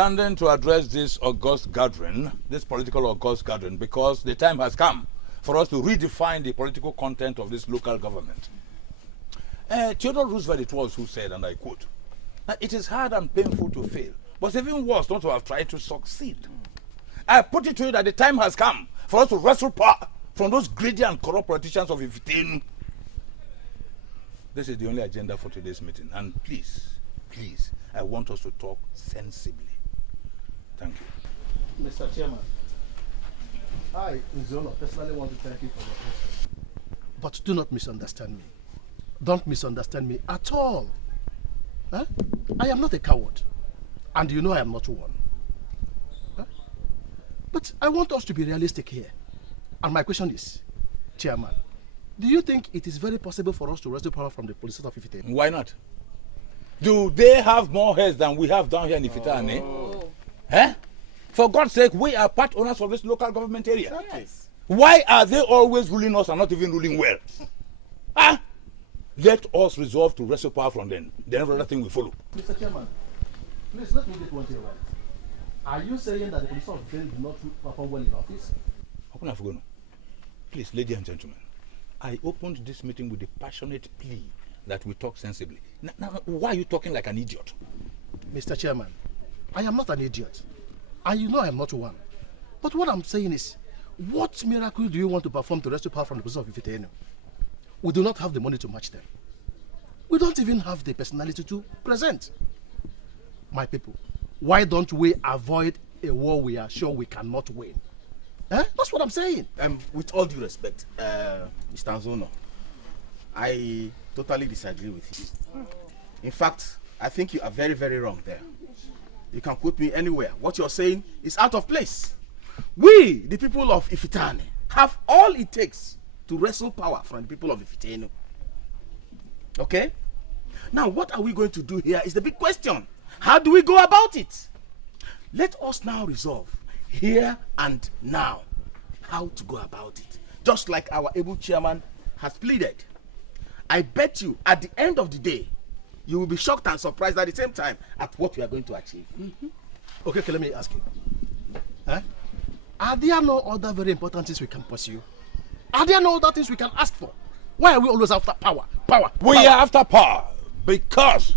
standing to address this august gathering, this political august gathering, because the time has come for us to redefine the political content of this local government. Theodore Roosevelt it was who said, and I quote, "It is hard and painful to fail, but even worse not to have tried to succeed." I put it to you that the time has come for us to wrestle power from those greedy and corrupt politicians of Ifitenu. This is the only agenda for today's meeting, and please, I want us to talk sensibly. Thank you. Mr. Chairman, I, Nzono, personally want to thank you for your effort. But do not misunderstand me. Don't misunderstand me at all. Huh? I am not a coward. And you know I am not one. Huh? But I want us to be realistic here. And my question is, Chairman, do you think it is very possible for us to wrestle power from the police of Ifitane? Why not? Do they have more heads than we have down here in Ifitane? Oh. Eh? For God's sake, we are part owners of this local government area. Yes. Why are they always ruling us and not even ruling well? Let us resolve to wrestle power from them. Then every other thing will follow. Mr. Chairman, please let me get one thing right. Are you saying that the police of Ifitane do not perform well in office? Please, ladies and gentlemen, I opened this meeting with a passionate plea that we talk sensibly. Now, why are you talking like an idiot? Mr. Chairman, I am not an idiot. And you know I am not one. But what I'm saying is, what miracle do you want to perform to rescue power from the position of Ifitane? We do not have the money to match them. We don't even have the personality to present. My people, why don't we avoid a war we are sure we cannot win? That's what I'm saying. With all due respect, Mr. Nzono, I totally disagree with you. In fact, I think you are very, very wrong there. You can quote me anywhere. What you're saying is out of place. We, the people of Ifitane, have all it takes to wrestle power from the people of Ifitane. Okay? Now, what are we going to do here is the big question. How do we go about it? Let us now resolve, here and now, how to go about it. Just like our able chairman has pleaded. I bet you, at the end of the day, you will be shocked and surprised at the same time at what we are going to achieve. Okay, let me ask you. Are there no other very important things we can pursue? Are there no other things we can ask for? Why are we always after power? We are after power because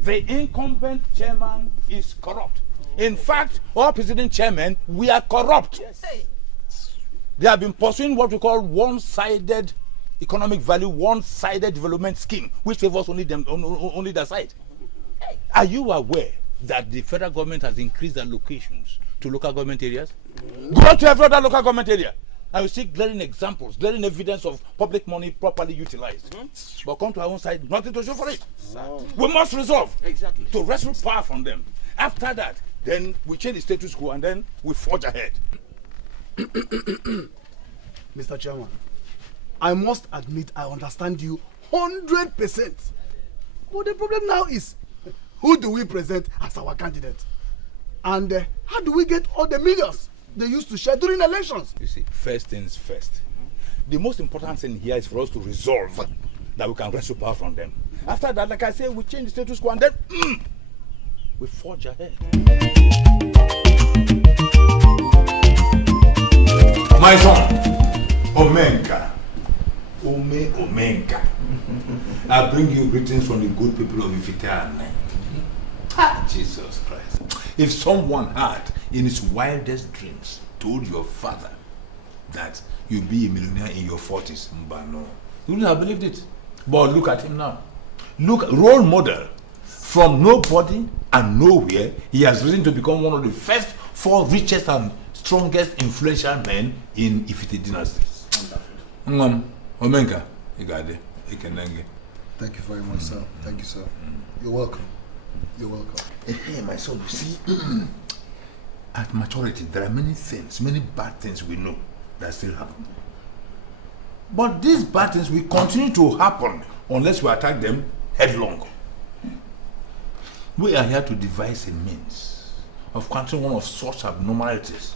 the incumbent chairman is corrupt. In fact, all president chairmen, we are corrupt. Yes. They have been pursuing what we call one-sided economic value, one-sided development scheme, which favors only their side. Are you aware that the federal government has increased allocations to local government areas? Go to every other local government area and we see glaring examples, glaring evidence of public money properly utilized. But come to our own side, nothing to show for it. We must resolve to wrestle power from them. After that, then we change the status quo and then we forge ahead. Mr. Chairman, I must admit I understand you 100%. But the problem now is, who do we present as our candidate? And how do we get all the millions they used to share during elections? You see, first things first. The most important thing here is for us to resolve that we can wrestle power from them. After that, like I say, we change the status quo and then we forge ahead. My son, Omenka. Omenka. I bring you greetings from the good people of Ifitane. Jesus Christ. If someone had, in his wildest dreams, told your father that you'll be a millionaire in your 40s, no, you wouldn't have believed it. But look at him now. Look, role model. From nobody and nowhere, he has risen to become one of the first 4 richest and strongest influential men in Ifite dynasty. Omenka, thank you very much, sir. Thank you, sir. You're welcome. You're welcome. Hey, my son, you see, at maturity, there are many things, many bad things we know that still happen. But these bad things will continue to happen unless we attack them headlong. We are here to devise a means of countering one of such abnormalities.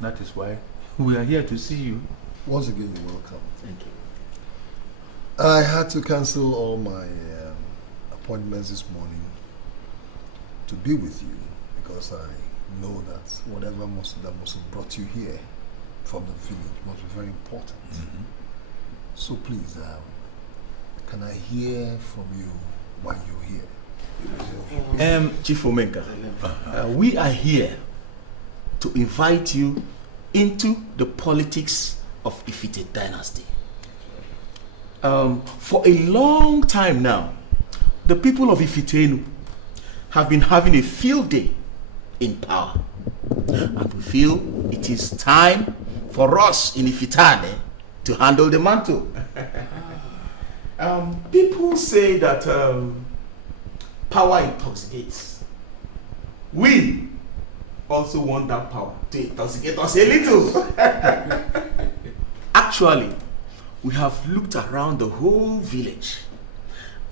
That is why we are here to see you. Once again, you're welcome. Thank you. I had to cancel all my appointments this morning to be with you because I know that whatever that must have brought you here from the village must be very important. So please, can I hear from you why you're here? Chief Omenka, we are here to invite you into the politics of Ifite dynasty. For a long time now, the people of Ifitenu have been having a field day in power. And we feel it is time for us in Ifitane to handle the mantle. People say that power intoxicates. We also want that power to intoxicate us a little. Actually, we have looked around the whole village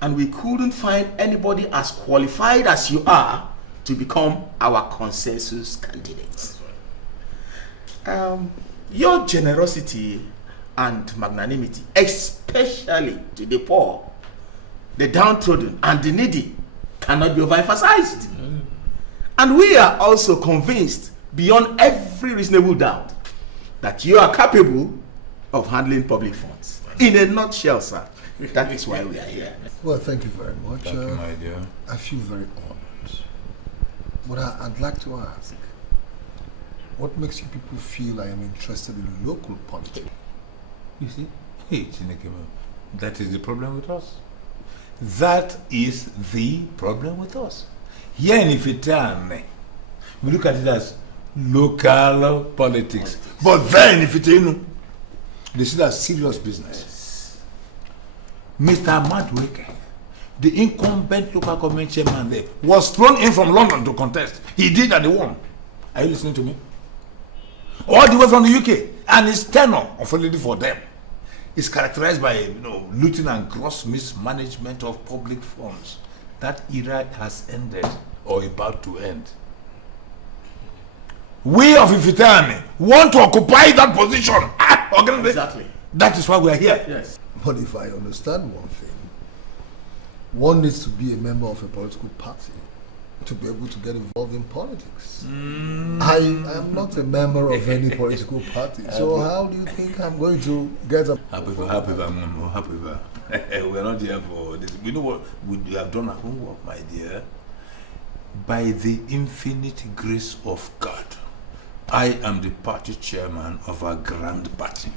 and we couldn't find anybody as qualified as you are to become our consensus candidate. Your generosity and magnanimity, especially to the poor, the downtrodden and the needy, cannot be overemphasized. And we are also convinced beyond every reasonable doubt that you are capable of handling public funds. In a nutshell, sir, that is why we are here. Well, thank you very much. Thank you, my dear. I feel very honored. But I'd like to ask, what makes you people feel I am interested in local politics? You see? Hey, Chinekema, that is the problem with us. That is the problem with us. Here in Ifitane, we look at it as local politics. But then in Ifitane, they see that serious business. Mr. Madweke, the incumbent local government chairman there, was thrown in from London to contest. He did and he won. Are you listening to me? All the way from the UK, and his tenure of already for them is characterized by looting and gross mismanagement of public funds. That era has ended or about to end. We of Ifitane want to occupy that position. Exactly. That is why we are here. Yes. But if I understand one thing, one needs to be a member of a political party to be able to get involved in politics. I am not a member of any political party, so how do you think I'm going to get a... Happy. We're not here for this. We know what we have done our homework, my dear. By the infinite grace of God, I am the party chairman of our grand party.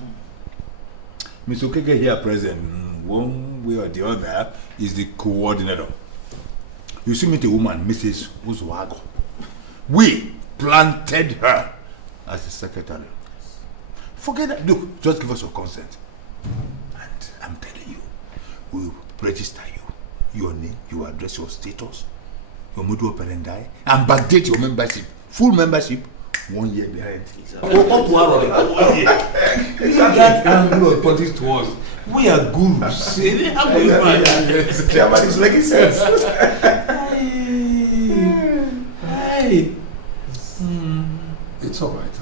Mr. Okeke here present, one way or the other, is the coordinator. You see me the woman, Mrs. Uzwago. We planted her as the secretary. Forget that. Look, just give us your consent. And I'm telling you, we'll register you. Your name, your address, your status, your modus operandi, and backdate your membership. Full membership, 1 year behind. That angle of politics to us. We are gurus. Chairman is making sense. It's all right.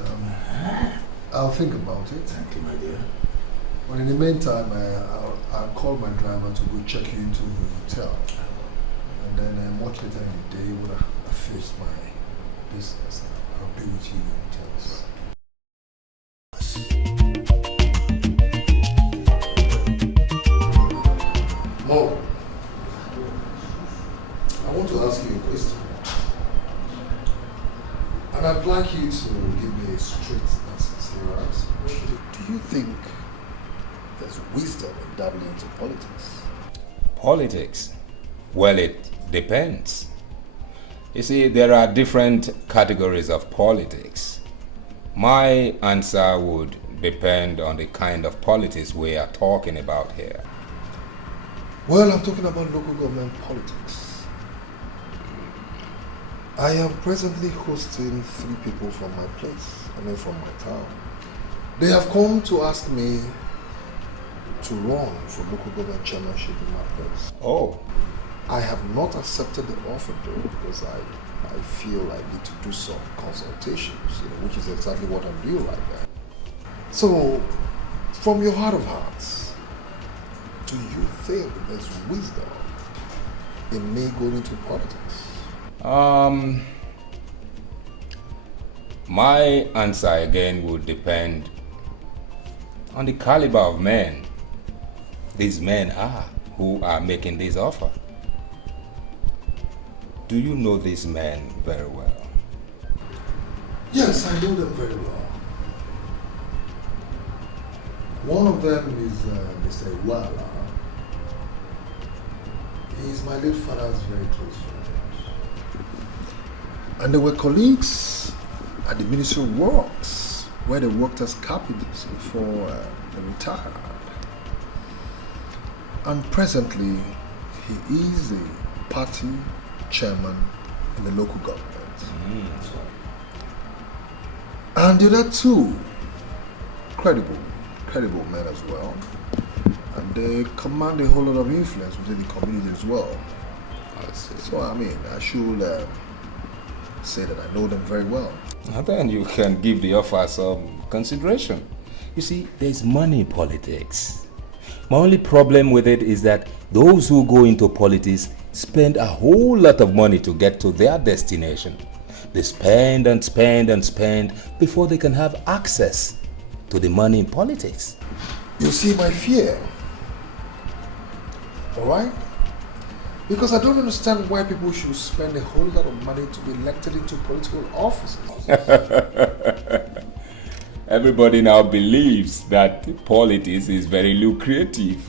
I'll think about it. Thank you, my dear. But in the meantime, I'll call my driver to go check you into the hotel. And then much later in the day, when I finish my business, I'll be with you in the hotels. Mom, I want to ask you a question. And I'd like you to give me a straight and sincere answer. Do you think there's wisdom in dabbling into politics? Politics? Well, it depends. You see, there are different categories of politics. My answer would depend on the kind of politics we are talking about here. Well, I'm talking about local government politics. I am presently hosting 3 people from my place, from my town. They have come to ask me to run for local government chairmanship in my place. Oh. I have not accepted the offer though, because I feel I need to do some consultations, which is exactly what I'm doing right now. So, from your heart of hearts, do you think there's wisdom in me going into politics? My answer again would depend on the caliber of men these men are who are making this offer. Do you know these men very well? Yes, I know them very well. One of them is Mr. Iwala. He is my late father's very close friend. And they were colleagues at the Ministry of Works, where they worked as carpenters before they retired. And presently, he is a party chairman in the local government. And the other two, credible men as well. And they command a whole lot of influence within the community as well. So I mean, I should say that I know them very well. And then you can give the offer some consideration. You see, there's money in politics. My only problem with it is that those who go into politics spend a whole lot of money to get to their destination. They spend and spend and spend before they can have access to the money in politics. You see my fear, alright? Because I don't understand why people should spend a whole lot of money to be elected into political offices. Everybody now believes that politics is very lucrative.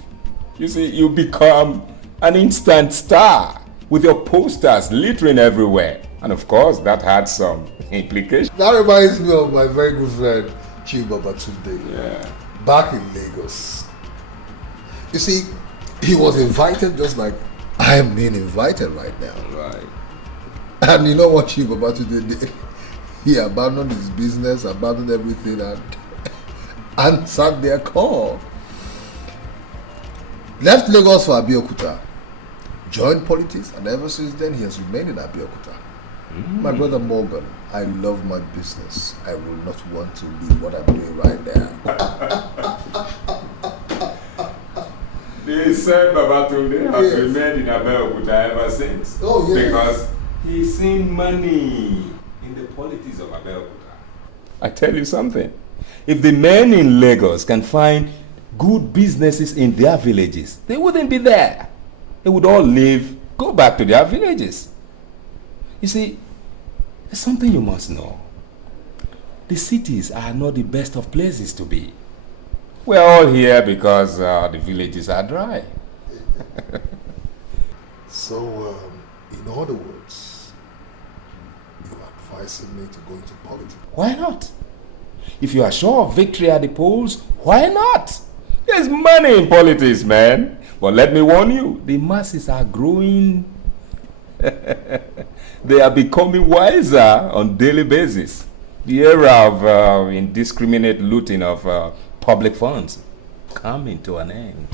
You see, you become an instant star with your posters littering everywhere. And of course, that had some implications. That reminds me of my very good friend, Chief Babatunde. Yeah. Back in Lagos. You see, he was invited just like I am being invited right now. Right. And you know what Chief Babatunde did? He abandoned his business, abandoned everything, and answered their call. Left Lagos for Abeokuta, joined politics, and ever since then he has remained in Abeokuta. My brother Morgan, I love my business. I will not want to leave what I'm doing right now. They said Babatunde has remained in Abeokuta ever since. Oh, yes. Because he's seen money in the politics of Abeokuta. I tell you something. If the men in Lagos can find good businesses in their villages, they wouldn't be there. They would all leave, go back to their villages. You see, there's something you must know. The cities are not the best of places to be. We're all here because the villages are dry. So, in other words, you're advising me to go into politics? Why not? If you are sure of victory at the polls, why not? There's money in politics, man. But let me warn you, the masses are growing. They are becoming wiser on daily basis. The era of indiscriminate looting of public funds coming to an end.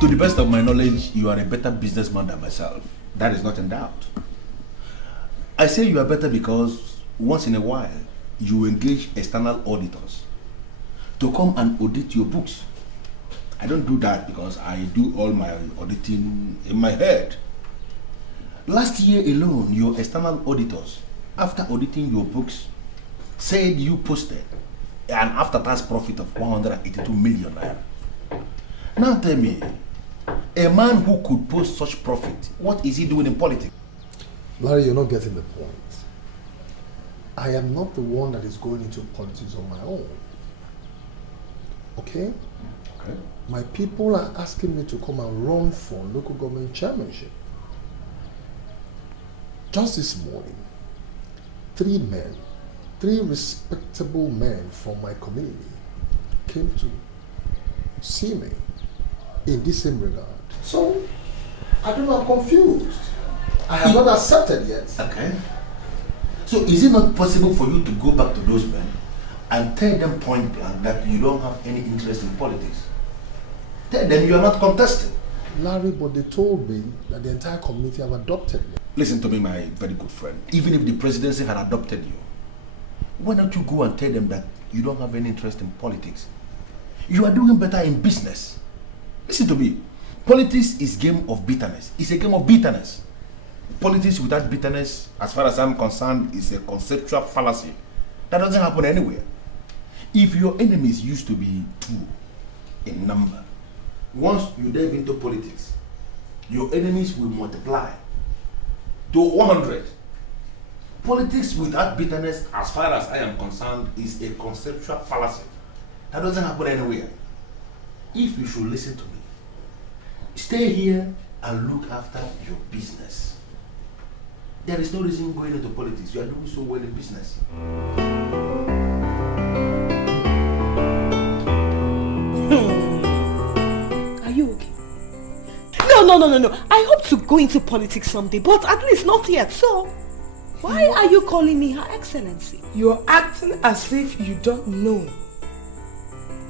To the best of my knowledge, you are a better businessman than myself. That is not in doubt. I say you are better because once in a while, you engage external auditors to come and audit your books. I don't do that because I do all my auditing in my head. Last year alone, your external auditors, after auditing your books, said you posted an after-tax profit of 182 million naira. Now tell me, a man who could post such profit, what is he doing in politics? Larry, you're not getting the point. I am not the one that is going into politics on my own. Okay? Okay. My people are asking me to come and run for local government chairmanship. Just this morning, 3 men, 3 respectable men from my community came to see me in this same regard. So, I don't know, I'm confused. I have not accepted yet. Okay. So is it not possible for you to go back to those men and tell them point blank that you don't have any interest in politics? Tell them you are not contesting. Larry, but they told me that the entire community have adopted me. Listen to me, my very good friend. Even if the presidency had adopted you, why don't you go and tell them that you don't have any interest in politics? You are doing better in business. Listen to me. Politics is game of bitterness. It's a game of bitterness. Politics without bitterness, as far as I'm concerned, is a conceptual fallacy. That doesn't happen anywhere. If your enemies used to be 2 in number, once you dive into politics, your enemies will multiply to 100. Politics without bitterness, as far as I am concerned, is a conceptual fallacy. That doesn't happen anywhere. If you should listen to me, stay here and look after your business. There is no reason going into politics. You are doing so well in business. Are you okay? No. I hope to go into politics someday, but at least not yet. So, why are you calling me Her Excellency? You're acting as if you don't know.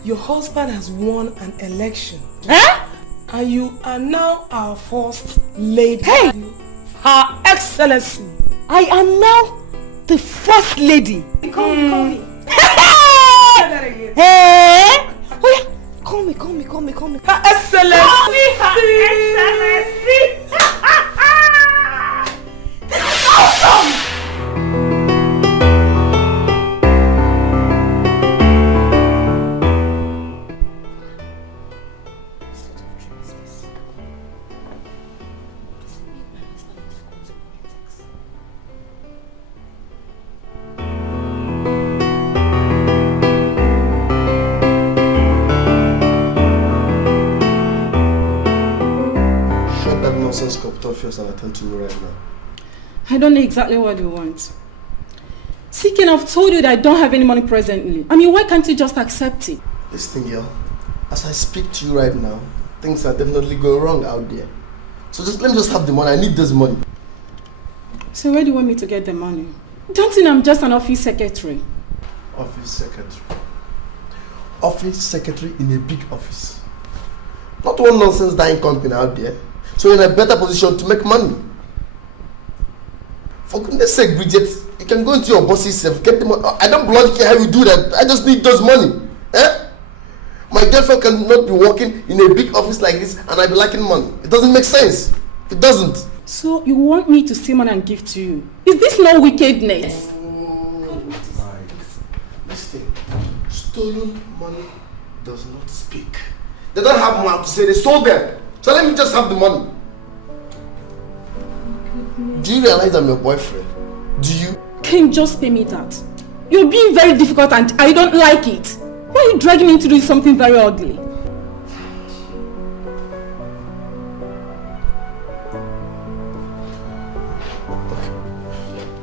Your husband has won an election. Huh? And you are now our first lady. Hey! Her Excellency. I am now the first lady. Call me. Hey! Oh yeah, call me. Her Excellency. Call me Her Excellency. This is awesome! And attend to me right now. I don't know exactly what you want. Seeking, I've told you that I don't have any money presently. I mean, why can't you just accept it? Listen, girl, as I speak to you right now, things are definitely going wrong out there. So let me just have the money. I need this money. So where do you want me to get the money? Don't think I'm just an office secretary. Office secretary. Office secretary in a big office. Not one nonsense dying company out there. So you're in a better position to make money. For goodness sake, Bridget, you can go into your boss's self, get the money. I don't bloody care how you do that. I just need those money. Eh? My girlfriend cannot be working in a big office like this and I be lacking money. It doesn't make sense. It doesn't. So you want me to steal money and give to you? Is this no wickedness? Listen, stolen money does not speak. They don't have mouth to say they stole them. So let me just have the money. Do you realize I'm your boyfriend? Do you? Can you just pay me that? You're being very difficult and I don't like it. Why are you dragging me into doing something very ugly?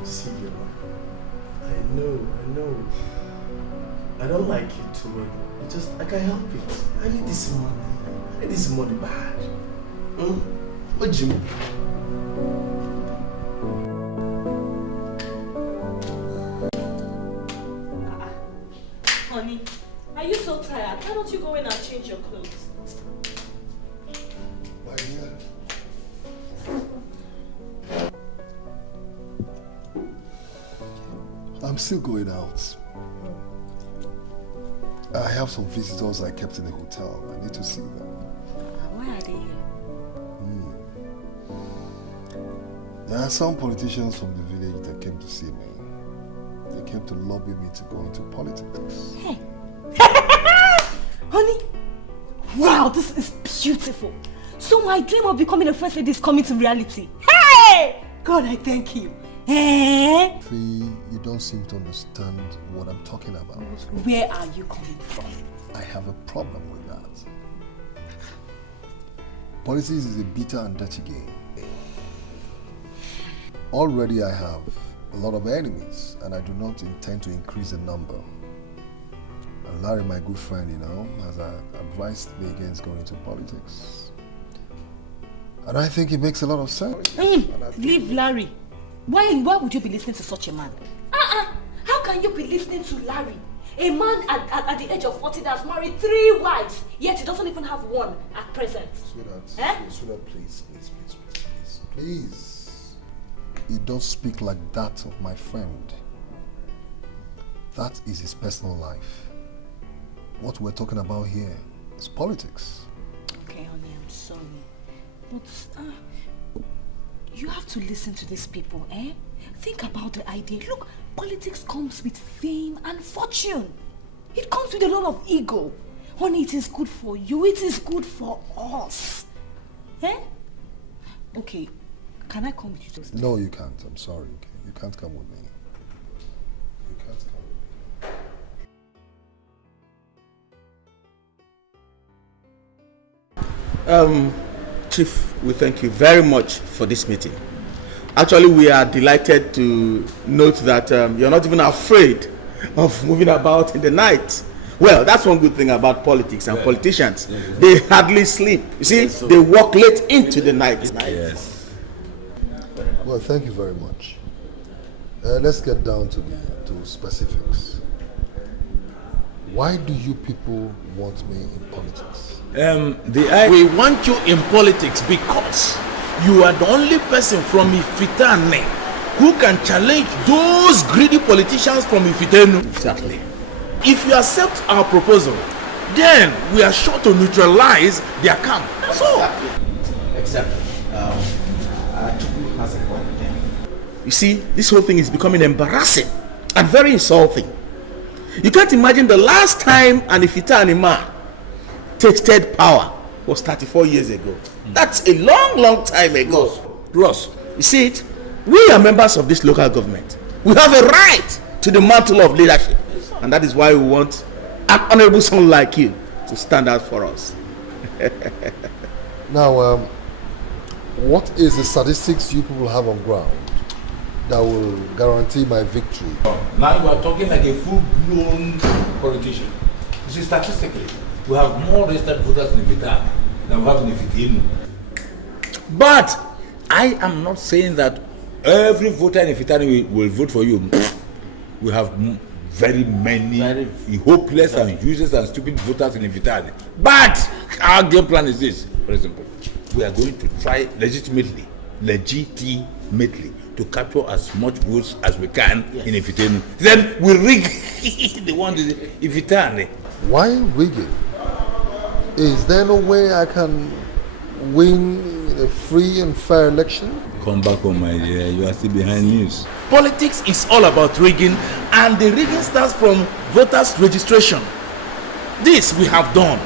See, I know. I don't like it too much. It's just, I can't help it. I need this money. I need this money bad. What do you mean? Honey, are you so tired? Why don't you go in and change your clothes? My dear. I'm still going out. I have some visitors I kept in the hotel. I need to see them. Why are they here? There are some politicians from the village that came to see me. They came to lobby me to go into politics. Hey. Honey, wow, this is beautiful. So my dream of becoming a first lady is coming to reality. Hey! God, I thank you. Eh? Fee, you don't seem to understand what I'm talking about. Where are you coming from? I have a problem with that. Politics is a bitter and dirty game. Already I have a lot of enemies and I do not intend to increase the number. And Larry, my good friend, has advised me against going into politics. And I think it makes a lot of sense. Leave Larry. Why would you be listening to such a man? How can you be listening to Larry? A man at the age of 40 that's married 3 wives, yet he doesn't even have one at present. Sweetheart, please. You don't speak like that of my friend. That is his personal life. What we're talking about here is politics. Okay, honey, I'm sorry. But you have to listen to these people, eh? Think about the idea. Look, politics comes with fame and fortune. It comes with a lot of ego. Honey, it is good for you. It is good for us. Eh? Okay, can I come with you? No, you can't. I'm sorry. Okay? You can't come with me. You can't come with me. Chief, we thank you very much for this meeting. Actually, we are delighted to note that you're not even afraid of moving about in the night. Well, that's one good thing about politics and politicians. They hardly sleep. You see, they walk late into the night. Yes. Well, thank you very much. Let's get down to specifics. Why do you people want me in politics? We want you in politics because you are the only person from Ifitane who can challenge those greedy politicians from Ifitenu. Exactly. If you accept our proposal, then we are sure to neutralize their camp. That's all. Exactly. Has a point there. You see, this whole thing is becoming embarrassing and very insulting. You can't imagine the last time an Ifitani man tasted power was 34 years ago. That's a long, long time ago. Ross, you see it? We are members of this local government. We have a right to the mantle of leadership. And that is why we want an honorable son like you to stand out for us. Now, what is the statistics you people have on ground that will guarantee my victory? Now you are talking like a full-blown politician. You see, statistically, we have more registered voters in Ifitani than we have in Ifitinu. But I am not saying that every voter in Ifitani will vote for you. We have very many hopeless and useless and stupid voters in Ifitani. But our game plan is this, for example. We are going to try legitimately to capture as much votes as we can in Ifitani. Then we rig the one in Ifitani. Why rig it? Is there no way I can win in a free and fair election? Come back home, my dear. You are still behind news. Politics is all about rigging, and the rigging starts from voters' registration. This we have done.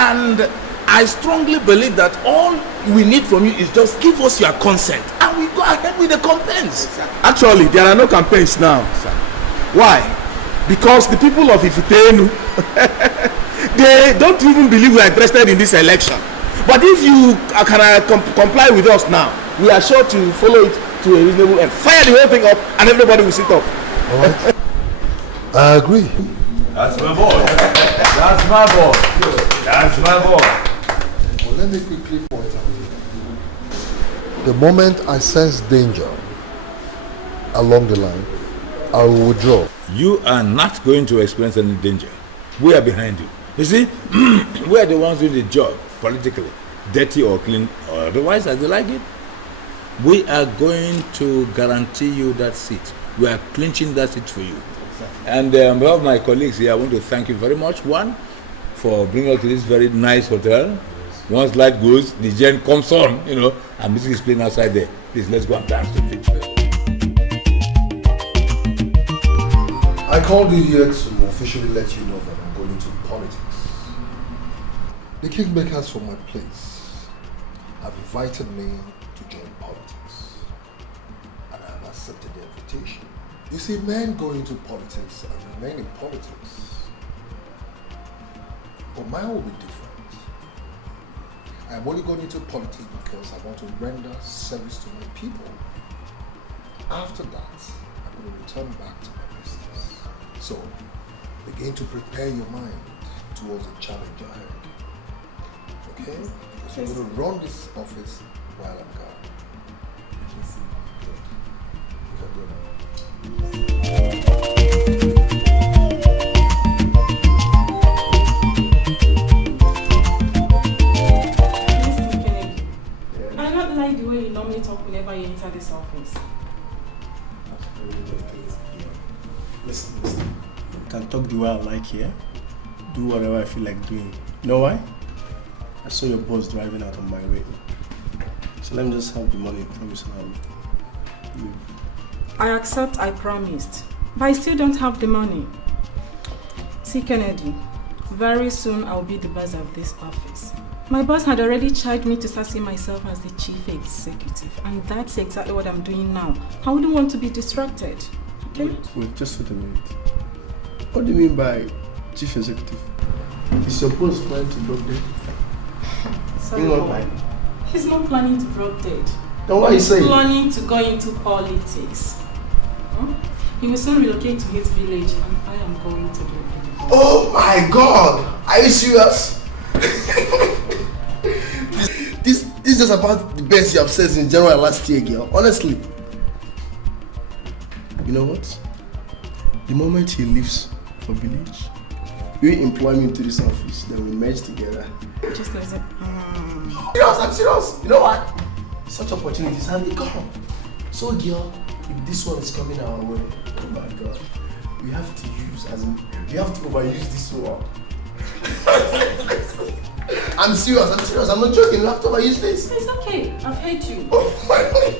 And I strongly believe that all we need from you is just give us your consent and we go ahead with the campaigns. Actually, there are no campaigns now. Why? Because the people of Ifitenu, they don't even believe we are interested in this election. But if you can comply with us now, we are sure to follow it to a reasonable end. Fire the whole thing up and everybody will sit up. All right. I agree. That's my boy. That's my boy. That's my boy. Well, let me quickly point out. The moment I sense danger along the line, I will withdraw. You are not going to experience any danger. We are behind you. You see, we are the ones doing the job politically, dirty or clean, or otherwise as they like it. We are going to guarantee you that seat. We are clinching that seat for you. Exactly. And on behalf of my colleagues here, I want to thank you very much. One, for bringing us to this very nice hotel. Yes. Once light goes, the gen comes on, and music is playing outside there. Please, let's go and dance to it. I called you here to officially let you know that I'm going into politics. The kingmakers from my place have invited me to join politics, and I have accepted the invitation. You see, men go into politics and remain in politics, but mine will be different. I'm only going into politics because I want to render service to my people. After that, I'm going to return back to my business. So, begin to prepare your mind towards the challenge ahead. Okay? Because you're going to run this office while I'm gone. I not like the way you normally talk whenever you enter this office. Listen. I can talk the way I like here. Do whatever I feel like doing. You know why? I saw your boss driving out on my way. So let me just have the money, promise, and I'll leave. I accept I promised, but I still don't have the money. See, Kennedy, very soon I'll be the boss of this office. My boss had already charged me to see myself as the chief executive, and that's exactly what I'm doing now. I wouldn't want to be distracted. Okay? Wait, just wait a minute. What do you mean by chief executive? Is your boss planning to drop dead? Sorry, he's not planning to drop dead. Then what are you saying? He's planning to go into politics. He will soon relocate to his village, and I am going to do it. Oh my God! Are you serious? this is about the best you have said in January last year, girl. Honestly. You know what? The moment he leaves for village, you employ me into this office, then we merge together. Just like that. I'm serious. You know what? Such opportunities have they come. So, girl, if this one is coming our way, oh my God, we have to use, we have to overuse this one. I'm serious. I'm not joking. You have to overuse this. It's okay. I've heard you. Oh my God.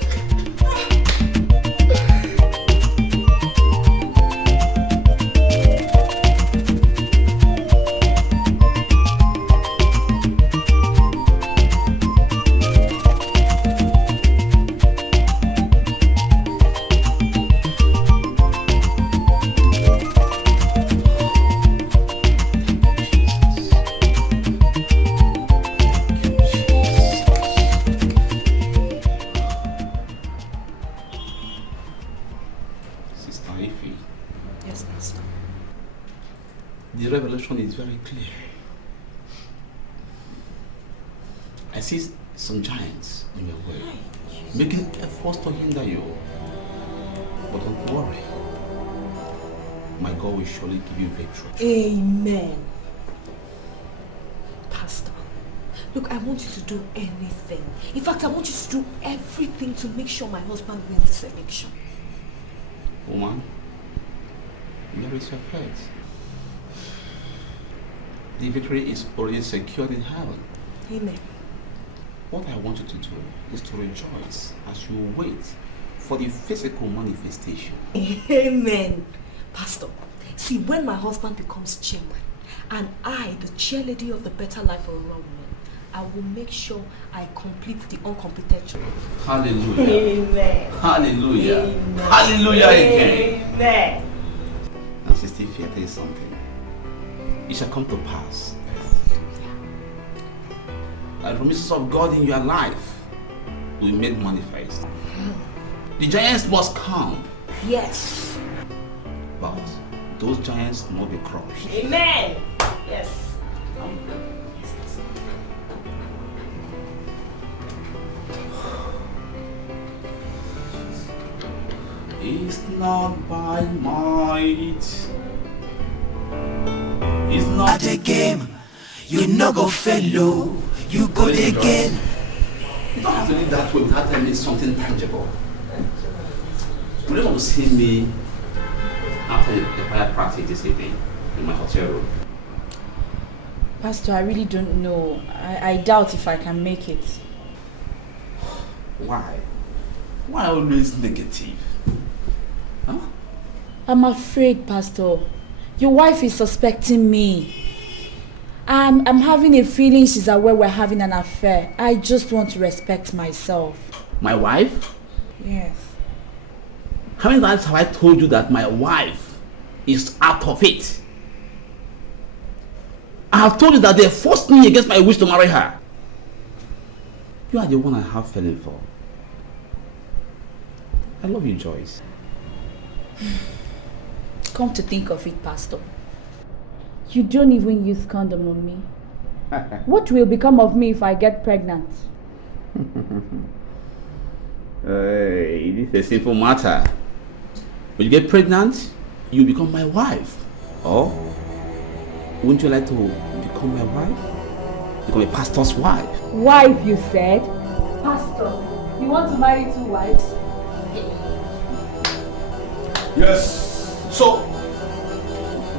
The revelation is very clear. I see some giants on your way, making efforts to hinder you. But don't worry. My God will surely give you victory. Amen. Pastor, look, I want you to do anything. In fact, I want you to do everything to make sure my husband wins this election. Woman, there is your faith. The victory is already secured in heaven. Amen. What I want you to do is to rejoice as you wait for the physical manifestation. Amen. Pastor, see, when my husband becomes chairman and I, the chairlady of the Better Life for Rural Women, I will make sure I complete the uncompetent. Hallelujah. Amen. Hallelujah. Amen. Hallelujah again. Amen. And Sister Ify, I tell you something. It shall come to pass. The promises of God in your life will be made manifest. The giants must come. Yes. But those giants must be crushed. Amen. Yes. It's not by might. It's not the game. You no go fellow. You go again. You don't have to live that way without telling me something tangible. You don't want to see me after the prayer practice this evening in my hotel room. Pastor, I really don't know. I doubt if I can make it. Why? Why always negative? Huh? I'm afraid, Pastor. Your wife is suspecting me. I'm having a feeling she's aware we're having an affair. I just want to respect myself. My wife? Yes. How many times have I told you that my wife is out of it? I have told you that they forced me against my wish to marry her. You are the one I have fallen for. I love you, Joyce. Come to think of it, Pastor, you don't even use condom on me. What will become of me if I get pregnant? Hey, this is a simple matter. When you get pregnant, you become my wife. Or wouldn't you like to become my wife? Become a pastor's wife. Wife, you said? Pastor, you want to marry 2 wives? Yes. So,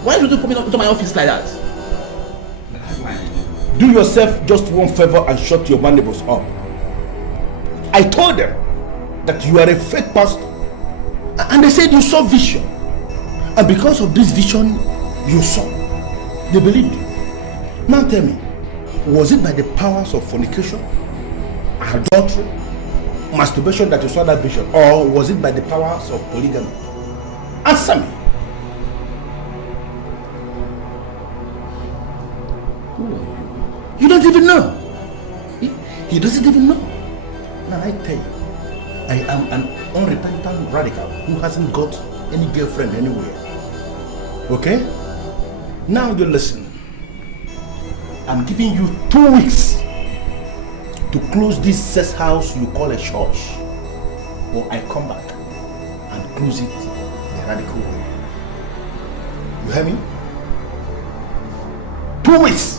why did you come into my office like that? Do yourself just one favor and shut your mandibles up. I told them that you are a fake pastor. And they said you saw vision. And because of this vision you saw, they believed you. Now tell me, was it by the powers of fornication, adultery, masturbation that you saw that vision, or was it by the powers of polygamy? Answer me. You don't even know. He doesn't even know. Now I tell you, I am an unrepentant radical who hasn't got any girlfriend anywhere. Okay? Now you listen. I'm giving you 2 weeks to close this sex house you call a church, or I come back and close it the radical way. You hear me? 2 weeks.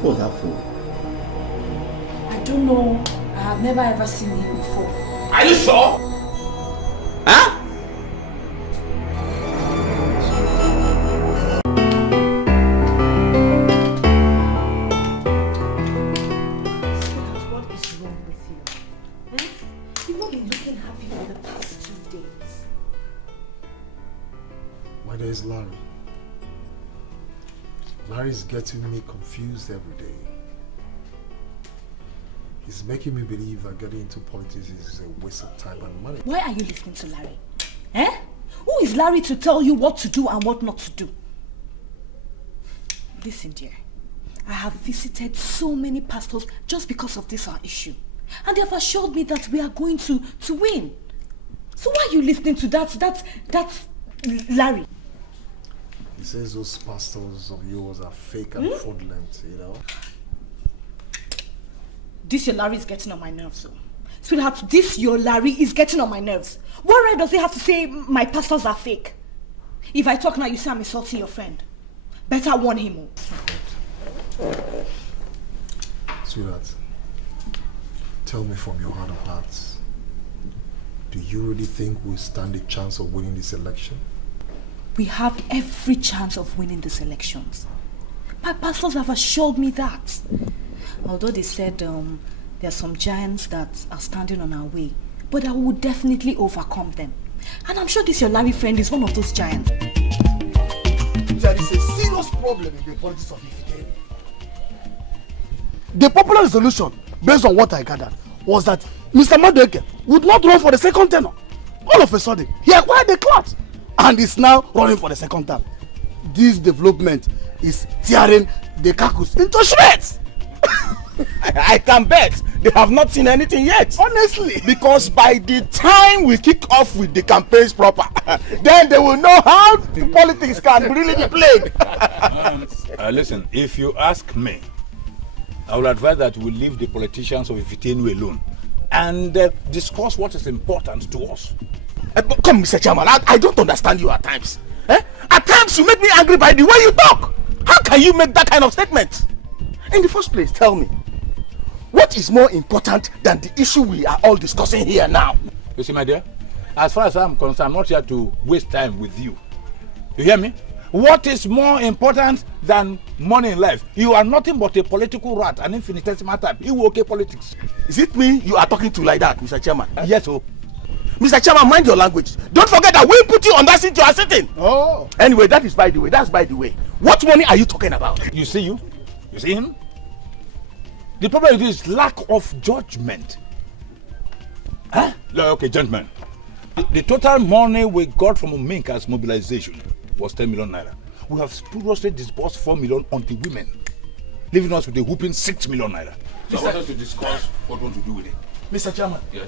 What was that for? I don't know. I have never ever seen him before. Are you sure? Huh? What is wrong with you? You've not been looking happy for the past 2 days. My name is Larry. Larry's getting me confused every day. He's making me believe that getting into politics is a waste of time and money. Why are you listening to Larry? Who is Larry to tell you what to do and what not to do? Listen, dear. I have visited so many pastors just because of this our issue. And they have assured me that we are going to win. So why are you listening to that Larry? He says those pastors of yours are fake and fraudulent, you know. This your Larry is getting on my nerves, though. Sweetheart, this your Larry is getting on my nerves. What right does he have to say my pastors are fake? If I talk now, you say I'm insulting your friend. Better warn him. Sweetheart, tell me from your heart of hearts, do you really think we stand a chance of winning this election? We have every chance of winning these elections. My pastors have assured me that. Although they said there are some giants that are standing on our way, but I will definitely overcome them. And I'm sure this your Larry friend is one of those giants. There is a serious problem in the politics of Ifiteri. The popular resolution, based on what I gathered, was that Mr. Madueke would not run for the second tenure. All of a sudden, he acquired the clout and is now running for the second term. This development is tearing the caucus into shreds. I can bet they have not seen anything yet. Honestly. Because by the time we kick off with the campaigns proper, then they will know how the politics can really be played. Listen, if you ask me, I would advise that we leave the politicians of Ifitenu alone and discuss what is important to us. Come, Mr. Chairman, I don't understand you at times. At times you make me angry by the way you talk. How can you make that kind of statement? In the first place, tell me, what is more important than the issue we are all discussing here now? You see, my dear, as far as I'm concerned, I'm not here to waste time with you. You hear me? What is more important than money in life? You are nothing but a political rat, an infinitesimal type. You okay politics. Is it me you are talking to like that, Mr. Chairman? Yes, oh. Mr. Chairman, mind your language. Don't forget that we put you on that seat you are sitting. Oh. Anyway, that is by the way. That's by the way. What money are you talking about? You see you? You see him? The problem is lack of judgment. Huh? Okay, gentlemen. The total money we got from Uminka's mobilization was 10 million naira. We have spuriously disbursed 4 million on the women, leaving us with a whooping 6 million naira. So I want us to discuss what we want to do with it. Mr. Chairman, Yes.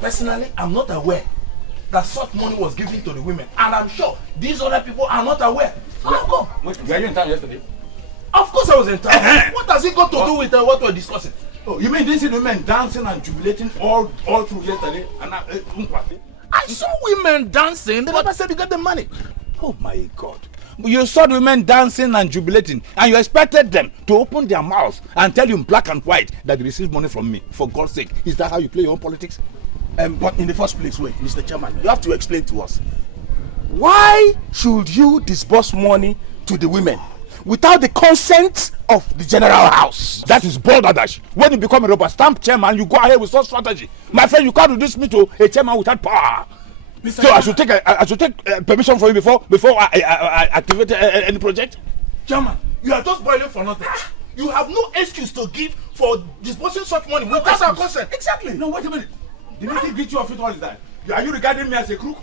personally, I'm not aware that such money was given to the women, and I'm sure these other people are not aware. How come? Were you in town yesterday? Of course I was in town. What has it got to do with what we're discussing? Oh, you mean these women dancing and jubilating all through yesterday? And I saw women dancing, they never said you got the money. Oh my God. You saw the women dancing and jubilating, and you expected them to open their mouths and tell you in black and white that they received money from me. For God's sake, is that how you play your own politics? But in the first place, wait, Mr. Chairman, you have to explain to us. Why should you disburse money to the women without the consent of the general house. That is balderdash. When you become a rubber stamp chairman, you go ahead with such strategy. My friend, you can't reduce me to a chairman without power. Mr. So I should take permission from you before I activate any project. Chairman, you are just boiling for nothing. You have no excuse to give for disposing such money without our consent. Exactly. No, wait a minute. The meeting greet you of it all is that. Are you regarding me as a crook?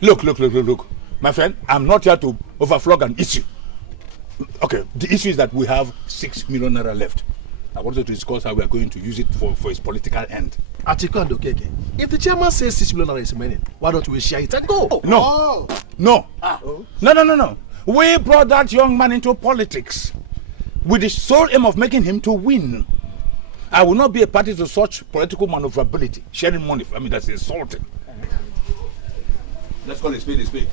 Look. My friend, I'm not here to overflog an issue. Okay, the issue is that we have 6 million naira left. I wanted to discuss how we are going to use it for its political end. Atiku and Okeke, if the chairman says 6 million naira is remaining, why don't we share it and go? No. No. We brought that young man into politics with the sole aim of making him to win. I will not be a party to such political maneuverability. Sharing money, I mean, that's insulting. Let's call it spade a spade.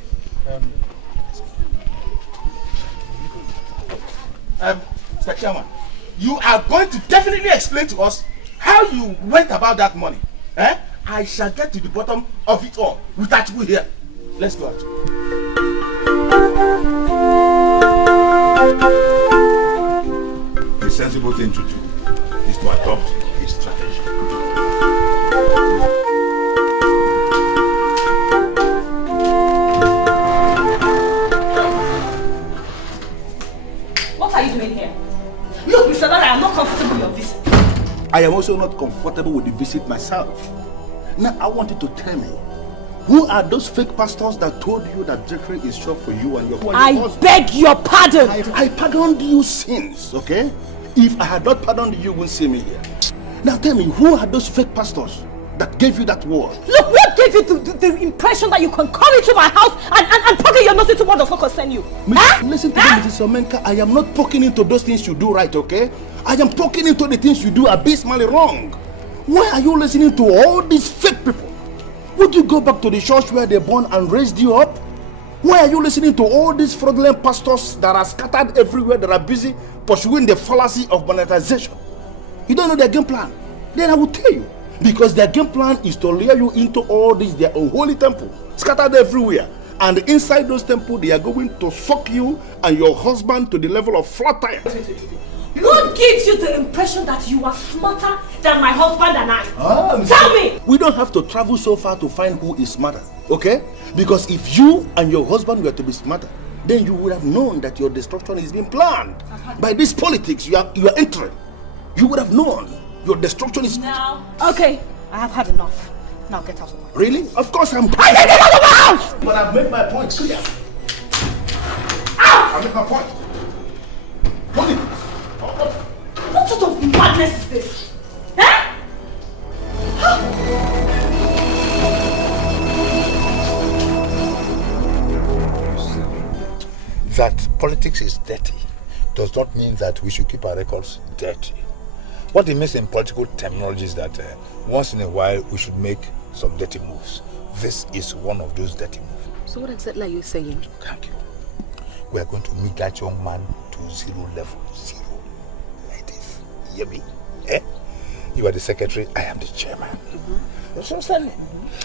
Mr. Chairman, you are going to definitely explain to us how you went about that money. I shall get to the bottom of it all without you here. Let's go out. The sensible thing to do is to adopt a strategy. What are you doing here? Look, Mr. Dara, I am not comfortable with your visit. I am also not comfortable with the visit myself. Now, I want you to tell me, who are those fake pastors that told you that victory is sure for you and your husband? I beg your pardon. I pardoned you since, okay? If I had not pardoned you, you wouldn't see me here. Now tell me, who are those fake pastors that gave you that word? Look, what gave you the impression that you can come into my house and poke your nose into what does not concern you? Listen to me, Mrs. Omenka. I am not poking into those things you do right, okay? I am poking into the things you do abysmally wrong. Why are you listening to all these fake people? Would you go back to the church where they born and raised you up? Why are you listening to all these fraudulent pastors that are scattered everywhere, that are busy pursuing the fallacy of monetization? You don't know their game plan? Then I will tell you. Because their game plan is to lure you into all these, their unholy temple, scattered everywhere. And inside those temples, they are going to suck you and your husband to the level of flat tire. What gives you the impression that you are smarter than my husband and I? Tell me! We don't have to travel so far to find who is smarter, okay? Because if you and your husband were to be smarter, then you would have known that your destruction is being planned. By this politics you are entering. You would have known your destruction is... Now, okay, I have had enough. Now get out of my house. Really? Of course I'm... I said get out of my house! But I've made my point clear. Out! I've made my point. Hold it. What sort of madness is this? That politics is dirty does not mean that we should keep our records dirty. What it means in political terminology is that once in a while we should make some dirty moves. This is one of those dirty moves. So what exactly are you saying? Thank you. We are going to meet that young man to 0 level. 0. Like this. You hear me? You are the secretary, I am the chairman. You understand me?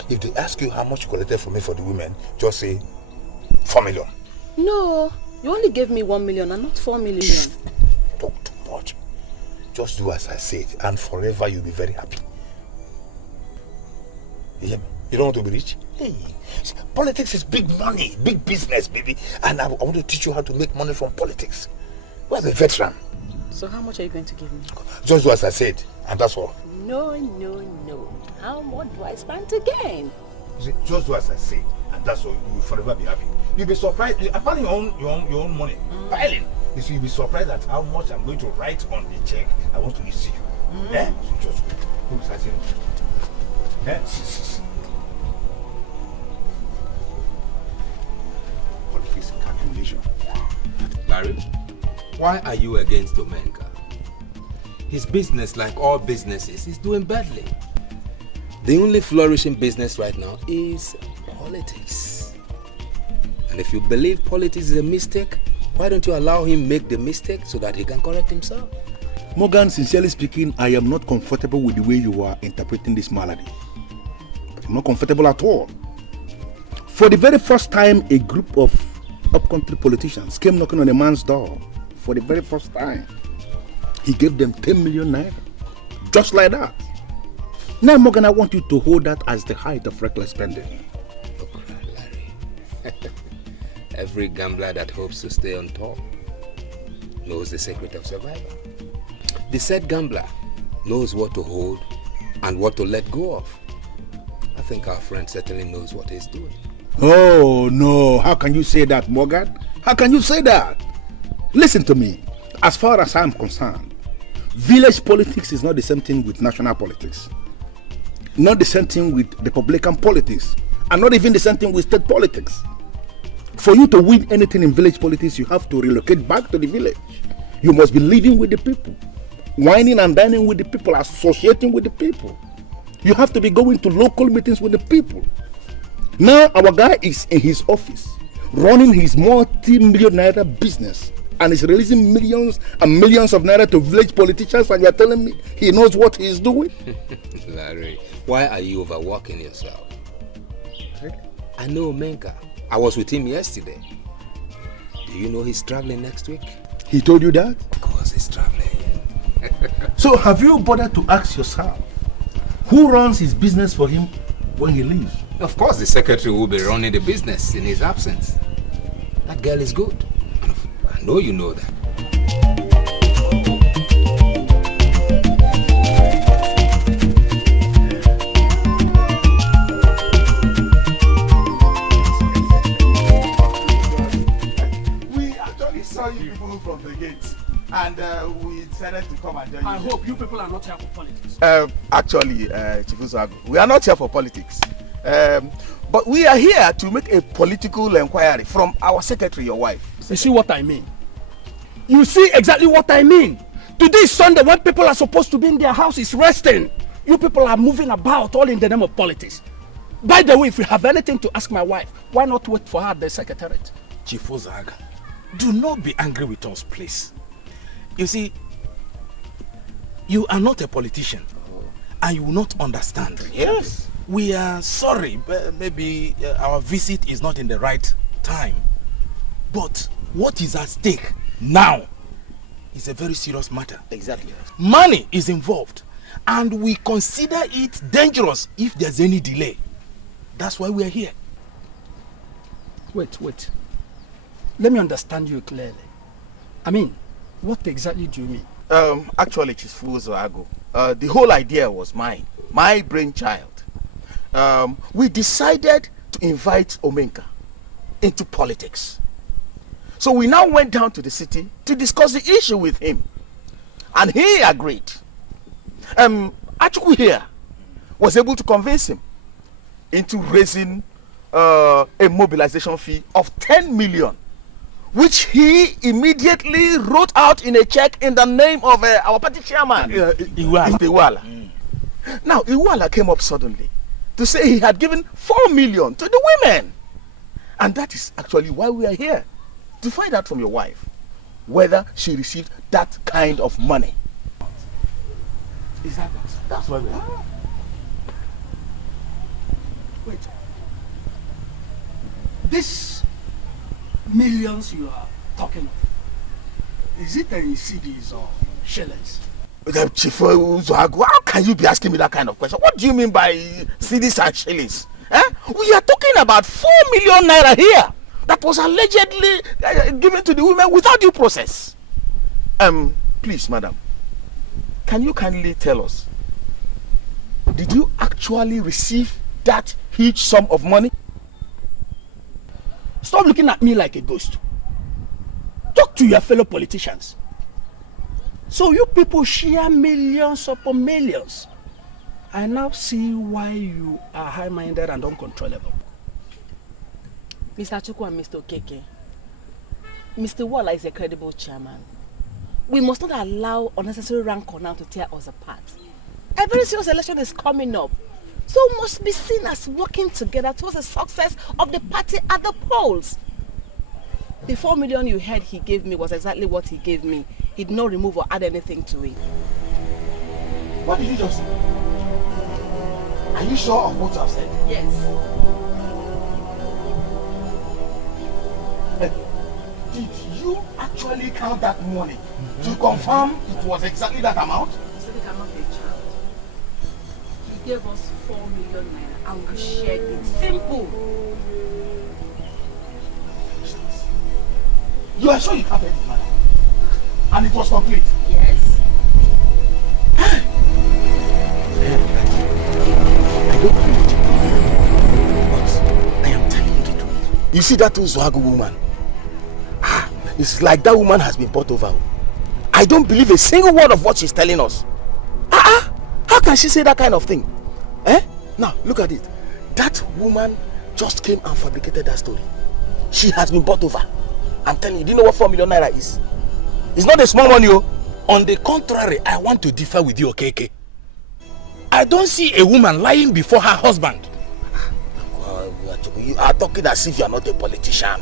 If they ask you how much you collected from me for the women, just say 4 million. No, you only gave me 1 million and not 4 million. Talk too much. Just do as I said, and forever you'll be very happy. You hear me? You don't want to be rich? Hey, politics is big money, big business, baby. And I want to teach you how to make money from politics. We're a veteran. So how much are you going to give me? Just do as I said, and that's all. No. How much do I stand to gain? Just do as I said, and that's all. You will forever be happy. You'll be surprised. Apart your own money, piling. You see, you'll be surprised at how much I'm going to write on the check I want to issue you. So just go. Politics calculation. Larry, why are you against Omenka? His business, like all businesses, is doing badly. The only flourishing business right now is politics. And if you believe politics is a mistake, why don't you allow him make the mistake so that he can correct himself? Morgan, sincerely speaking, I am not comfortable with the way you are interpreting this malady. I'm not comfortable at all. For the very first time, a group of upcountry politicians came knocking on a man's door for the very first time. He gave them 10 million naira. Just like that. Now, Morgan, I want you to hold that as the height of reckless spending. Look, Larry. Every gambler that hopes to stay on top knows the secret of survival. The said gambler knows what to hold and what to let go of. I think our friend certainly knows what he's doing. Oh, no. How can you say that, Morgan? How can you say that? Listen to me. As far as I'm concerned, village politics is not the same thing with national politics. Not the same thing with Republican politics. And not even the same thing with state politics. For you to win anything in village politics, you have to relocate back to the village. You must be living with the people. Whining and dining with the people, associating with the people. You have to be going to local meetings with the people. Now our guy is in his office, running his multi-million naira business, and is releasing millions and millions of naira to village politicians, and you are telling me he knows what he is doing? Larry, why are you overworking yourself? I know Menka. I was with him yesterday. Do you know he's traveling next week? He told you that? Of course he's traveling. So have you bothered to ask yourself, who runs his business for him when he leaves? Of course the secretary will be running the business in his absence. That girl is good. I know you know that. We actually saw you people from the gate, and we decided to come and join you. I hope you people are not here for politics. Actually, Chief Uzagu, we are not here for politics. But we are here to make a political inquiry from our secretary, your wife. You see what I mean? You see exactly what I mean. Today is Sunday when people are supposed to be in their houses resting. You people are moving about all in the name of politics. By the way, if you have anything to ask my wife, why not wait for her at the secretariat? Chief Uzaga, do not be angry with us, please. You see, you are not a politician, and you will not understand. Yes. We are sorry, maybe our visit is not in the right time. But what is at stake now is a very serious matter. Exactly. Money is involved, and we consider it dangerous if there's any delay. That's why we are here. Wait. Let me understand you clearly. I mean, what exactly do you mean? Actually, Chief Uzagu, the whole idea was mine. My brainchild. We decided to invite Omenka into politics. So we now went down to the city to discuss the issue with him. And he agreed. Achuku here was able to convince him into raising a mobilization fee of 10 million, which he immediately wrote out in a check in the name of our party chairman, Iwala. Now, Iwala came up suddenly to say he had given 4 million to the women. And that is actually why we are here, to find out from your wife whether she received that kind of money. Is that it? That's why we are here. Wait. This millions you are talking of, is it in CDs or shillings? Chief Uzagu, how can you be asking me that kind of question? What do you mean by CDs and shillings? We are talking about 4 million naira here that was allegedly given to the women without due process. Please, madam, can you kindly tell us, did you actually receive that huge sum of money? Stop looking at me like a ghost. Talk to your fellow politicians. So you people share millions upon millions. I now see why you are high-minded and uncontrollable. Mr. Chukwu and Mr. Okeke, Mr. Walla is a credible chairman. We must not allow unnecessary rancor now to tear us apart. A very serious election is coming up, so must be seen as working together towards the success of the party at the polls. The 4 million you heard he gave me was exactly what he gave me. He did not remove or add anything to it. What did you just say? Are you sure of what you have said? Yes. Did you actually actually count that money to confirm it was exactly that amount? They cannot be a child. He gave us 4 million naira and we shared it. Simple. You are sure you have the money? And it was complete? Yes. I don't believe it. But I am telling you the truth. You see that Zwagu woman? It's like that woman has been bought over. I don't believe a single word of what she's telling us. How can she say that kind of thing? Now, look at it. That woman just came and fabricated that story. She has been bought over. I'm telling you, do you know what 4 million naira is? It's not a small money. On the contrary, I want to differ with you, okay? I don't see a woman lying before her husband. You are talking as if you are not a politician.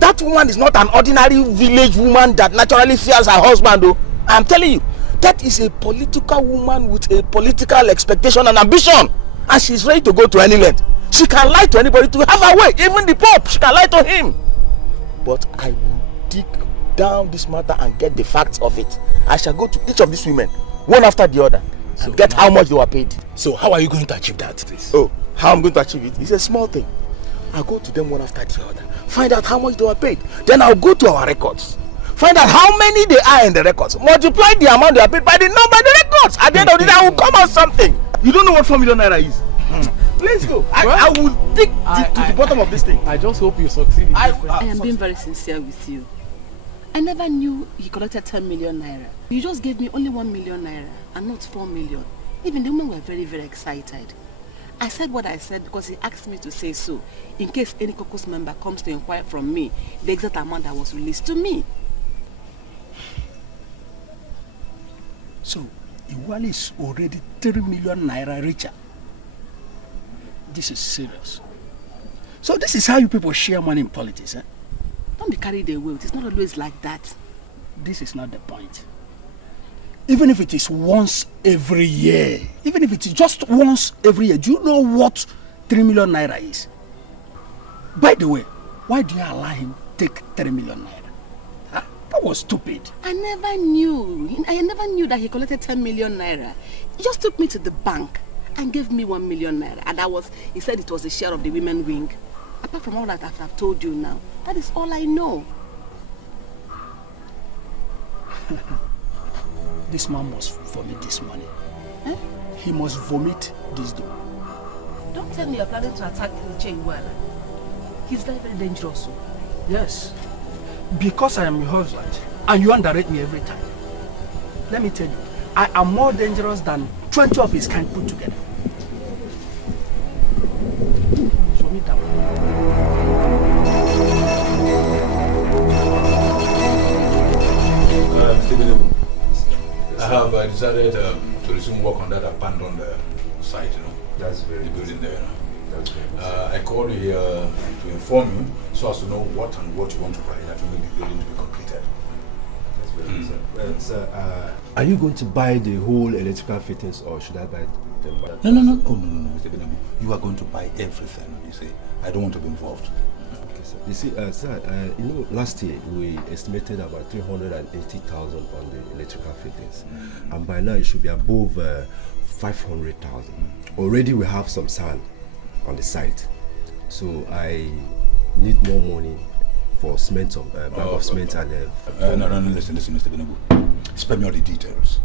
That woman is not an ordinary village woman that naturally fears her husband. I'm telling you, that is a political woman with a political expectation and ambition. And she's ready to go to any length. She can lie to anybody to have her way. Even the Pope, she can lie to him. But I will dig down this matter and get the facts of it. I shall go to each of these women, one after the other, and get how much they were paid. So how are you going to achieve that? Oh, how I'm going to achieve it? It's a small thing. I'll go to them one after the other, find out how much they were paid. Then I'll go to our records, find out how many they are in the records, multiply the amount they are paid by the number in the records. At the end of the day, I will come out something. You don't know what 4 million naira is? Let's go. I will dig to the bottom of this thing. I just hope you succeed. I am being very sincere with you. I never knew he collected 10 million naira. You just gave me only 1 million naira and not 4 million. Even the women were very, very excited. I said what I said because he asked me to say so, in case any caucus member comes to inquire from me the exact amount that was released to me. So, Iwali is already 3 million naira richer. This is serious. So this is how you people share money in politics, eh? Don't be carried away. It's not always like that. This is not the point. Even if it is once every year, even if it is just once every year, do you know what 3 million naira is? By the way, why do you allow him to take 3 million naira? Huh? That was stupid. I never knew that he collected 10 million naira. He just took me to the bank and gave me 1 million naira. And he said it was a share of the women wing. Apart from all that I've told you now, that is all I know. This man must vomit this money. Eh? He must vomit this dough. Don't tell me you're planning to attack Uche Iwala. He's very, very dangerous. Yes. Because I am your husband and you underrate me every time. Let me tell you, I am more dangerous than 20 of his kind put together. Vomit that one. I have decided to resume work on that abandoned site, That's very the building there. That's very I called you here to inform you so as to know what you want to buy that will make the building to be completed. That's very good, sir. Are you going to buy the whole electrical fittings or should I buy them? No. Oh, no, Mr. Benami. You are going to buy everything, you see. I don't want to be involved. You see, sir, last year we estimated about 380,000 on the electrical fittings, and by now it should be above 500,000. Already we have some sand on the site, so I need more money for cement, bag of cement and. No, listen, Mr. Benebu. Spare me all the details.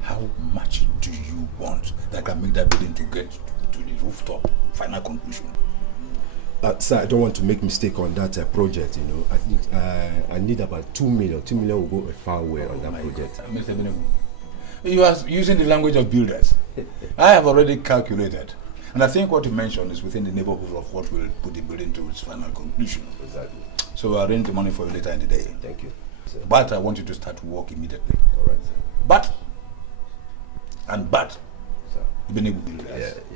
How much do you want that can make that building to get to the rooftop? Final conclusion. Sir, I don't want to make mistake on that project, I think I need about 2 million. 2 million will go a far way on that project. Mr. Benebu, you are using the language of builders. I have already calculated. And I think what you mentioned is within the neighborhood of what will put the building to its final conclusion. Exactly. So I'll arrange the money for you later in the day. Thank you, sir. But I want you to start work immediately. All right, sir. But, sir.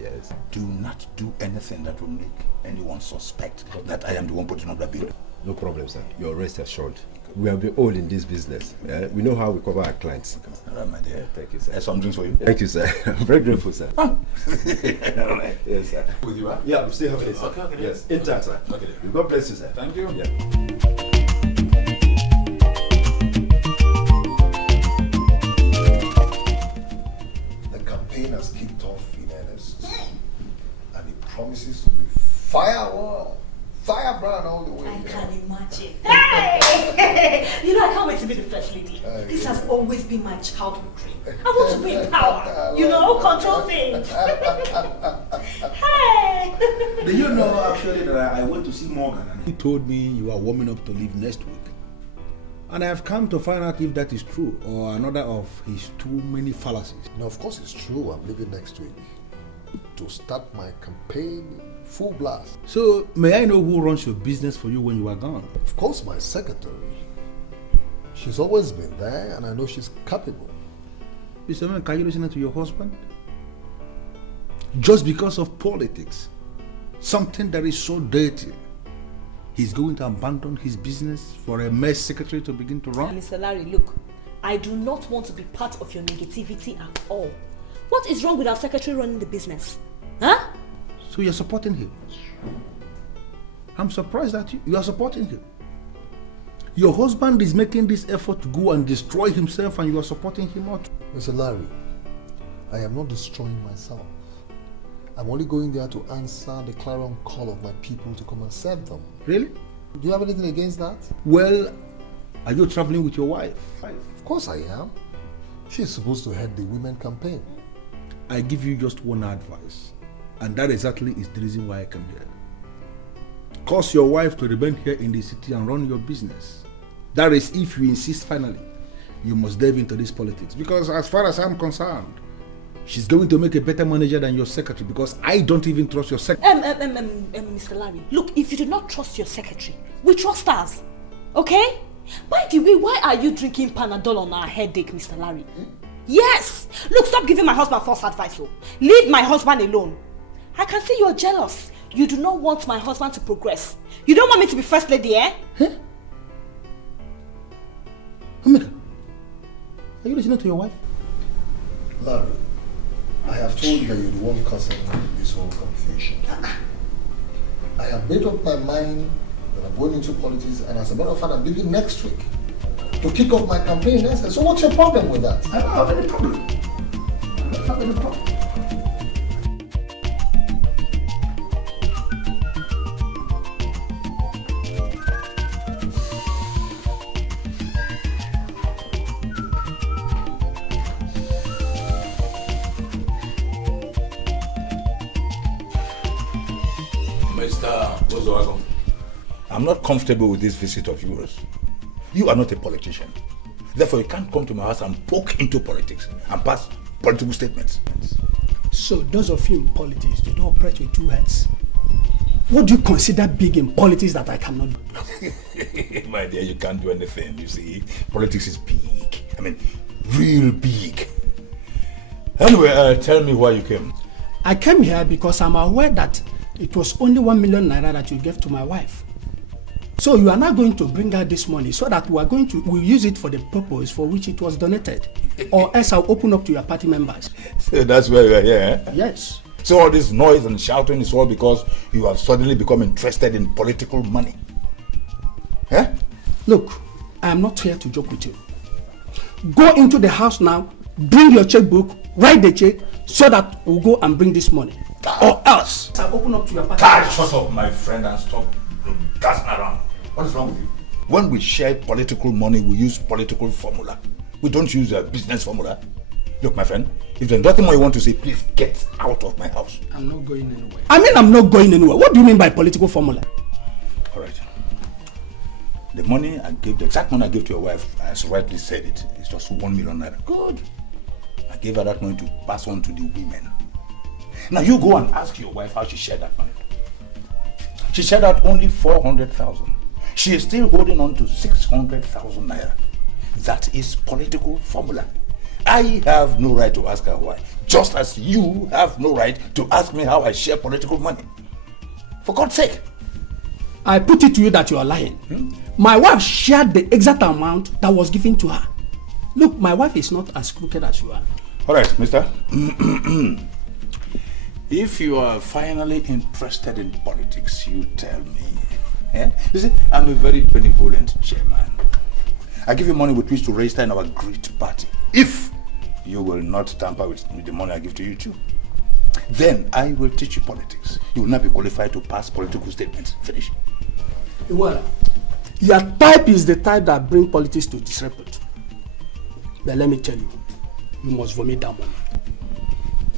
Yes. Do not do anything that will make anyone suspect that I am the one putting up that building. No problem, sir. You're rest assured. We have been all in this business. We know how we cover our clients. All right, my dear. Thank you, sir. There's some drinks for you. Thank you, sir. I'm very grateful, sir. All right. Yes, sir. With you, huh? Yeah, I'm still having it, sir. Okay. Yes, in time, sir. Okay. God bless you, sir. Thank you. Yeah. campaign has kicked off in earnest. And it promises to be firebrand all the way. I can imagine. Hey! You know, I can't wait to be the first lady. This has always been my childhood dream. I want to be in power. You know, control things. Hey! Do you know actually that I went to see Morgan and he told me you are warming up to leave next week? And I have come to find out if that is true or another of his too many fallacies. No, of course it's true. I'm leaving next week to start my campaign full blast. So, may I know who runs your business for you when you are gone? Of course, my secretary. She's always been there and I know she's capable. Mr. Man, can you listen to your husband? Just because of politics, something that is so dirty, he's going to abandon his business for a mess secretary to begin to run? Mr. Larry, look, I do not want to be part of your negativity at all. What is wrong with our secretary running the business? Huh? So you're supporting him? I'm surprised that you are supporting him. Your husband is making this effort to go and destroy himself and you are supporting him out. Mr. Larry, I am not destroying myself. I'm only going there to answer the clarion call of my people to come and serve them. Really? Do you have anything against that? Well, are you traveling with your wife? Of course I am. She's supposed to head the women campaign. I give you just one advice, and that exactly is the reason why I come here. Cause your wife to remain here in the city and run your business. That is, if you insist finally, you must delve into this politics. Because as far as I'm concerned, she's going to make a better manager than your secretary because I don't even trust your secretary. Mr. Larry, look, if you do not trust your secretary, we trust us. Okay? By the way, why are you drinking Panadol on our headache, Mr. Larry? Yes! Look, stop giving my husband false advice. Oh. Leave my husband alone. I can see you're jealous. You do not want my husband to progress. You don't want me to be first lady, eh? Huh? Omega, are you listening to your wife? Larry, I have told you that you're the one causing this whole confusion. I have made up my mind that I'm going into politics, and as a matter of fact, I'm leaving next week to kick off my campaign next year. So what's your problem with that? I don't have any problem. I don't have any problem. I'm not comfortable with this visit of yours. You are not a politician. Therefore, you can't come to my house and poke into politics and pass political statements. So those of you in politics, you don't operate with two heads. What do you consider big in politics that I cannot do? My dear, you can't do anything, you see. Politics is big. I mean, real big. Anyway, tell me why you came. I came here because I'm aware that it was only 1 million naira that you gave to my wife. So you are not going to bring her this money so that we'll use it for the purpose for which it was donated. Or else I'll open up to your party members. So that's why you are here, eh? Yes. So all this noise and shouting is all because you have suddenly become interested in political money. Eh? Look, I am not here to joke with you. Go into the house now, bring your checkbook, write the check, so that we'll go and bring this money. Or else I'll open up to your party. Shut up, my friend, and stop gassing around. What is wrong with you? When we share political money, we use political formula. We don't use a business formula. Look, my friend, if there's nothing more you want to say, please get out of my house. I'm not going anywhere. I mean, I'm not going anywhere. What do you mean by political formula? All right. The money I gave, the exact money I gave to your wife, as rightly said it, is just 1 million naira. Good. I gave her that money to pass on to the women. Now you go and ask your wife how she shared that money. She shared out only 400,000. She is still holding on to 600,000 naira. That is political formula. I have no right to ask her why, just as you have no right to ask me how I share political money. For God's sake. I put it to you that you are lying. My wife shared the exact amount that was given to her. Look, my wife is not as crooked as you are. All right, mister. If you are finally interested in politics, you tell me. Eh? You see, I'm a very benevolent chairman. I give you money with which to register in our great party. If you will not tamper with the money I give to you too. Then I will teach you politics. You will not be qualified to pass political statements. Finish. Well, your type is the type that bring politics to disrepute. But let me tell you, you must vomit that money.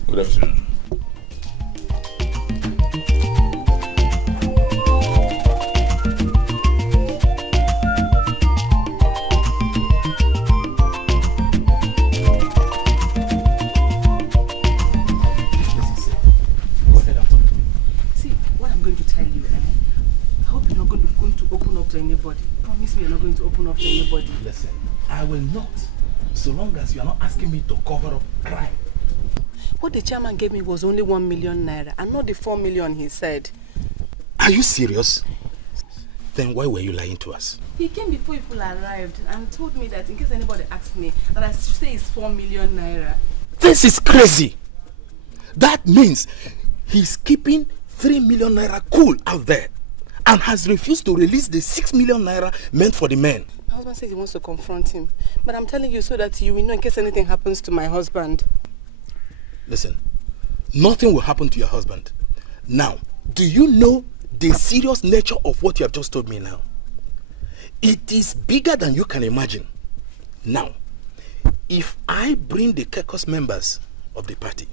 Good afternoon. Anybody. Promise me you're not going to open up to anybody. Listen, I will not. So long as you are not asking me to cover up crime. What the chairman gave me was only 1 million naira and not the 4 million he said. Are you serious? Then why were you lying to us? He came before people arrived and told me that in case anybody asked me that I should say it's 4 million naira. This is crazy. That means he's keeping 3 million naira cool out there and has refused to release the 6 million naira meant for the men. My husband says he wants to confront him. But I'm telling you so that you will know in case anything happens to my husband. Listen, nothing will happen to your husband. Now, do you know the serious nature of what you have just told me now? It is bigger than you can imagine. Now, if I bring the caucus members of the party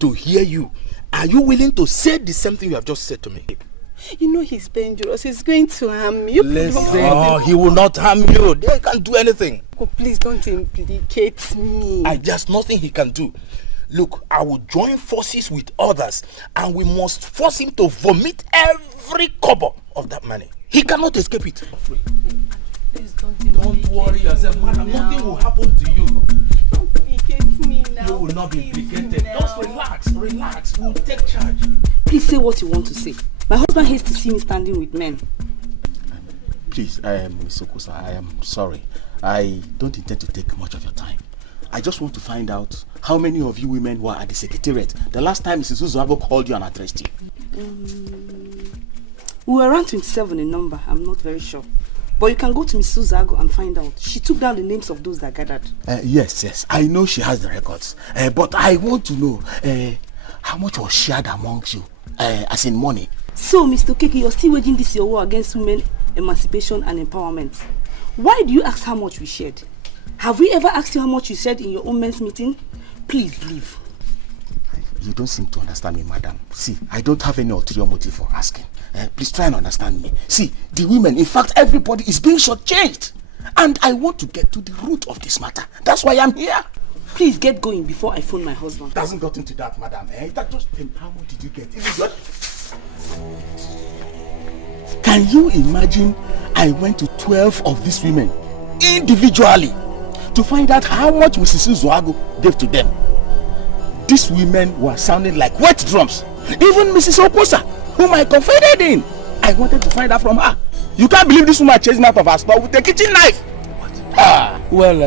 to hear you, are you willing to say the same thing you have just said to me? You know he's dangerous. He's going to harm you. No, he will not harm you. They can't do anything. Oh, please don't implicate me. There's nothing he can do. Look, I will join forces with others and we must force him to vomit every kobo of that money. He cannot escape it. Please don't worry yourself, madam. Nothing will happen to you. Don't implicate me now. You will not be implicated. Just relax. We'll take charge. Please say what you want to say. My husband hates to see me standing with men. Please, Ms. Okosa, I am sorry. I don't intend to take much of your time. I just want to find out how many of you women were at the secretariat the last time Mrs. Uzoago called you and addressed you. We were around 27 in number. I'm not very sure. But you can go to Mrs. Uzoago and find out. She took down the names of those that gathered. Yes. I know she has the records. But I want to know how much was shared amongst you, as in money. So, Mr. Okeke, you're still waging this your war against women emancipation and empowerment. Why do you ask how much we shared? Have we ever asked you how much you shared in your own men's meeting? Please leave. You don't seem to understand me, madam. See, I don't have any ulterior motive for asking. Please try and understand me. See, the women, in fact, everybody is being shortchanged. And I want to get to the root of this matter. That's why I'm here. Please get going before I phone my husband. Doesn't got into that, madam. That just how much did you get? Is it good? Can you imagine I went to 12 of these women individually to find out how much Mrs. Uzoago gave to them? These women were sounding like wet drums. Even Mrs. Okosa, whom I confided in, I wanted to find out from her. You can't believe this woman chased me out of her store with a kitchen knife. Well,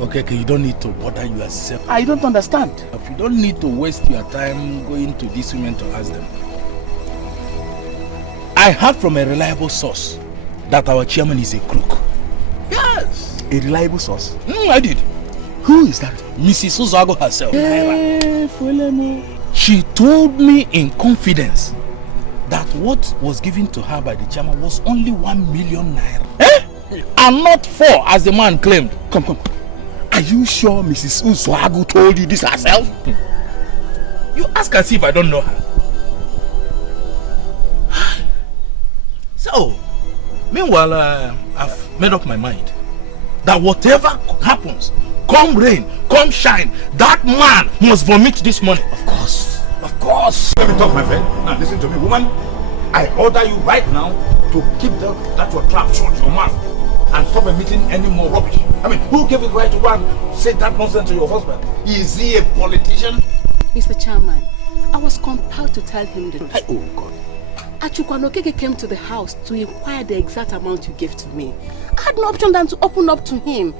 okay, you don't need to bother yourself. I don't understand. You don't need to waste your time going to these women to ask them. I heard from a reliable source that our chairman is a crook. Yes! A reliable source? I did. Who is that? Mrs. Uzoago herself. She told me in confidence that what was given to her by the chairman was only 1 million naira. And not 4 as the man claimed. Come. Are you sure Mrs. Uzoago told you this herself? You ask as if I don't know her. So, meanwhile, I've made up my mind that whatever happens, come rain, come shine, that man must vomit this money. Of course. Let me talk, my friend. Now listen to me, woman. I order you right now to keep that your trap shut your mouth and stop emitting any more rubbish. I mean, who gave it right to go and say that nonsense to your husband? Is he a politician? Mr. Chairman, I was compelled to tell him the truth. Oh, God. Achukwu Okeke came to the house to inquire the exact amount you gave to me. I had no option than to open up to him.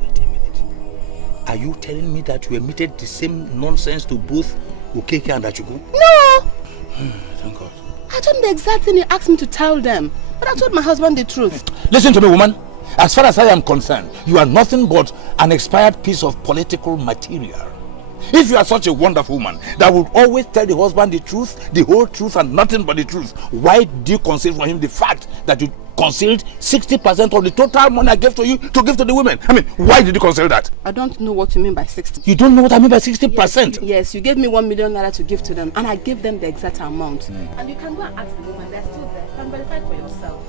Wait a minute. Are you telling me that you emitted the same nonsense to both Okeke and Achukwu? No! Thank God. I told him the exact thing he asked me to tell them. But I told my husband the truth. Listen to me, woman. As far as I am concerned, you are nothing but an expired piece of political material. If you are such a wonderful woman that would always tell the husband the truth, the whole truth and nothing but the truth, why do you conceal from him the fact that you concealed 60% of the total money I gave to you to give to the women? I mean, why did you conceal that? I don't know what you mean by 60. You don't know what I mean by 60%? Yes, you gave me 1 million naira to give to them, and I gave them the exact amount. And you can go and ask the woman, they're still there. You can verify for yourself.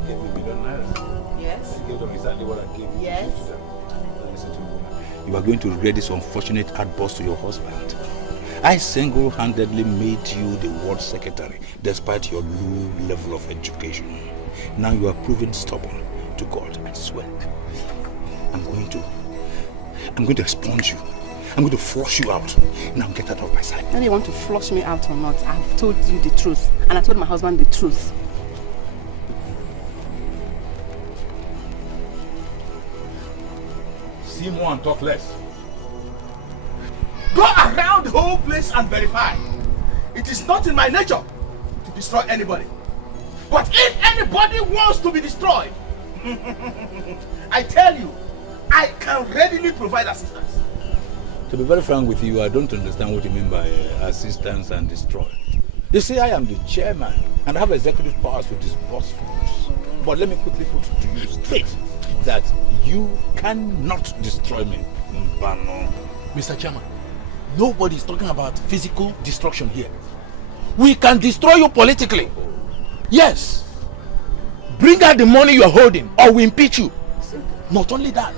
You gave me 1 million naira? Yes. You gave them exactly what I gave you. Yes. Listen to me. You are going to regret this unfortunate outburst to your husband. I single-handedly made you the ward secretary despite your low level of education. Now you are proving stubborn to God, I swear. I'm going to expunge you. I'm going to flush you out. Now get out of my sight. Whether you want to flush me out or not, I've told you the truth. And I told my husband the truth. See more and talk less. Go around the whole place and verify. It is not in my nature to destroy anybody. But if anybody wants to be destroyed, I tell you, I can readily provide assistance. To be very frank with you, I don't understand what you mean by assistance and destroy. You see, I am the chairman and I have executive powers to disburse funds. But let me quickly put it to you straight that you cannot destroy me. Mr. Chairman, nobody is talking about physical destruction here. We can destroy you politically. Yes. Bring out the money you are holding or we impeach you. Not only that,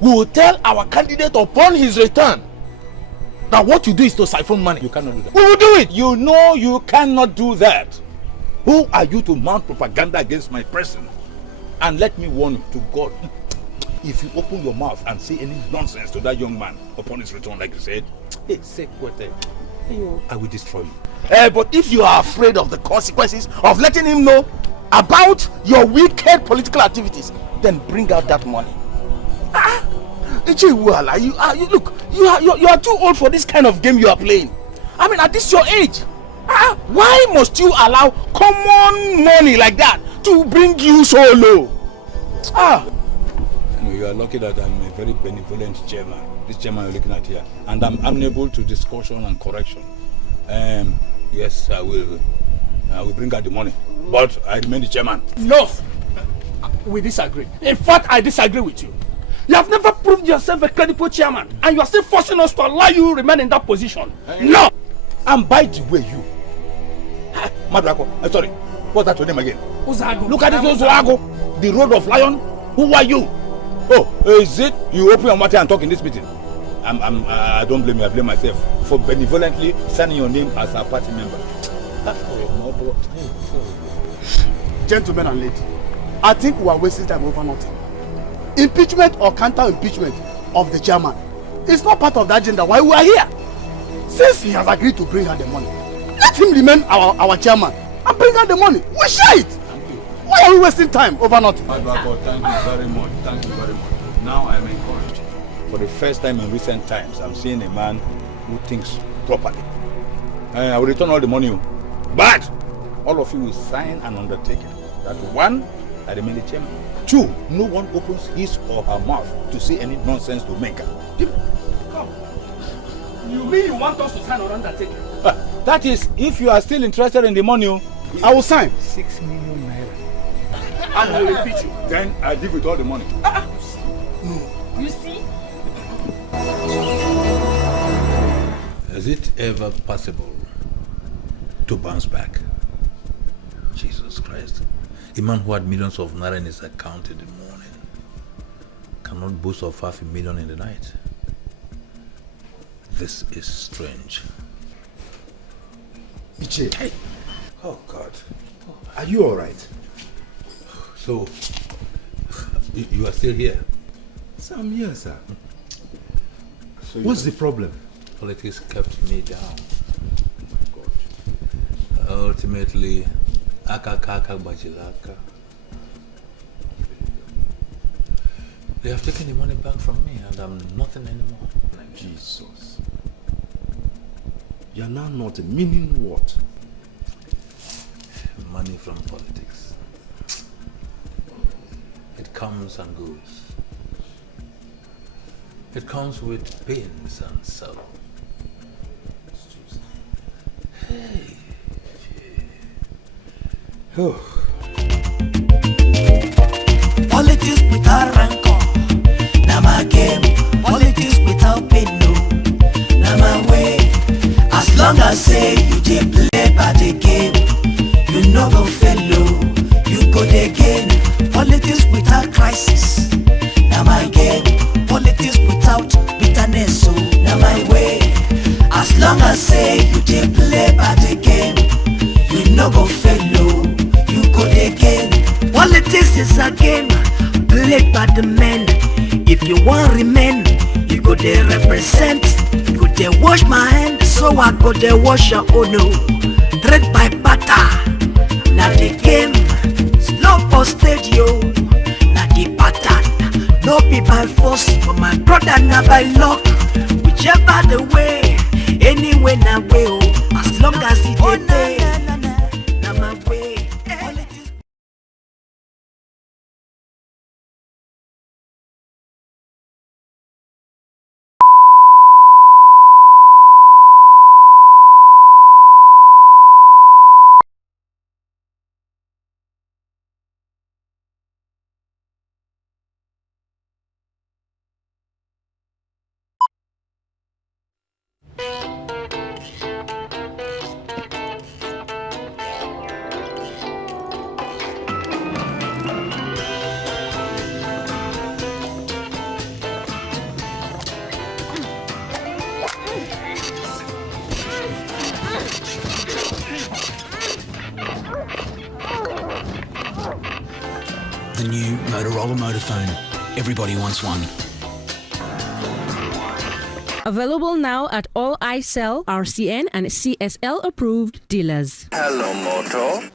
we will tell our candidate upon his return that what you do is to siphon money. You cannot do that. We will do it. You know you cannot do that. Who are you to mount propaganda against my person? And let me warn you to God, if you open your mouth and say any nonsense to that young man upon his return, like you said, I will destroy you. But if you are afraid of the consequences of letting him know about your wicked political activities, then bring out that money. Look, you are too old for this kind of game you are playing. I mean, at this your age, why must you allow common money like that to bring you so low? You are lucky that I'm a very benevolent chairman. This chairman you're looking at here, and I'm amenable to discussion and correction. Yes, I will bring out the money, but I remain the chairman. No, we disagree. In fact, I disagree with you. You have never proved yourself a credible chairman, and you are still forcing us to allow you to remain in that position. No! And by the way, you, Madrako, sorry, what's that your name again? Uzago. Look at this Uzago, the road of lion. Who are you? Oh, is it you open your mouth and talk in this meeting? I don't blame you, I blame myself for benevolently signing your name as a party member. Gentlemen and ladies, I think we are wasting time over nothing. Impeachment or counter-impeachment of the chairman is not part of the agenda why we are here. Since he has agreed to bring out the money, let him remain our chairman and bring out the money. We share it. Why are we wasting time over nothing? Thank you very much. Thank you very much. Now I am encouraged. For the first time in recent times, I'm seeing a man who thinks properly. I will return all the money, but all of you will sign an undertaking that one, I remain the chairman. Two, no one opens his or her mouth to say any nonsense to Menka. Come. You mean you want us to sign an undertaking? That is, if you are still interested in the money, I will sign. 6 million naira. And I will repeat you. Then I give with all the money. No. You see? Is it ever possible to bounce back? Jesus Christ. A man who had millions of naira in his account in the morning cannot boast of $500,000 in the night. This is strange. Uche. Hey. Oh God. Are you alright? So, you are still here? Sam, yes, sir. So what's the problem? Politics kept me down. Oh my God. Ultimately, Akakaka Bajilaka. They have taken the money back from me and I'm nothing anymore. Jesus. You are now not meaning what? Money from politics. It comes and goes. It comes with pains and sorrow. Hey. Politics without rancor, na my game. Politics without pain, no, na my way. As long as say you dey play by the game, you no go fail, you go dey gain. Politics without crisis, na my game. Politics without bitterness, so na my way. As long as say you dey play by the game, you no go fail, you go dey gain. Politics is a game played by the men. If you want remain, you go dey represent. You go dey wash my hand, so I go dey wash your own. Trade by barter, na the game. Slow for stage, yo, na the pattern. No be by force, but my brother na by luck. Whichever the way, anyway na way, oh. As long as it dey pay, na my way. The new Motorola Motorphone. Everybody wants one. Available now at all iCell, RCN and CSL approved dealers. Hello, Moto.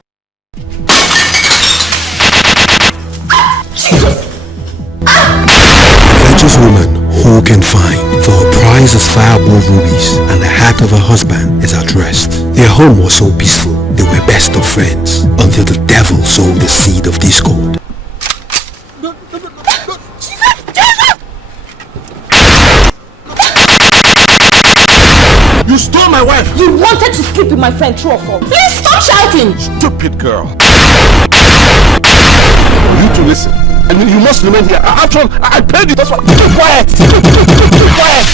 Virtuous woman who can find, for her prize is far above rubies, and the heart of her husband is at rest. Their home was so peaceful, they were best of friends, until the devil sowed the seed of discord. You stole my wife! You wanted to sleep with my friend, true or false? Please stop shouting! Stupid girl. You to listen. And you must remain here. After all, I paid you. That's why. Keep quiet! Keep quiet!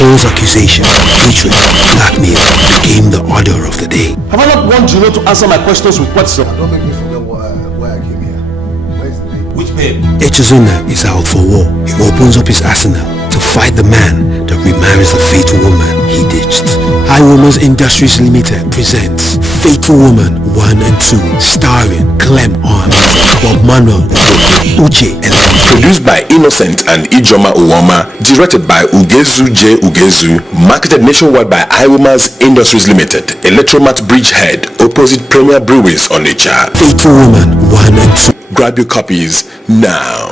False accusations, hatred, blackmail became the order of the day. Have I not warned you not to answer my questions with questions? Don't make me forget why I came here. Where's the babe? Which babe? Echezona is out for war. He opens up his arsenal to fight the man that remarries the fatal woman he ditched. High Woman's Industries Limited presents Fatal Woman 1 and 2, starring Clem, Ohameze, Bob Manuel, Uche, and produced by Innocent and Ijoma Uwama, directed by Ugezu J. Ugezu, marketed nationwide by High Woman's Industries Limited, Electromat Bridgehead, opposite Premier Breweries on Nature. Fatal Woman 1 and 2. Grab your copies now.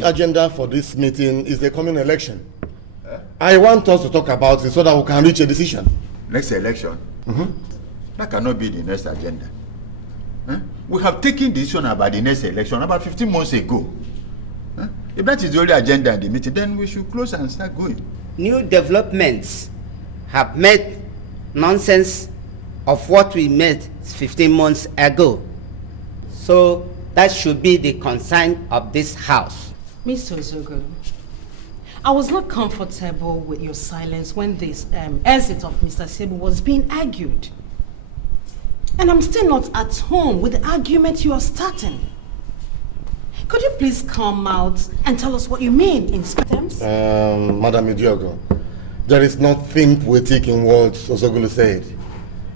Agenda for this meeting is the coming election. I want us to talk about it so that we can reach a decision. Next election? That cannot be the next agenda. We have taken decision about the next election about 15 months ago. If that is the only agenda at the meeting, then we should close and start going. New developments have made nonsense of what we made 15 months ago. So that should be the concern of this house. Mr. Ozogolo, I was not comfortable with your silence when this exit of Mr. Sebu was being argued. And I'm still not at home with the argument you are starting. Could you please come out and tell us what you mean in terms? Madam Idiogo, there is nothing poetic in what Ozogolo said.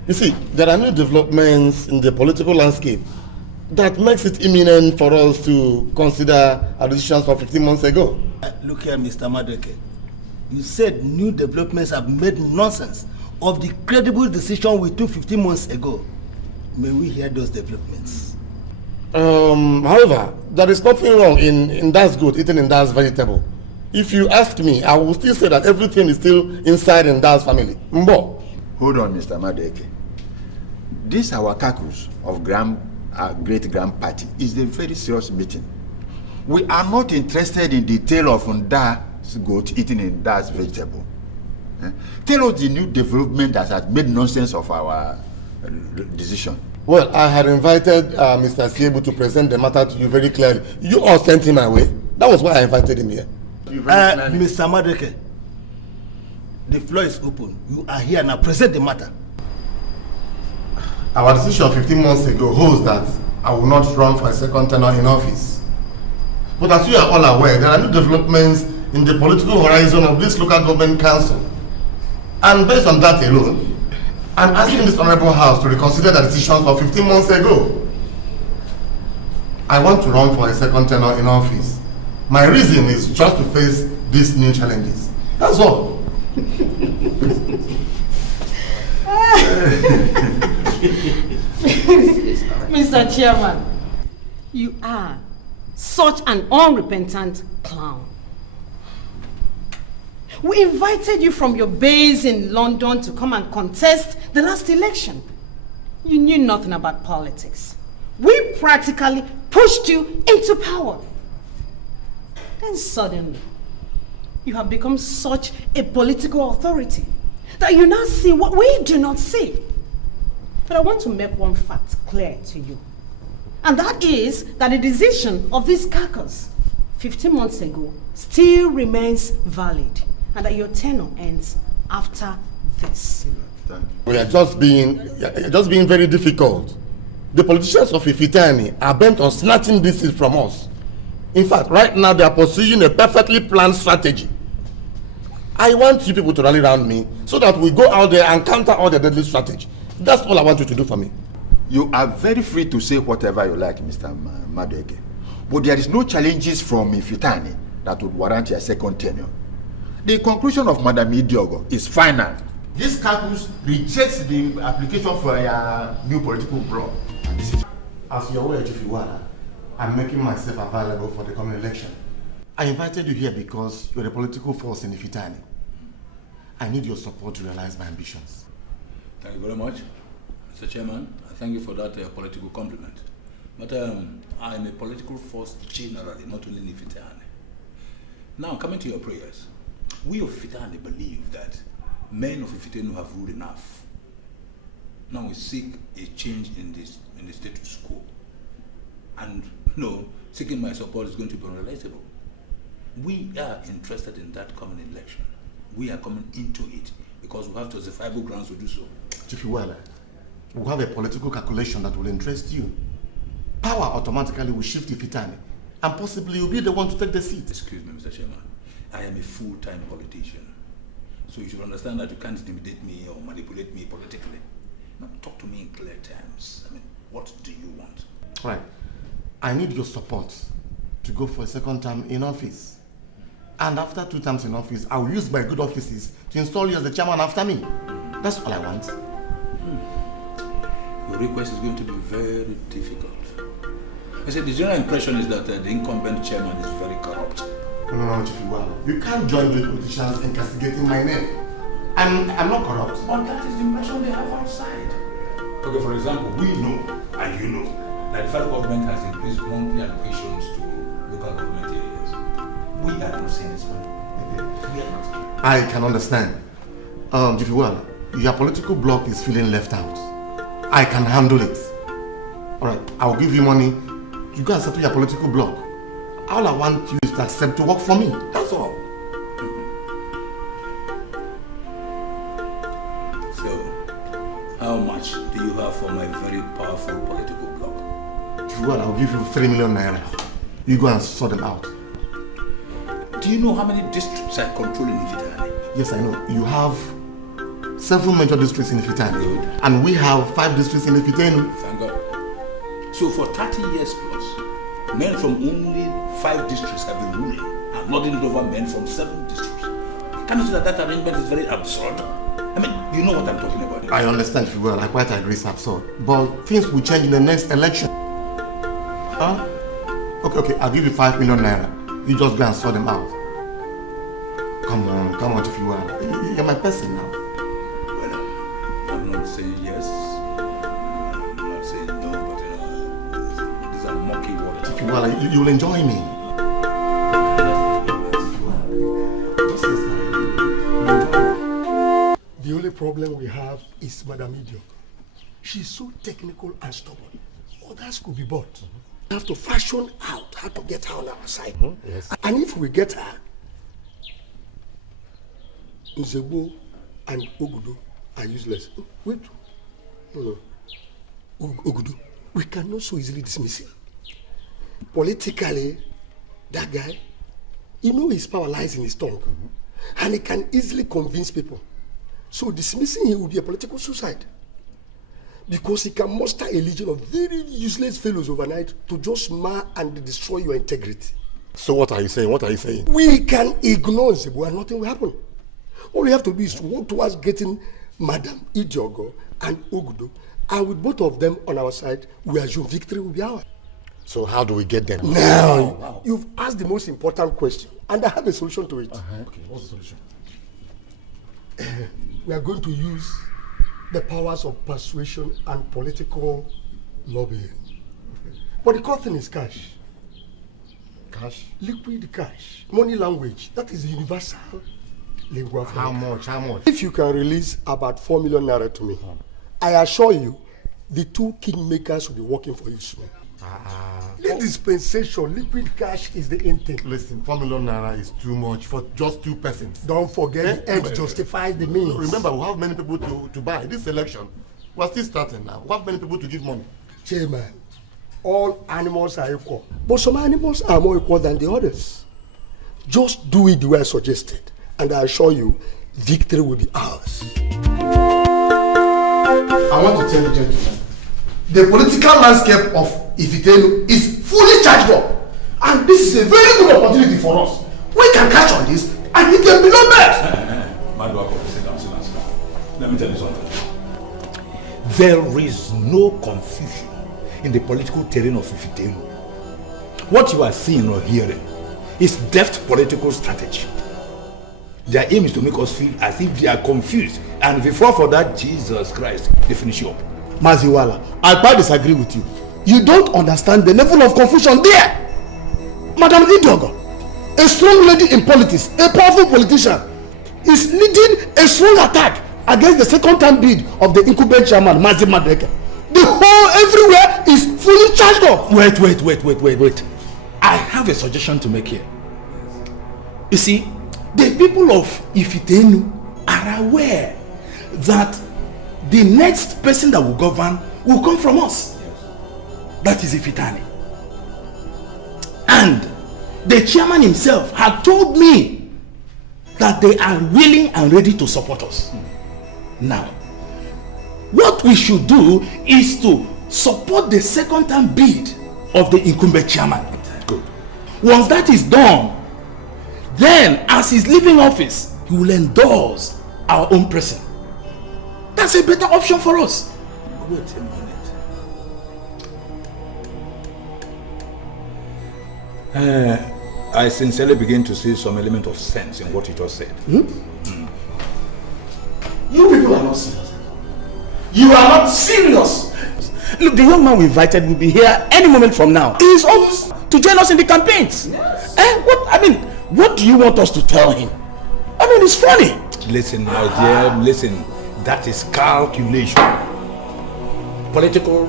You see, there are new developments in the political landscape that makes it imminent for us to consider our decisions from 15 months ago. Look here, Mr. Madueke. You said new developments have made nonsense of the credible decision we took 15 months ago. May we hear those developments? However, there is nothing wrong in that's good, eating in that's vegetable. If you ask me, I will still say that everything is still inside in that's family. Mbo. Hold on, Mr. Madueke. This our caucus of great-grand party is a very serious meeting. We are not interested in the tale of Nda's goat eating in Nda's vegetable. Tell us the new development that has made nonsense of our decision. Well, I had invited Mr. Siebu to present the matter to you very clearly. You all sent him away. That was why I invited him here. Mr. Madueke, the floor is open. You are here now. Present the matter. Our decision 15 months ago holds that I will not run for a second tenure in office. But as you are all aware, there are new developments in the political horizon of this local government council. And based on that alone, I'm asking this honorable house to reconsider the decisions of 15 months ago. I want to run for a second tenure in office. My reason is just to face these new challenges. That's all. Mr. Chairman, you are such an unrepentant clown. We invited you from your base in London to come and contest the last election. You knew nothing about politics. We practically pushed you into power. Then suddenly, you have become such a political authority that you now see what we do not see. But I want to make one fact clear to you. And that is that the decision of this caucus 15 months ago still remains valid, and that your tenure ends after this. We are just being very difficult. The politicians of Ifitani are bent on snatching this seat from us. In fact, right now they are pursuing a perfectly planned strategy. I want you people to rally around me so that we go out there and counter all the deadly strategy. That's all I want you to do for me. You are very free to say whatever you like, Mr. Madueke. But there is no challenges from Ifitani that would warrant your second tenure. The conclusion of Madam Idiogo is final. This caucus rejects the application for a new political bloc. As you're aware, Chief Iwara, I'm making myself available for the coming election. I invited you here because you're a political force in Ifitani. I need your support to realize my ambitions. Thank you very much, Mr. Chairman. I thank you for that political compliment. But I am a political force generally, not only in Ifitani. Now, coming to your prayers, we of Ifitani believe that men of Ifitani have ruled enough. Now we seek a change in the status quo. And seeking my support is going to be unrelatable. We are interested in that coming election. We are coming into it because we have justifiable grounds to do so. Chief Iwala, we have a political calculation that will interest you. Power automatically will shift Ifitani, and possibly you'll be the one to take the seat. Excuse me, Mr. Chairman. I am a full-time politician. So you should understand that you can't intimidate me or manipulate me politically. Now, talk to me in clear terms. I mean, what do you want? Right. I need your support to go for a second term in office. And after 2 terms in office, I will use my good offices to install you as the chairman after me. That's all I want. Your request is going to be very difficult. I said the general impression is that the incumbent chairman is very corrupt. No, Chief Iwala. You can't join the politicians in castigating my name. I'm not corrupt. But that is the impression they have outside. Okay, for example, we know, and you know, that the federal government has increased monthly allocations to local government areas. We are not seeing this money. We are not. I can understand. If you will, your political bloc is feeling left out. I can handle it. Alright, I'll give you money. You go and settle your political bloc. All I want you is to accept to work for me. That's all. So, how much do you have for my very powerful political bloc? If you will, I'll give you 3 million naira. You go and sort them out. Do you know how many districts I control in Ifitani? Yes, I know. You have 7 major districts in Ifitani. And we have 5 districts in Ifitani. Thank God. So for 30 years plus, men from only 5 districts have been ruling and lording it over men from 7 districts. Can you see that arrangement is very absurd? I mean, you know what I'm talking about. I understand if you will. I quite agree it's absurd. But things will change in the next election. Huh? Okay, I'll give you 5 million naira. You just go and sort them out. Come on, if you will. You're my person now. Well, I'm not saying yes. I'm not saying no, but these are murky waters. If you will, you'll enjoy me. The only problem we have is Madam Idio. She's so technical and stubborn. Others could be bought. We have to fashion out how to get her on our side. Yes. And if we get her, Nzebo and Ogudu are useless. Wait. No. Ogudu, we cannot so easily dismiss him. Politically, that guy, his power lies in his tongue. And he can easily convince people. So dismissing him would be a political suicide. Because he can muster a legion of very useless fellows overnight to just mar and destroy your integrity. So what are you saying? We can ignore Nzebo and nothing will happen. All we have to do is to work towards getting Madam Idiogo and Ogudu, and with both of them on our side, we assume victory will be ours. So how do we get them? Now, you've asked the most important question, and I have a solution to it. Okay, what's the solution? We are going to use the powers of persuasion and political lobbying. But the core thing is cash. Cash? Liquid cash. Money language. That is universal. How much? If you can release about 4 million naira to me, I assure you, the 2 kingmakers will be working for you soon. The dispensation, liquid cash is the end thing. Listen, 4 million naira is too much for just 2 persons. Don't forget, the end justifies the means. Remember, we have many people to buy. This election, we're still starting now. We have many people to give money. Chairman, all animals are equal. But some animals are more equal than the others. Just do it the way I suggested. And I assure you, victory will be ours. I want to tell you, gentlemen, the political landscape of Ifitenu is fully charged up. And this is a very good opportunity for us. We can catch on this and it can be no best. Sit down. Let me tell you something. There is no confusion in the political terrain of Ifitenu. What you are seeing or hearing is deft political strategy. Their aim is to make us feel as if they are confused, and before for that, Jesus Christ, they finish you up. Maziwala, I quite disagree with you. You don't understand the level of confusion there. Madam Idiogo, a strong lady in politics, a powerful politician, is leading a strong attack against the second-term bid of the incumbent chairman, Mazi Madeke. The whole everywhere is fully charged up. Wait. I have a suggestion to make here. You see, the people of Ifitenu are aware that the next person that will govern will come from us. That is Ifitani. And the chairman himself had told me that they are willing and ready to support us. Now, what we should do is to support the second-term bid of the incumbent chairman. Good. Once that is done, then as he's leaving office, he will endorse our own person. That's a better option for us. Wait a minute. I sincerely begin to see some element of sense in what you just said. You people are not serious. You are not serious. Look, the young man we invited will be here any moment from now. He is almost to join us in the campaigns. Yes. What do you want us to tell him? I mean, it's funny. Listen, my dear, listen. That is calculation. Political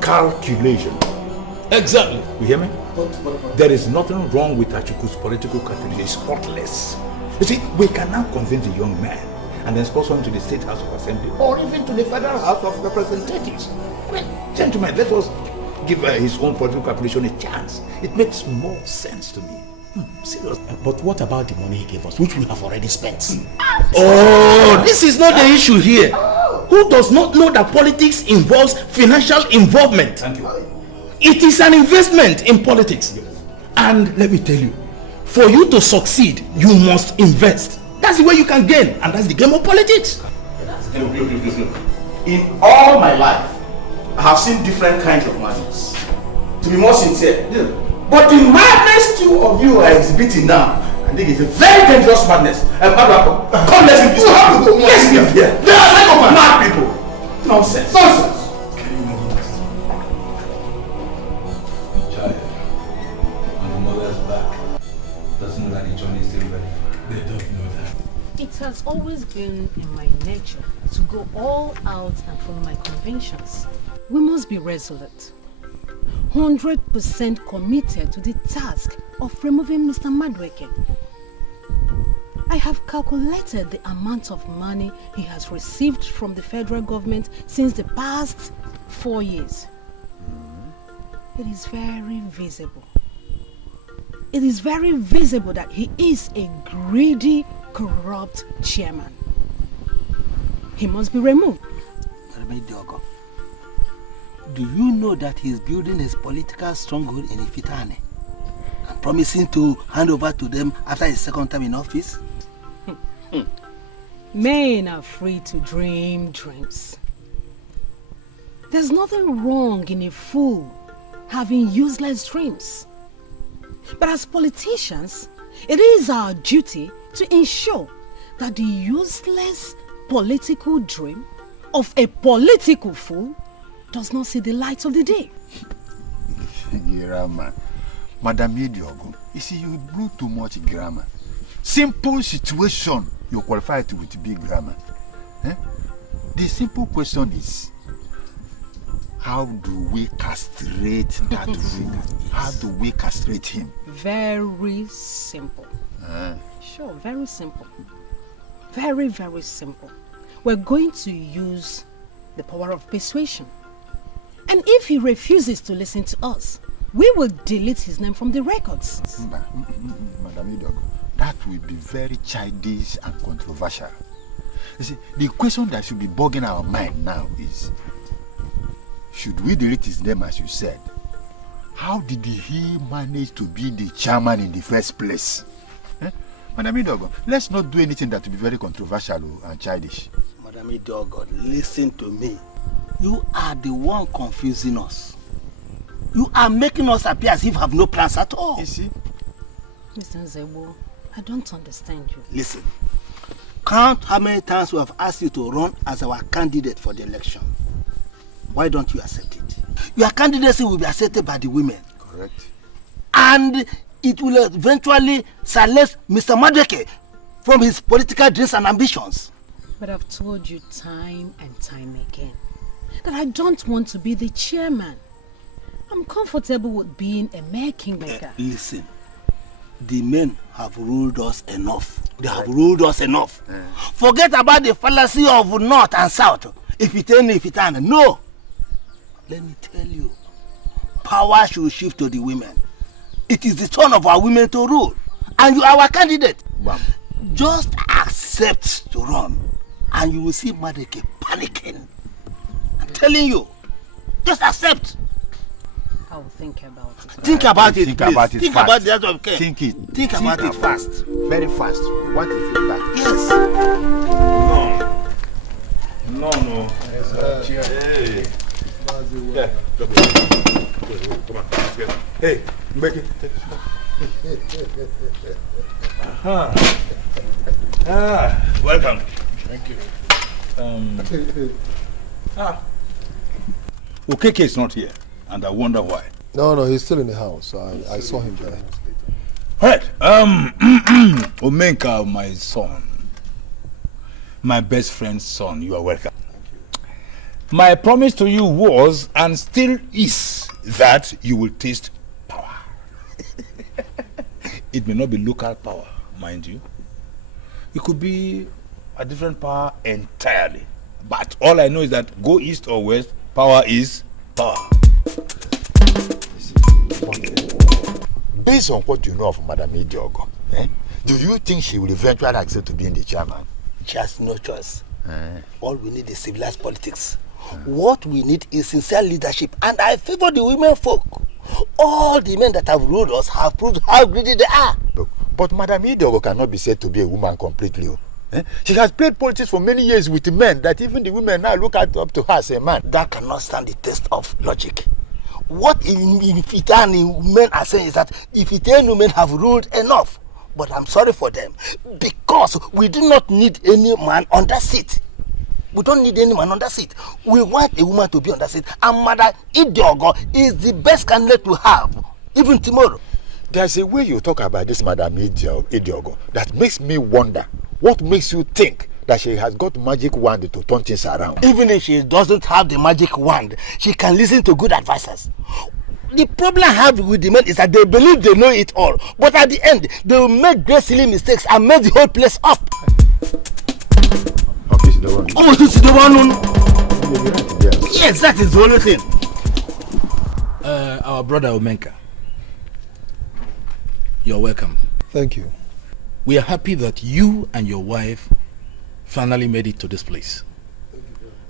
calculation. Exactly. You hear me? There is nothing wrong with Achukwu's political calculation. It's spotless. You see, we can now convince a young man and then sponsor him to the State House of Assembly or even to the Federal House of Representatives. Well, gentlemen, let us give his own political calculation a chance. It makes more sense to me. Seriously. But what about the money he gave us, which we have already spent? Oh, this is not the issue here. Who does not know that politics involves financial involvement? Thank you. It is an investment in politics. And let me tell you, for you to succeed, you must invest. That's the way you can gain, and that's the game of politics. Look. In all my life, I have seen different kinds of madness. To be more sincere, but the madness two of you are exhibiting now, I think it's a very dangerous madness. Come, let's leave this. Let's leave here. They are like mad people. Nonsense. Nonsense. Child, when the mother's back, doesn't know that the journey is still ready. They don't know that. It has always been in my nature to go all out and follow my convictions. We must be resolute. 100% committed to the task of removing Mr. Madueke. I have calculated the amount of money he has received from the federal government since the past 4 years. It is very visible. It is very visible that he is a greedy, corrupt chairman. He must be removed. Do you know that he is building his political stronghold in Ifitane and promising to hand over to them after his second term in office? Men are free to dream dreams. There's nothing wrong in a fool having useless dreams. But as politicians, it is our duty to ensure that the useless political dream of a political fool does not see the light of the day. Grammar. Madam Idiogo, you see, you blew too much grammar. Simple situation, you're qualified with big grammar. The simple question is, how do we castrate that fool? How do we castrate him? Very simple. Sure, very simple. Very, very simple. We're going to use the power of persuasion. And if he refuses to listen to us, we will delete his name from the records. Madam Idogo, that will be very childish and controversial. You see, the question that should be bugging our mind now is, should we delete his name as you said? How did he manage to be the chairman in the first place? Madam Idogo, let's not do anything that will be very controversial and childish. Madam Idogo, listen to me. You are the one confusing us. You are making us appear as if we have no plans at all. You see? Mr. Nzebo, I don't understand you. Listen, count how many times we have asked you to run as our candidate for the election. Why don't you accept it? Your candidacy will be accepted by the women. Correct. And it will eventually silence Mr. Madueke from his political dreams and ambitions. But I've told you time and time again that I don't want to be the chairman. I'm comfortable with being a mere kingmaker. Listen, the men have ruled us enough. They have ruled us enough. Forget about the fallacy of north and south. If it ain't, no. Let me tell you, power should shift to the women. It is the turn of our women to rule. And you are our candidate. Bam. Just accept to run. And you will see Madueke panicking. I'm telling you. Just accept. I'll think about it. Think about it, Think please. about it Think fast. about the other care. Think it. Think about it fast. Very fast. What is feedback? Yes. No. Hey. Yeah, come on. Hey, make it. Welcome. Thank you. Okeke is not here, and I wonder why. No, he's still in the house. I saw him there. Right. Omenka, my son. My best friend's son, you are welcome. My promise to you was and still is that you will taste power. It may not be local power, mind you. It could be a different power entirely. But all I know is that go east or west, power is power. Based on what you know of Madam Idiogo, do you think she will eventually accept to be in the chairman? She has no choice. All we need is civilized politics. What we need is sincere leadership, and I favor the women folk. All the men that have ruled us have proved how greedy they are. But Madam Idiogo cannot be said to be a woman completely. She has played politics for many years with men that even the women now look up to her as a man. That cannot stand the test of logic. What Ifitani men are saying is that Ifitani women have ruled enough. But I'm sorry for them, because we do not need any man on that seat. We don't need any man on that seat. We want a woman to be on that seat. And Madam Idiogo is the best candidate to have, even tomorrow. There's a way you talk about this Madam Idiogo that makes me wonder. What makes you think that she has got magic wand to turn things around? Even if she doesn't have the magic wand, she can listen to good advisors. The problem I have with the men is that they believe they know it all, but at the end, they will make great silly mistakes and mess the whole place up. Yes, that is the only thing. Our brother Omenka, you're welcome. Thank you. We are happy that you and your wife finally made it to this place.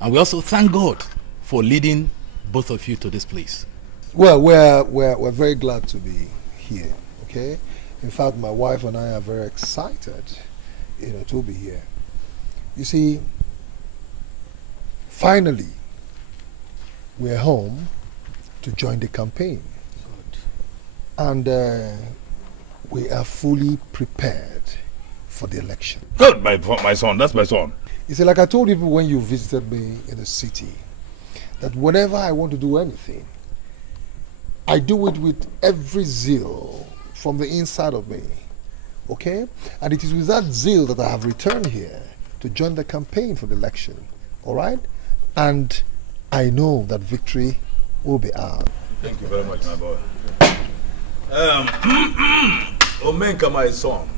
And we also thank God for leading both of you to this place. Well, we're very glad to be here, okay? In fact, my wife and I are very excited, to be here. You see, finally, we're home to join the campaign. And we are fully prepared for the election. Good, my son, that's my son. You see, like I told you when you visited me in the city, that whenever I want to do anything, I do it with every zeal from the inside of me, okay? And it is with that zeal that I have returned here to join the campaign for the election, all right? And I know that victory will be ours. Thank you very much, my boy. Omenka, my son,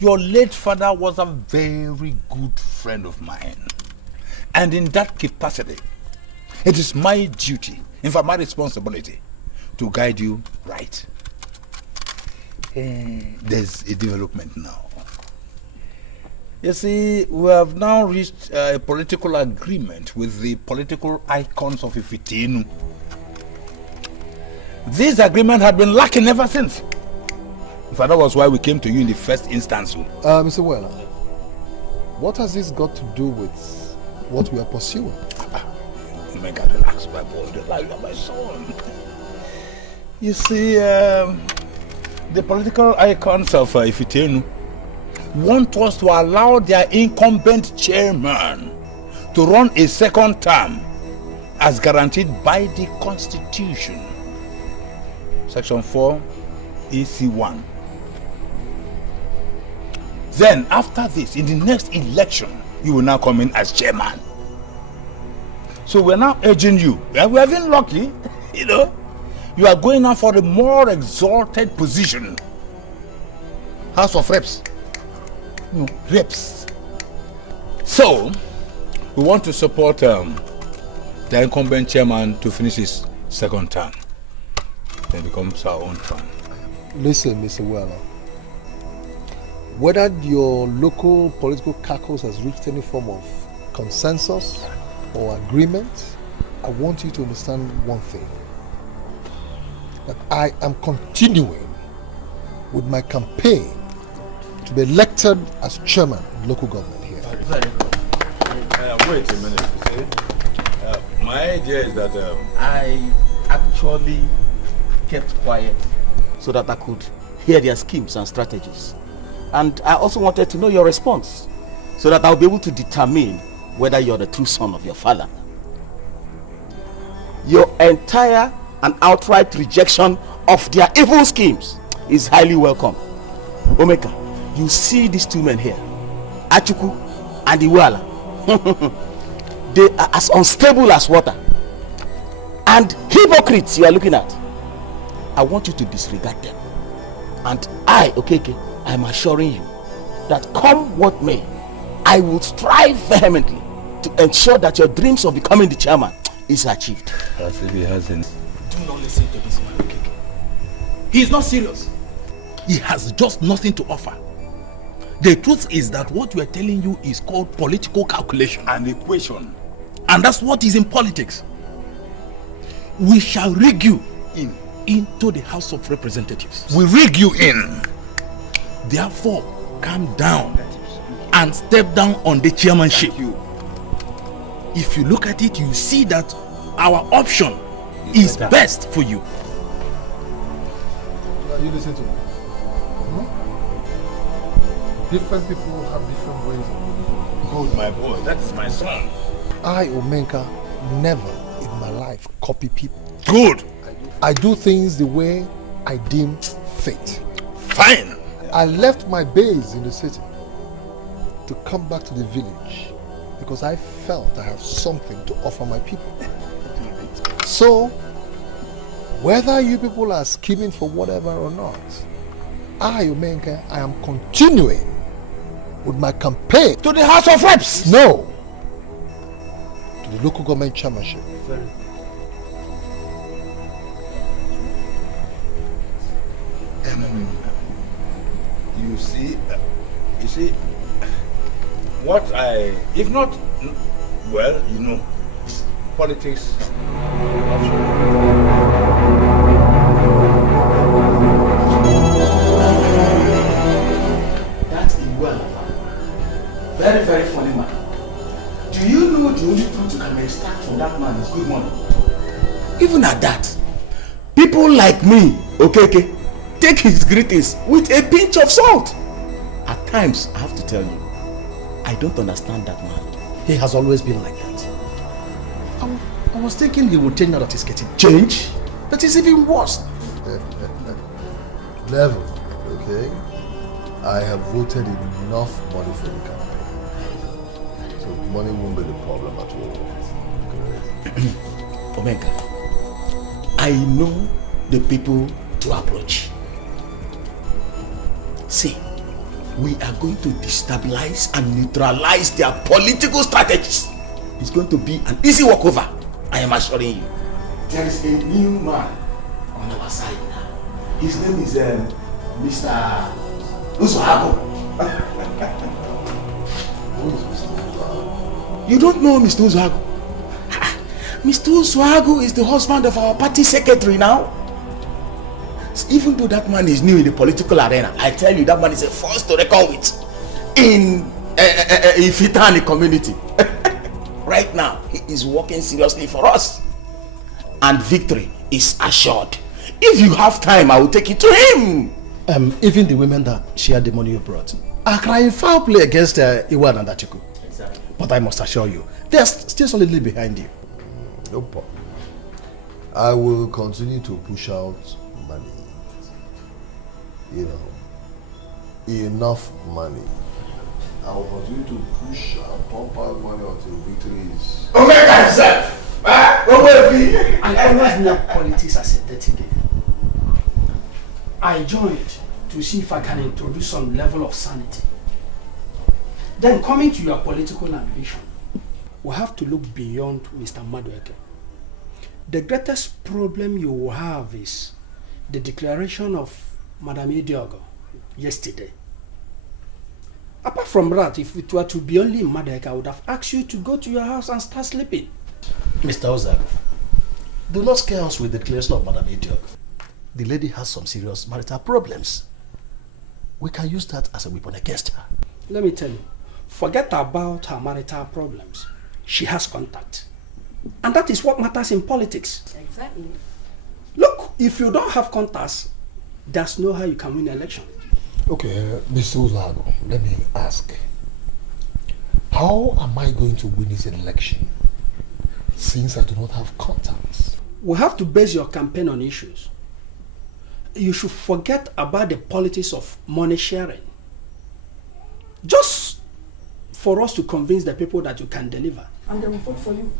your late father was a very good friend of mine. And in that capacity, it is my duty, in fact my responsibility, to guide you right. There's a development now. You see, we have now reached a political agreement with the political icons of Ifitinu. This agreement had been lacking ever since. In fact, that was why we came to you in the first instance. Mr. Weller, what has this got to do with what we are pursuing? Make her relax, my boy. Relax, my son. You see, the political icons of Ifitenu want us to allow their incumbent chairman to run a second term as guaranteed by the Constitution. Section 4, EC1. Then, after this, in the next election, you will now come in as chairman. So we're now urging you. We have been lucky, You are going out for a more exalted position. House of Reps. No, Reps. So, we want to support the incumbent chairman to finish his second term. Then it becomes our own turn. Listen, Mr. Weller. Whether your local political caucus has reached any form of consensus or agreement, I want you to understand one thing. That I am continuing with my campaign to be elected as chairman of local government here. Wait a minute. See? My idea is that I actually kept quiet so that I could hear their schemes and strategies. And I also wanted to know your response so that I'll be able to determine whether you're the true son of your father. Your entire and outright rejection of their evil schemes is highly welcome. Omeka, you see these two men here, Achuku and Iwala. They are as unstable as water. And hypocrites you are looking at. I want you to disregard them. And I, Okeke, I am assuring you that come what may, I will strive vehemently to ensure that your dreams of becoming the chairman is achieved. As if he hasn't. Do not listen to this man, Okeke. He is not serious. He has just nothing to offer. The truth is that what we are telling you is called political calculation. An equation. And that's what is in politics. We shall rig you into the House of Representatives. We rig you in. Therefore, calm down and step down on the chairmanship. If you look at it, you see that our option is best for you. Now you listen to me. Different people have different ways of living. Good, my boy. That is my son. I, Omenka, never in my life copy people. Good. I do things the way I deem fit. Fine. I left my base in the city to come back to the village because I felt I have something to offer my people. So, whether you people are scheming for whatever or not, I, Omenka, I am continuing with my campaign to the House of Reps. No, to the local government chairmanship. You see, what I, if not, well, you know, politics. That's Iwala. Very, very funny man. Do you know the only fruit you can extract from that man is good money? Even at that, people like me, okay, take his greetings with a pinch of salt. At times, I have to tell you, I don't understand that man. He has always been like that. I was thinking he would change now that he's getting change. That is even worse. Level, okay? I have voted enough money for the campaign. So money won't be the problem at all. Omega, I know the people to approach. See, we are going to destabilize and neutralize their political strategies. It's going to be an easy walkover, I am assuring you. There is a new man on our side now. His name is Mr. Uzohago. Who is Mr. Uzohago? You don't know Mr. Uzohago? Mr. Uzohago is the husband of our party secretary now. Even though that man is new in the political arena, I tell you that man is a force to reckon with in Ifitani community. Right now, he is working seriously for us. And victory is assured. If you have time, I will take you to him. Even the women that shared the money you brought are crying foul play against Iwan and Atiku. Exactly. But I must assure you, they are still solidly behind you. No problem. I will continue to push out money. You know, enough money. I will continue to push and pump out money until victory is. Omega himself! I always knew politics as a dirty game. I joined to see if I can introduce some level of sanity. Then coming to your political ambition, we have to look beyond Mr. Madueke. The greatest problem you will have is the declaration of Madam Idiogo yesterday. Apart from that, if it were to be only in Madueke, I would have asked you to go to your house and start sleeping. Mr. Ozago, do not scare us with the declaration of Madam Idiogo. The lady has some serious marital problems. We can use that as a weapon against her. Let me tell you, forget about her marital problems. She has contact. And that is what matters in politics. Exactly. Look, if you don't have contacts, there's no how you can win an election. Okay, Mr. Uzago, let me ask. How am I going to win this election since I do not have contacts? We have to base your campaign on issues. you should forget about the politics of money sharing. Just for us to convince the people that you can deliver. And they will vote for you.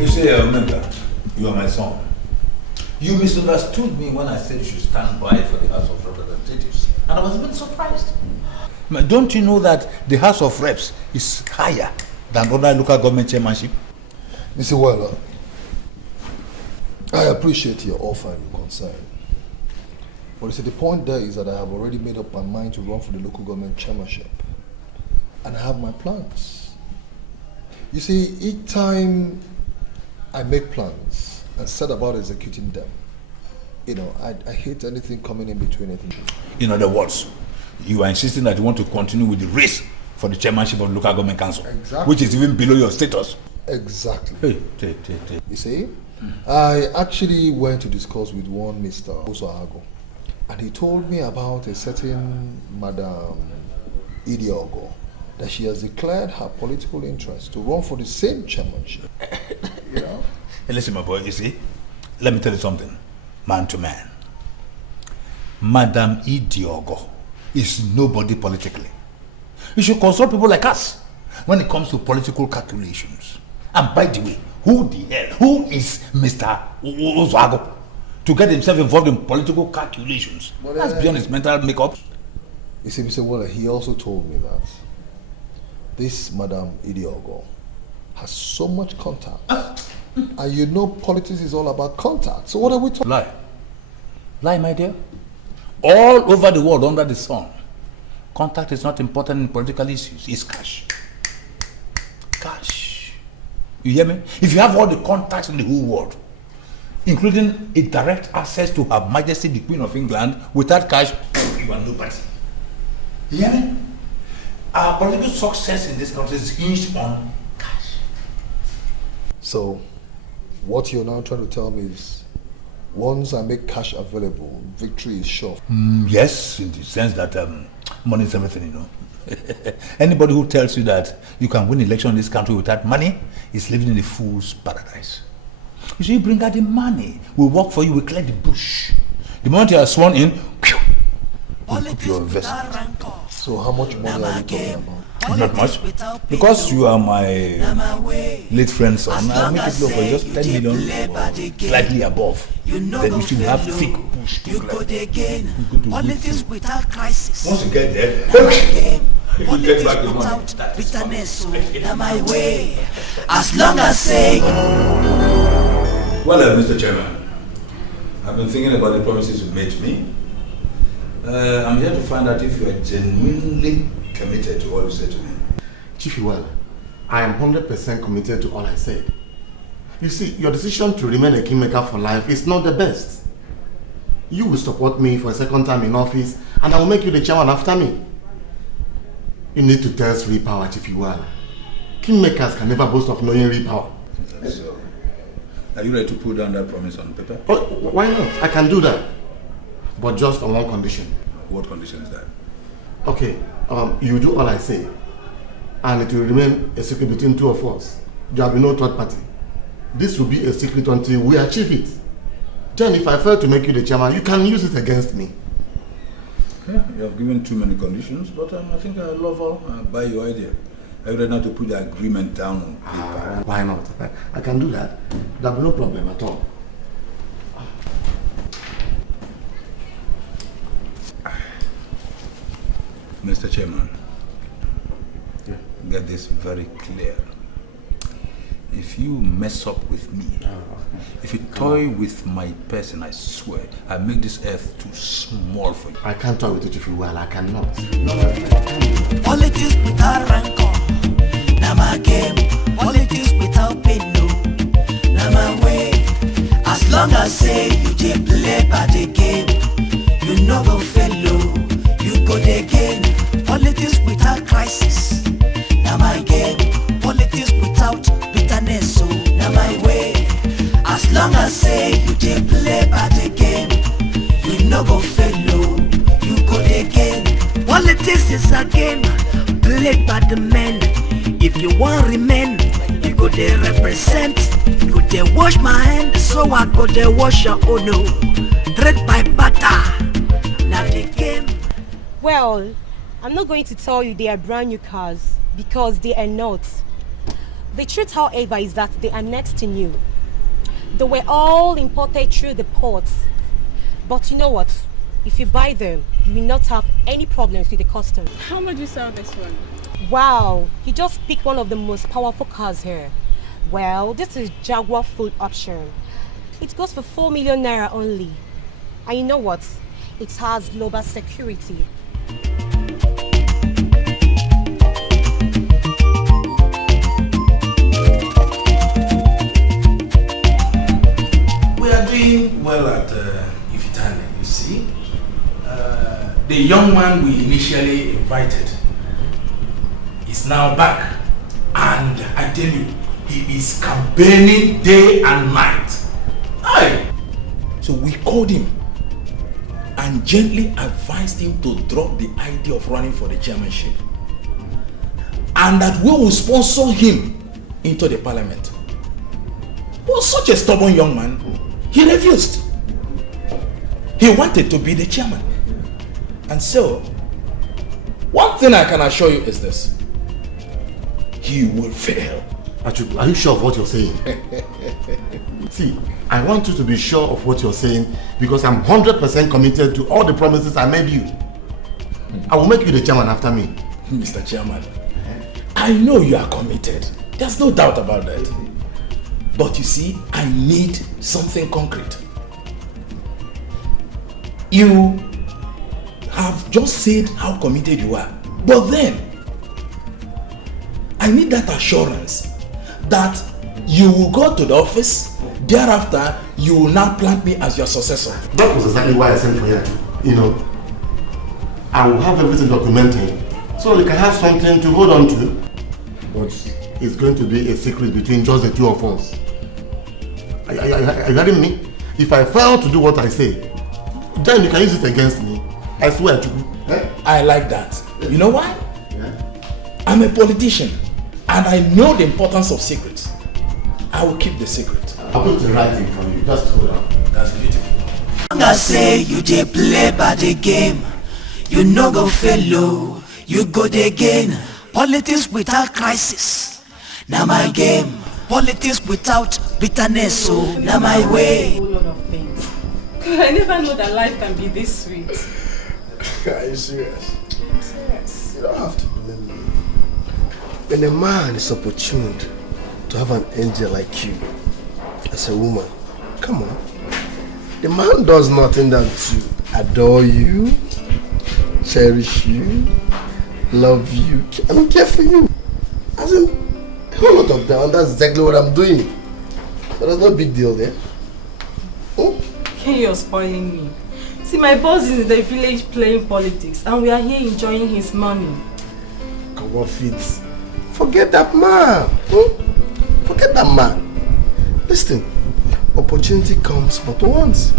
You see, remember, you are my son. You misunderstood me when I said you should stand by for the House of Representatives. And I was a bit surprised. Don't you know that the House of Reps is higher than other local government chairmanship? Mr. Weller, I appreciate your offer and your concern. But you see, the point there is that I have already made up my mind to run for the local government chairmanship. And I have my plans. You see, each time I make plans and set about executing them, you know, I hate anything coming in between it. In other words, you are insisting that you want to continue with the race for the chairmanship of the local government council, exactly, which is even below your status. Exactly. You see, I actually went to discuss with one Mr. Ohameze, and he told me about a certain Madam Idiogo, that she has declared her political interest to run for the same chairmanship. You know? Hey, listen, my boy, you see, let me tell you something, man to man. Madam Idiogo is nobody politically. You should consult people like us when it comes to political calculations. And by the way, who is Mr. Ohameze to get himself involved in political calculations? Well, that's beyond his mental makeup. You see, Mr. Waller, he also told me that this Madam Idiogo has so much contact. And you know politics is all about contact. So what are we talking about? Lie, my dear. All over the world under the sun, contact is not important in political issues. It's cash. Cash. You hear me? If you have all the contacts in the whole world, including a direct access to Her Majesty the Queen of England, without cash, you are nobody. You hear me? Our political success in this country is hinged on cash. So, what you're now trying to tell me is, once I make cash available, victory is sure. Yes, in the sense that money is everything, you know. Anybody who tells you that you can win election in this country without money is living in a fool's paradise. You see, you bring out the money, we work for you, we clear the bush. The moment you are sworn in, you put your investment. So how much money are you talking about? Not much. Because you are my late friend's son, I'll make it low for just 10 million or slightly above. Then you should have thick push to clear. Politics without crisis. Once you get there, you get back the money. Bitterness, so now my way. As long as say. Well, Mr. Chairman, I've been thinking about the promises you made to me. I'm here to find out if you are genuinely committed to all you said to me. Chief Iwala, I am 100% committed to all I said. You see, your decision to remain a kingmaker for life is not the best. You will support me for a second time in office, and I will make you the chairman after me. You need to test real power, Chief Iwala. Kingmakers can never boast of knowing real power. So, are you ready to put down that promise on paper? Oh, why not? I can do that. But just on one condition. What condition is that? Okay, you do all I say, and it will remain a secret between two of us. There will be no third party. This will be a secret until we achieve it. Then if I fail to make you the chairman, you can use it against me. Yeah, you have given too many conditions, but I think I love all. I buy your idea. I would not to put the agreement down on paper. Why not? I can do that. There will be no problem at all. Mr. Chairman, get this very clear. If you mess up with me, if you toy with my person, I swear, I make this earth too small for you. I can't toy with it if you will, I cannot. Politics without rancor, now my game. Politics without pain, no, now my way. As long as say you did play by the game, you know go fellow, you go again. Politics without crisis, now my game. Politics without bitterness, so now my way. As long as say you did play by the game, you know go fellow, you go again. Politics is a game played by the men. If you want remain, you go there represent. You go there wash my hand, so I go there wash your own. No. Trade by butter. Now the game. Well, I'm not going to tell you they are brand new cars because they are not. The truth, however, is that they are next to new. They were all imported through the ports. But you know what? If you buy them, you will not have any problems with the customs. How much do you sell this one? Wow, you just picked one of the most powerful cars here. Well, this is Jaguar full option. It goes for 4 million naira only. And you know what? It has global security. We are doing well at Ifitane, you see. The young man we initially invited is now back, and I tell you, he is campaigning day and night. Aye. So we called him and gently advised him to drop the idea of running for the chairmanship, and that we will sponsor him into the parliament. He was such a stubborn young man. He refused. He wanted to be the chairman. And so, one thing I can assure you is this: he will fail. Achubu, are you sure of what you're saying? See, I want you to be sure of what you're saying because I'm 100% committed to all the promises I made you. I will make you the chairman after me. Mr. Chairman, I know you are committed. There's no doubt about that. But you see, I need something concrete. You have just said how committed you are, but then I need that assurance that you will go to the office, thereafter you will now plant me as your successor. That was exactly why I sent for you. You know, I will have everything documented so you can have something to hold on to. But it's going to be a secret between just the two of us. Are you hearing me? If I fail to do what I say, then you can use it against me. I swear to you. I like that. You know why? I'm a politician and I know the importance of secrets. I will keep the secret. I'll put the right thing from you. Just hold on. That's beautiful. I say you dey play by the game. You no go fail low. You go dey gain. Politics without crisis. Now my game. Politics without bitterness. So now my way. I never know that life can be this sweet. Are you serious? I'm serious. You don't have to blame me. When a man is opportune to have an angel like you as a woman, come on. The man does nothing than to adore you, cherish you, love you, and care for you. As in, a whole lot of that, and that's exactly what I'm doing. But there's no big deal there. Okay, you're spoiling me. See, my boss is in the village playing politics, and we are here enjoying his money. Come on, Fitz. Forget that man. Forget that man. Listen, opportunity comes but once.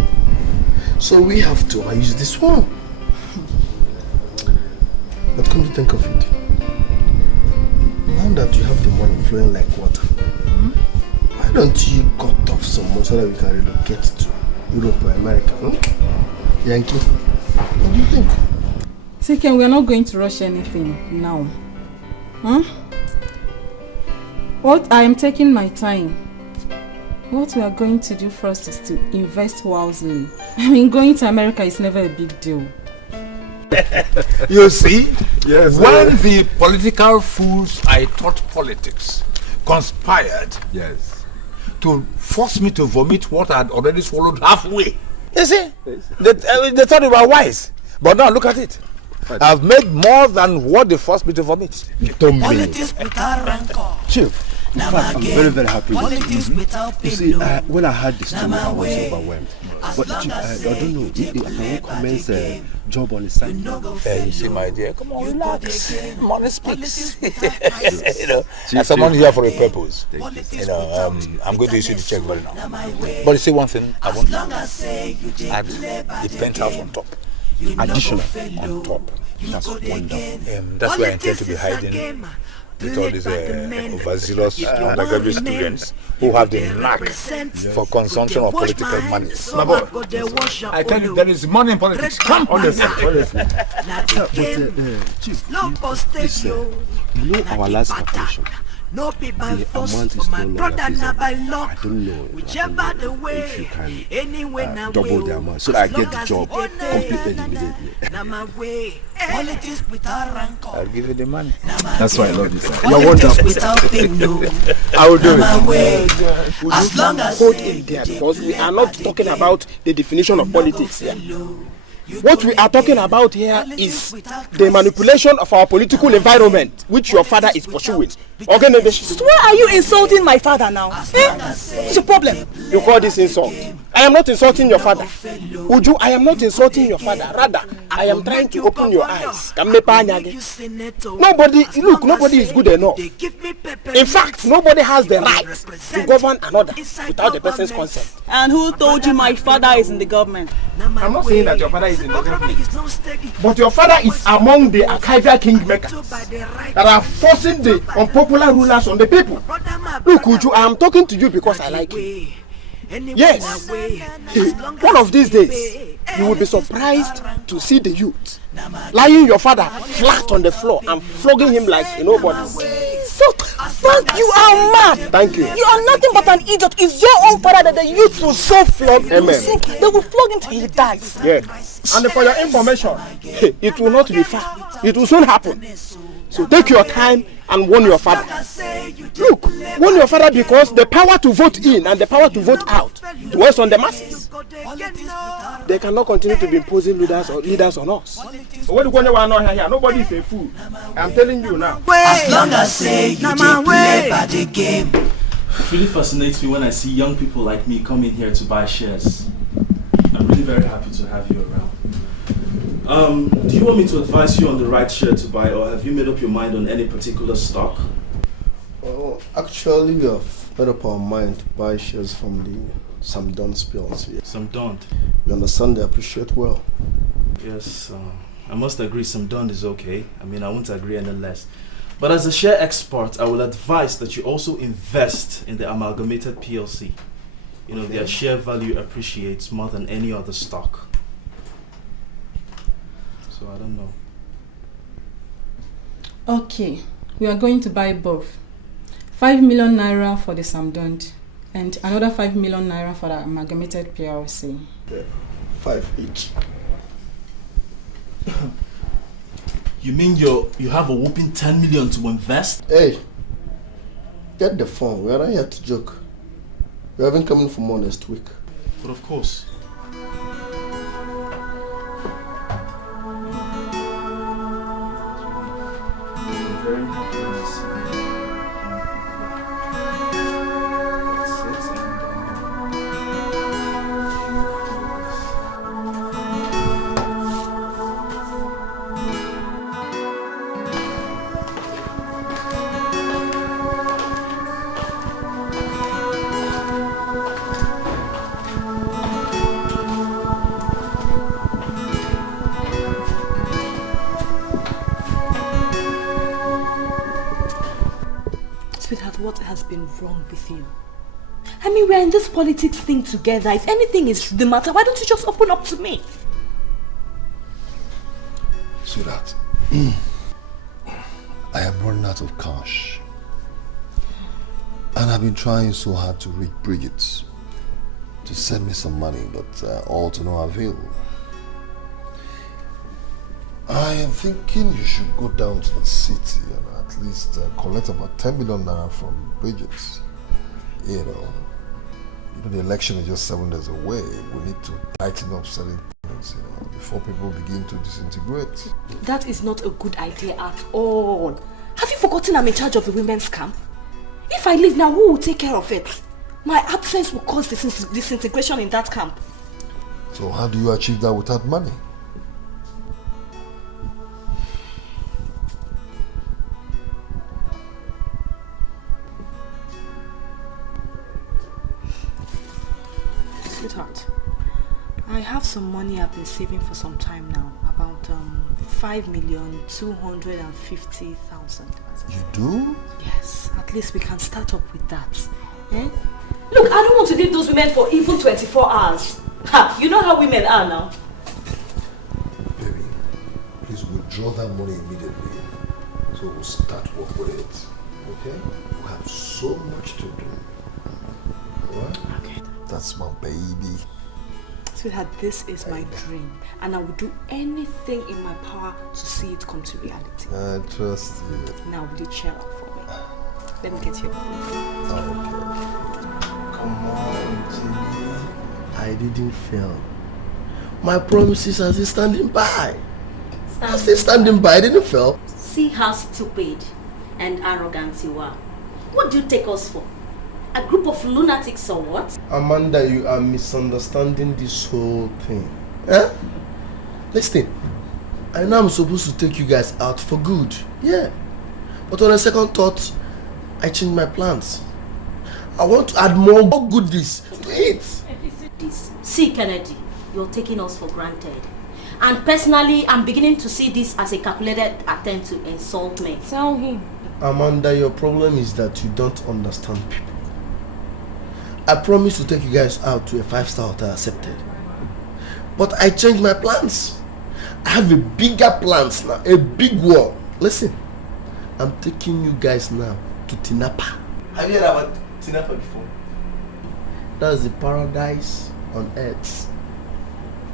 So we have to use this one. But come to think of it, now that you have the money flowing like water, why don't you cut off some more so that we can relocate to Europe or America? Yankee, what do you think? See, Ken, we're not going to rush anything now. What I am taking my time. What we are going to do first is to invest wisely. I mean, going to America is never a big deal. You see, yes, when the political fools I taught politics conspired to force me to vomit what I had already swallowed halfway. You see, they thought they were wise, but now look at it. I've made more than what they forced me to vomit. Politics without rancor. Chief, in fact, I'm very, very happy. You see, when I heard this story, I was overwhelmed. But Chief, I don't know, I can commence a job on the side. You see, my dear, come on, relax. Money speaks. You know, as someone here for a purpose. You know, I'm going to issue the check right now. But you see one thing, I want to add the penthouse on top. Additional on top. That's wonderful. That's where I intend to be hiding with all these overzealous undergraduate students who have the knack for consumption of political money. My boy, I tell you, there is money in politics. Come, honestly. Chief, you know our last operation. No be by The force, amount is but my no brother longer na by feasible. luck. I don't know. Whichever the way, if you can anyway na double way, the amount so that I get the as job long as completed immediately. na my way. Politics without rancor. I'll give you the money. That's why I love you, sir. You're wonderful. Without pain, no. I will do Na my way. Would As you long as hold it there, because we are not talking about the definition of politics here. What we are talking about here is the manipulation of our political environment, which your father is pursuing. Okay, Why are you insulting my father now? What's your problem? You call this insult? I am not insulting your father. Uju, I am not insulting your father. Rather, I am trying to open your eyes. Nobody is good enough. In fact, nobody has the right to govern another without the person's consent. And who told you my father is in the government? I'm not saying that your father is in the government, but your father is among the archival kingmakers that are forcing the unpopular rulers on the people. Look, Uju, I am talking to you because I like you. Yes, one of these days, you will be surprised to see the youth lying your father flat on the floor and flogging him like a nobody. So, you are mad. Thank you. You are nothing but an idiot. It's your own father that the youth will so flog. Amen. They will flog him till he dies. Yeah. And for your information, it will not be far. It will soon happen. So take your time and warn your father. Look, warn your father because the power to vote in and the power to vote out dwells on the masses. They cannot continue to be imposing leaders on us. Nobody is a fool. I'm telling you now. As long as say you dey play by the game. It really fascinates me when I see young people like me come in here to buy shares. I'm really very happy to have you around. Do you want me to advise you on the right share to buy, or have you made up your mind on any particular stock? Oh, actually, we have made up our mind to buy shares from the Sam Loco. Sam Loco. We understand they appreciate well. Yes, I must agree Sam Loco is okay. I mean, I won't agree any less. But as a share expert, I will advise that you also invest in the Amalgamated PLC. You know, their share value appreciates more than any other stock. So I don't know. Okay, we are going to buy both. 5 million naira for the Sam Loco and another 5 million naira for the Amalgamated PLC. 5 each. You mean you have a whopping 10 million to invest? Hey, get the phone. We are not here to joke. We haven't come in for more next week. But of course. Very happy with this. Sweetheart, what has been wrong with you? I mean, we're in this politics thing together. If anything is the matter, why don't you just open up to me? Sweetheart, I am running out of cash. And I've been trying so hard to reach Bridget to send me some money, but all to no avail. I am thinking you should go down to the city and at least collect about 10 million naira from Bridget. You know, the election is just 7 days away. We need to tighten up certain things, before people begin to disintegrate. That is not a good idea at all. Have you forgotten I'm in charge of the women's camp? If I leave now, who will take care of it? My absence will cause disintegration in that camp. So how do you achieve that without money? Sweetheart, I have some money I've been saving for some time now, about 5,250,000. You do? Yes, at least we can start up with that. Eh? Look, I don't want to leave those women for even 24 hours. Ha, you know how women are now. Baby, please withdraw that money immediately. So we'll start work with it. Okay? We have so much to do. Alright? Okay. That's my baby. Sweetheart, this is my dream. And I will do anything in my power to see it come to reality. I trust you. Now, will you cheer up for me? Let me get your phone. Okay. Come on, Jimmy. I didn't fail. My promises are still standing by. I'm still standing by. I didn't fail. See how stupid and arrogant you are. What do you take us for? A group of lunatics or what? Amanda, you are misunderstanding this whole thing. Eh? Listen, I know I'm supposed to take you guys out for good. Yeah. But on a second thought, I changed my plans. I want to add more goodies to it. See, Kennedy, you're taking us for granted. And personally, I'm beginning to see this as a calculated attempt to insult me. Tell him. Amanda, your problem is that you don't understand people. I promised to take you guys out to a 5-star hotel accepted. But I changed my plans. I have a bigger plans now, a big one. Listen, I'm taking you guys now to Tinapa. Have you heard about Tinapa before? That's the paradise on earth.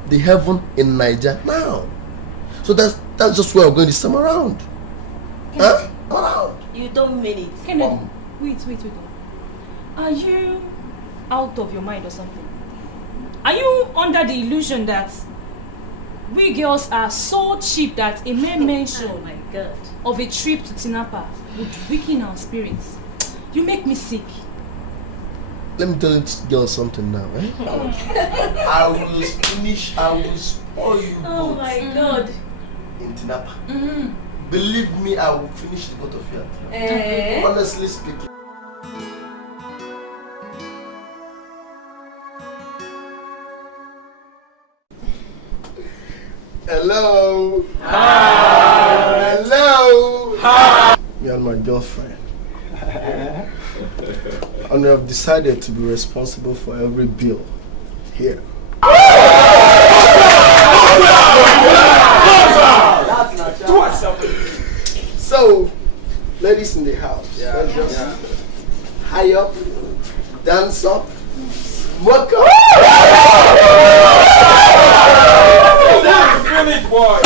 The heaven in Niger now. So that's just where I'm going this time around. Huh? Around. You don't mean it. Kennedy, wait. Are you out of your mind or something? Are you under the illusion that we girls are so cheap that a mere mention of a trip to Tinapa would weaken our spirits? You make me sick. Let me tell you girls something now, eh? I will spoil you both. Oh my God. In Tinapa. Believe me, I will finish the both of you. Honestly speaking. Hello. Hi. Hello. Hi. You're my girlfriend. And we have decided to be responsible for every bill here. So, ladies in the house, let's just high up, dance up, smoke up. Finish, boy.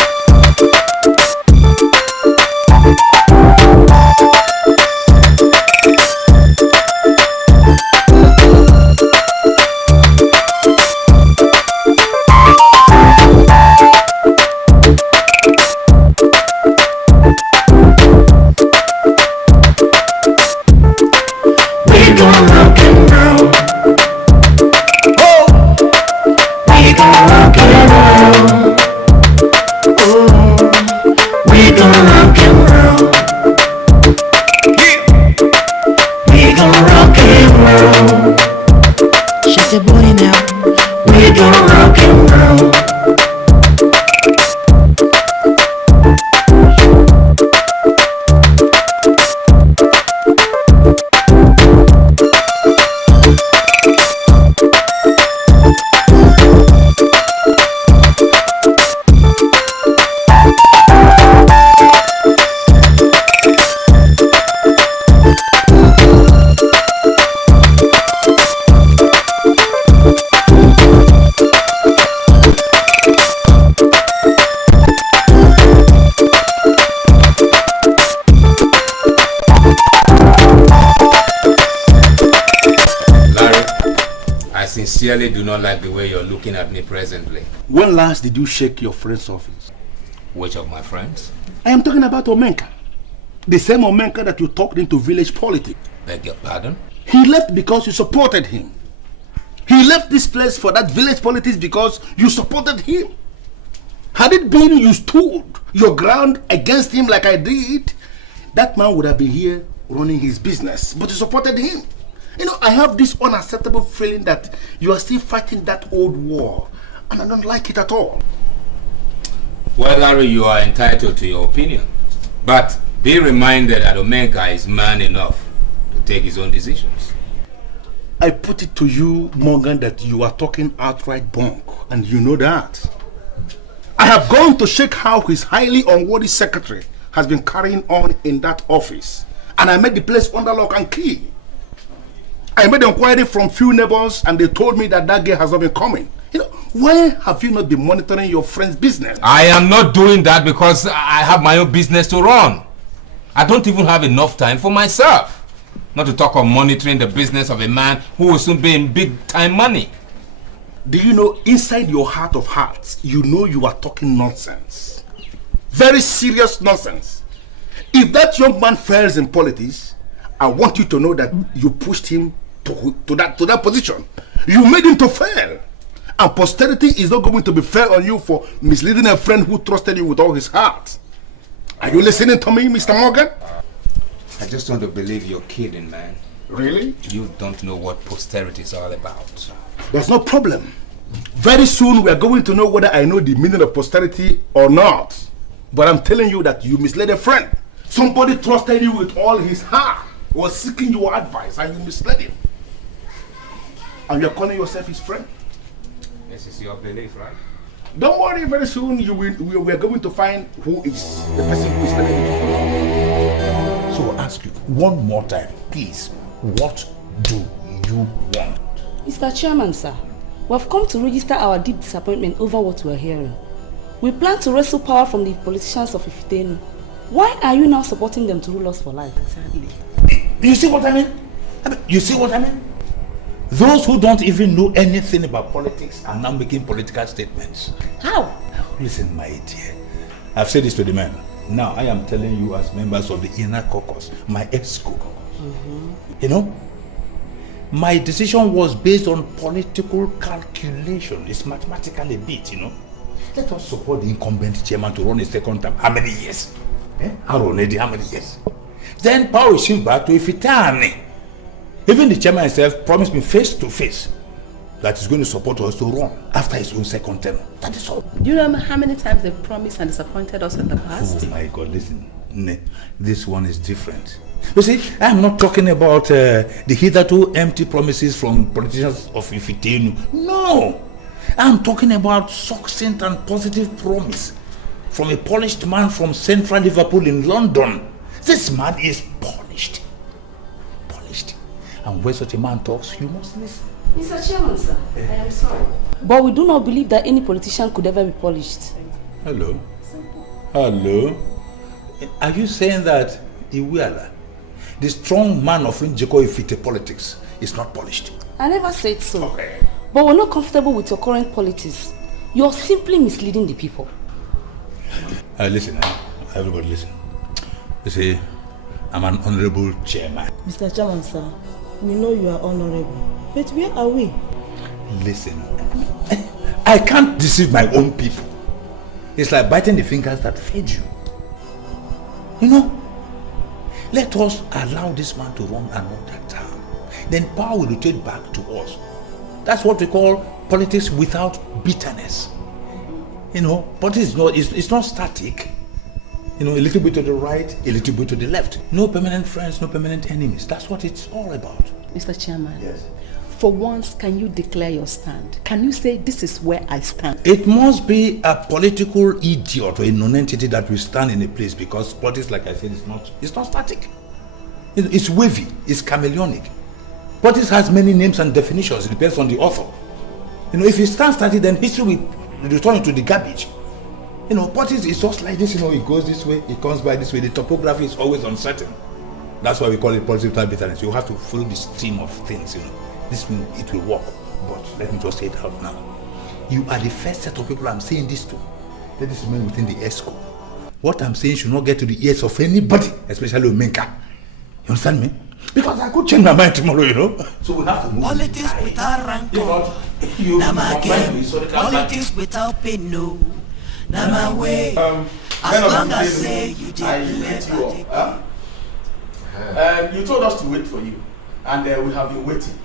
Sincerely do not like the way you're looking at me presently. When last did you shake your friend's office? Which of my friends? I am talking about Omenka. The same Omenka that you talked into village politics. Beg your pardon? He left because you supported him. He left this place for that village politics because you supported him. Had it been you stood your ground against him like I did, that man would have been here running his business. But you supported him. You know, I have this unacceptable feeling that you are still fighting that old war, and I don't like it at all. Well, Larry, you are entitled to your opinion, but Be reminded that Omenka is man enough to take his own decisions. I put it to you, Morgan, that you are talking outright bunk, and you know that. I have gone to check how his highly unworthy secretary has been carrying on in that office, and I made the place under lock and key. I made inquiry from few neighbors, and they told me that girl has not been coming. You know, why have you not been monitoring your friend's business? I am not doing that because I have my own business to run. I don't even have enough time for myself. Not to talk of monitoring the business of a man who will soon be in big time money. Do you know, inside your heart of hearts, you know you are talking nonsense. Very serious nonsense. If that young man fails in politics, I want you to know that you pushed him to that position. You made him to fail. And posterity is not going to be fair on you for misleading a friend who trusted you with all his heart. Are you listening to me, Mr. Morgan? I just want to believe you're kidding, man. Really? You don't know what posterity is all about. There's no problem. Very soon we are going to know whether I know the meaning of posterity or not. But I'm telling you that you misled a friend. Somebody trusted you with all his heart, was seeking your advice, and you misled him. And you're calling yourself his friend? This is your belief, right? Don't worry, very soon we are going to find who is the person who is telling you. So I'll ask you one more time, please. What do you want? Mr. Chairman, sir, we have come to register our deep disappointment over what we are hearing. We plan to wrestle power from the politicians of Ifitenu. Why are you now supporting them to rule us for life? Exactly. You see what I mean? You see what I mean? Those who don't even know anything about politics are now making political statements. How? Listen, my dear. I've said this to the men. Now I am telling you as members of the inner caucus, my ESCO. You know, my decision was based on political calculation. It's mathematically beat, you know. Let us support the incumbent chairman to run a second term. How many years? How many years? Then power will shift back to Ifitani. Even the chairman himself promised me face to face that he's going to support us to run after his own second term. That is all. Do you remember how many times they promised and disappointed us in the past? Oh my God, listen. This one is different. You see, I'm not talking about the hitherto empty promises from politicians of Ifitenu. No! I'm talking about succinct and positive promise from a polished man from central Liverpool in London. This man is polished. And when such a man talks, you must listen. Mr. Chairman, sir, I am sorry, but we do not believe that any politician could ever be polished. Hello? Are you saying that Iweala, the strong man of Njeko Ifite politics, is not polished? I never said so. Okay. But we're not comfortable with your current politics. You're simply misleading the people. Listen, everybody listen. You see, I'm an honorable chairman. Mr. Chairman, sir, we know you are honorable, but where are we? Listen, I can't deceive my own people. It's like biting the fingers that feed you. You know, let us allow this man to run another term. Then power will rotate back to us. That's what we call politics without bitterness. You know, politics it's not static. You know, a little bit to the right, a little bit to the left. No permanent friends, no permanent enemies. That's what it's all about. Mr. Chairman. Yes. For once, can you declare your stand? Can you say this is where I stand? It must be a political idiot or a non-entity that will stand in a place, because politics, like I said, it's not static. It's wavy, it's chameleonic. Politics has many names and definitions. It depends on the author. You know, if it stands static, then history will return to the garbage. You know, politics is just like this, you know, it goes this way, it comes by this way. The topography is always uncertain. That's why we call it politics without bitterness. You have to follow the stream of things, you know. This means it will work. But let me just say it out now. You are the first set of people I'm saying this to. Let this remain within the ESCO. What I'm saying should not get to the ears of anybody, especially Omenka. You understand me? Because I could change my mind tomorrow, you know. So we have to move. Politics without rancor. Politics without pain, no. Now my way. As long as say you did. You told us to wait for you, and we have been waiting.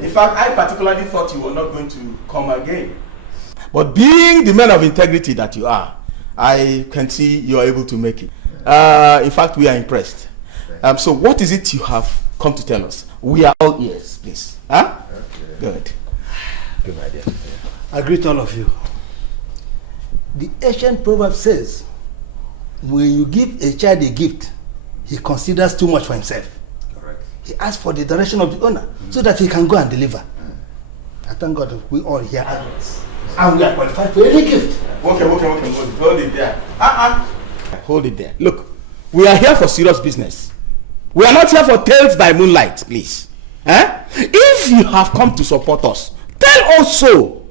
In fact, I particularly thought you were not going to come again. But being the man of integrity that you are, I can see you are able to make it. In fact, we are impressed. So what is it you have come to tell us? We are all ears, please. Huh? Okay. Good. Good idea. I greet all of you. The ancient proverb says, when you give a child a gift, he considers too much for himself. Correct. He asks for the direction of the owner so that he can go and deliver. I thank God that we all here adults. And we are qualified for any gift. Okay. Hold it there. Hold it there. Look, we are here for serious business. We are not here for tales by moonlight, please. If you have come to support us, tell us so.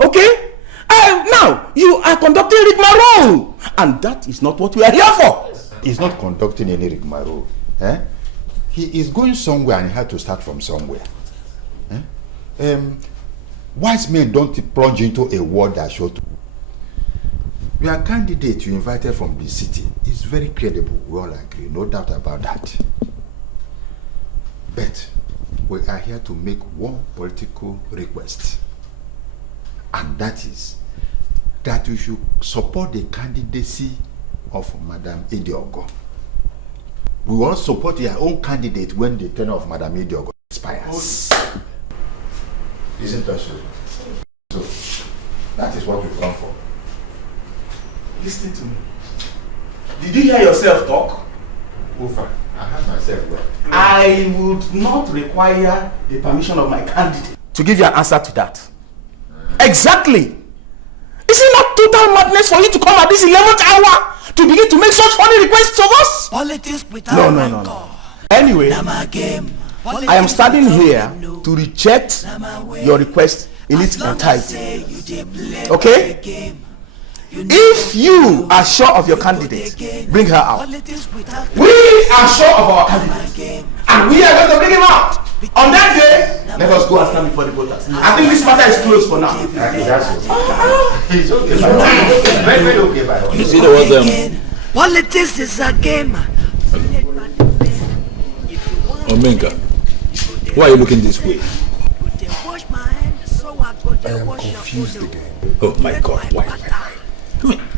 Okay? Now, you are conducting rigmarole. And that is not what we are here for. He's not conducting any rigmarole. He is going somewhere and he had to start from somewhere. Wise men don't plunge into a word that short. Your candidate you invited from the city is very credible. We all agree, no doubt about that. But we are here to make one political request. And that is that you should support the candidacy of Madam Idiogo. We will support your own candidate when the tenure of Madam Idiogo expires. Isn't that so? So, that is what we come for. Listen to me. Did you hear yourself talk? Ufa, I heard myself well. I would not require the permission of my candidate to give you an answer to that. Exactly. Is it not total madness for you to come at this 11th hour to begin to make such funny requests of us? No. Anyway, I am standing here to reject your request in its entirety. Okay? If you are sure of your candidate, bring her out. We are sure of our candidate, and we are going to bring him out. On that day, let us go and stand before the voters. I think this matter is closed for now. It's okay. Very okay by all. You see the one them. Politics is a game. Omenka, why are you looking this way? I am confused again. Oh my God, why?